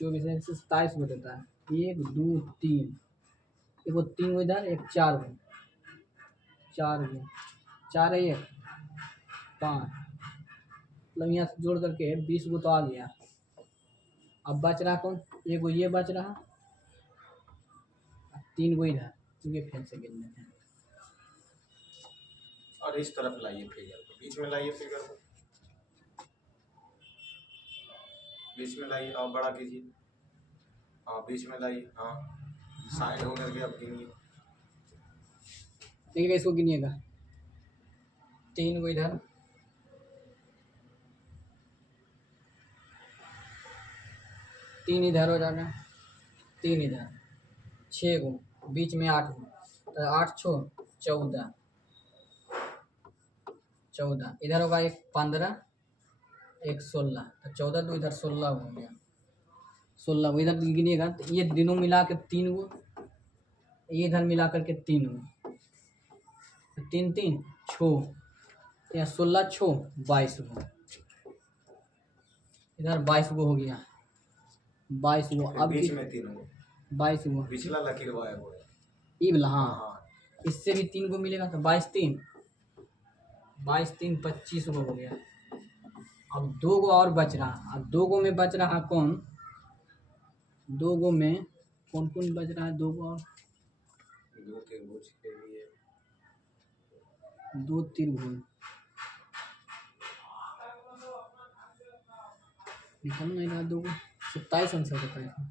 24 से 27 को देता है, 1 2 3, एक वो 3 को इधर, एक 4 को, 4 को, 4 1 5, मतलब यहाँ से जोड़ करके 20 को तो आ गया। अब बच रहा कौन, एक वो ये बच रहा, 3 को इधर, ये फिर से गिन लेते हैं। और इस तरफ लाइए फिगर को, बीच में लाइए फिगर को, बीच में लाइए और बड़ा कीजिए, हाँ बीच में लाइए, हाँ साइड हो करके अब गिनिए। देखिएगा, इसको गिनिएगा, 3 को इधर, 3 इधर हो जाएगा, 3 इधर, 6 को, बीच में 8 को, तो 8 6 14, 14 इधर होगा, एक 15 एक 16, तो 14 तो इधर 16 हो गया, 16 को इधर गिनिएगा, तो ये दिनों मिला के 3 को, ये इधर मिला करके 3 को, तो 3 3 6 या 16 6 22 गो, इधर 22 गो हो गया, 22 गो। फिर अब बीच में 3 गो, 22 गो पिछला लकीर गायब हो गया। ई वाला, हाँ हाँ इससे भी 3 गो मिलेगा तो 22 3 25 गो हो गया। अब 2 गो और बच रहा, अब 2 गो में बच रहा कौन, 2 गो में कौन कौन बच रहा है, 2 गो और, 2 त्रिभुज के लिए 2 त्रिभुज निकल नहीं रहा, 2 गो 27 आंसर बताया था।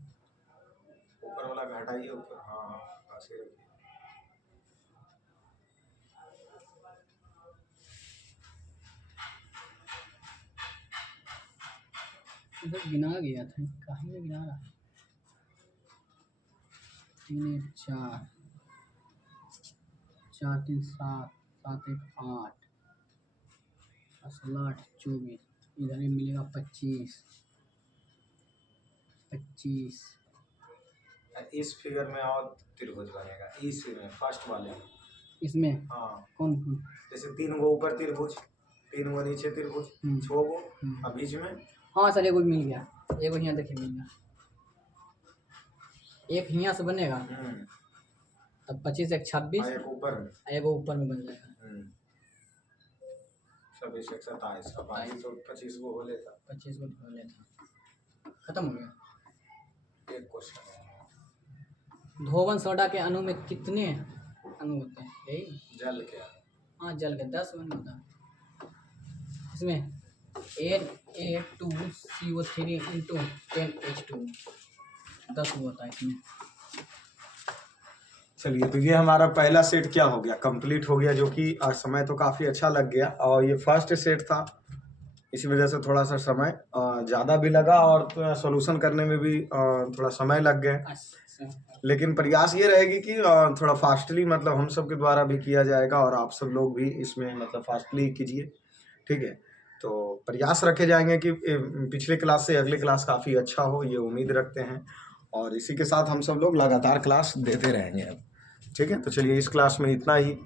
ऊपर वाला घटाइए ऊपर, हाँ ऐसे रखिए। इधर गिना गया था, कहीं में गिना रहा, 3 1 4 4 3 7 7 1 8 16 8 24, इधर ही मिलेगा 25 25। इस फिगर में और त्रिभुज बनेगा, इसमें फर्स्ट वाले में। इसमें हाँ कौन कौन, जैसे 3 गो ऊपर त्रिभुज, 3 गो नीचे त्रिभुज, 6 गो, अब बीच में हाँ सर एगो मिल गया, एगो यहाँ देखिए मिल गया, एक यहाँ से बनेगा तब 25 1 26, एक ऊपर में, एगो ऊपर में बन जाएगा 26 1 27, अब बाकी तो 25 गो हो लेता। 25 गो हो लेता, खत्म हो गया। एक क्वेश्चन धोवन सोडा के अणु में कितने अणु होते हैं, यही जल के, हाँ जल के 10 अणु होता है। इसमें Na2CO3 इंटू 10H2 10 होता है इसमें। चलिए तो ये हमारा पहला सेट क्या हो गया, कंप्लीट हो गया, जो कि समय तो काफ़ी अच्छा लग गया। और ये फर्स्ट सेट था, इसी वजह से थोड़ा सा समय ज़्यादा भी लगा और सॉल्यूशन करने में भी थोड़ा समय लग गया। लेकिन प्रयास ये रहेगी कि थोड़ा फास्टली मतलब हम सब के द्वारा भी किया जाएगा और आप सब लोग भी इसमें मतलब फास्टली कीजिए, ठीक है। तो प्रयास रखे जाएंगे कि पिछले क्लास से अगले क्लास काफ़ी अच्छा हो, ये उम्मीद रखते हैं। और इसी के साथ हम सब लोग लगातार क्लास देते रहेंगे अब, ठीक है। तो चलिए इस क्लास में इतना ही।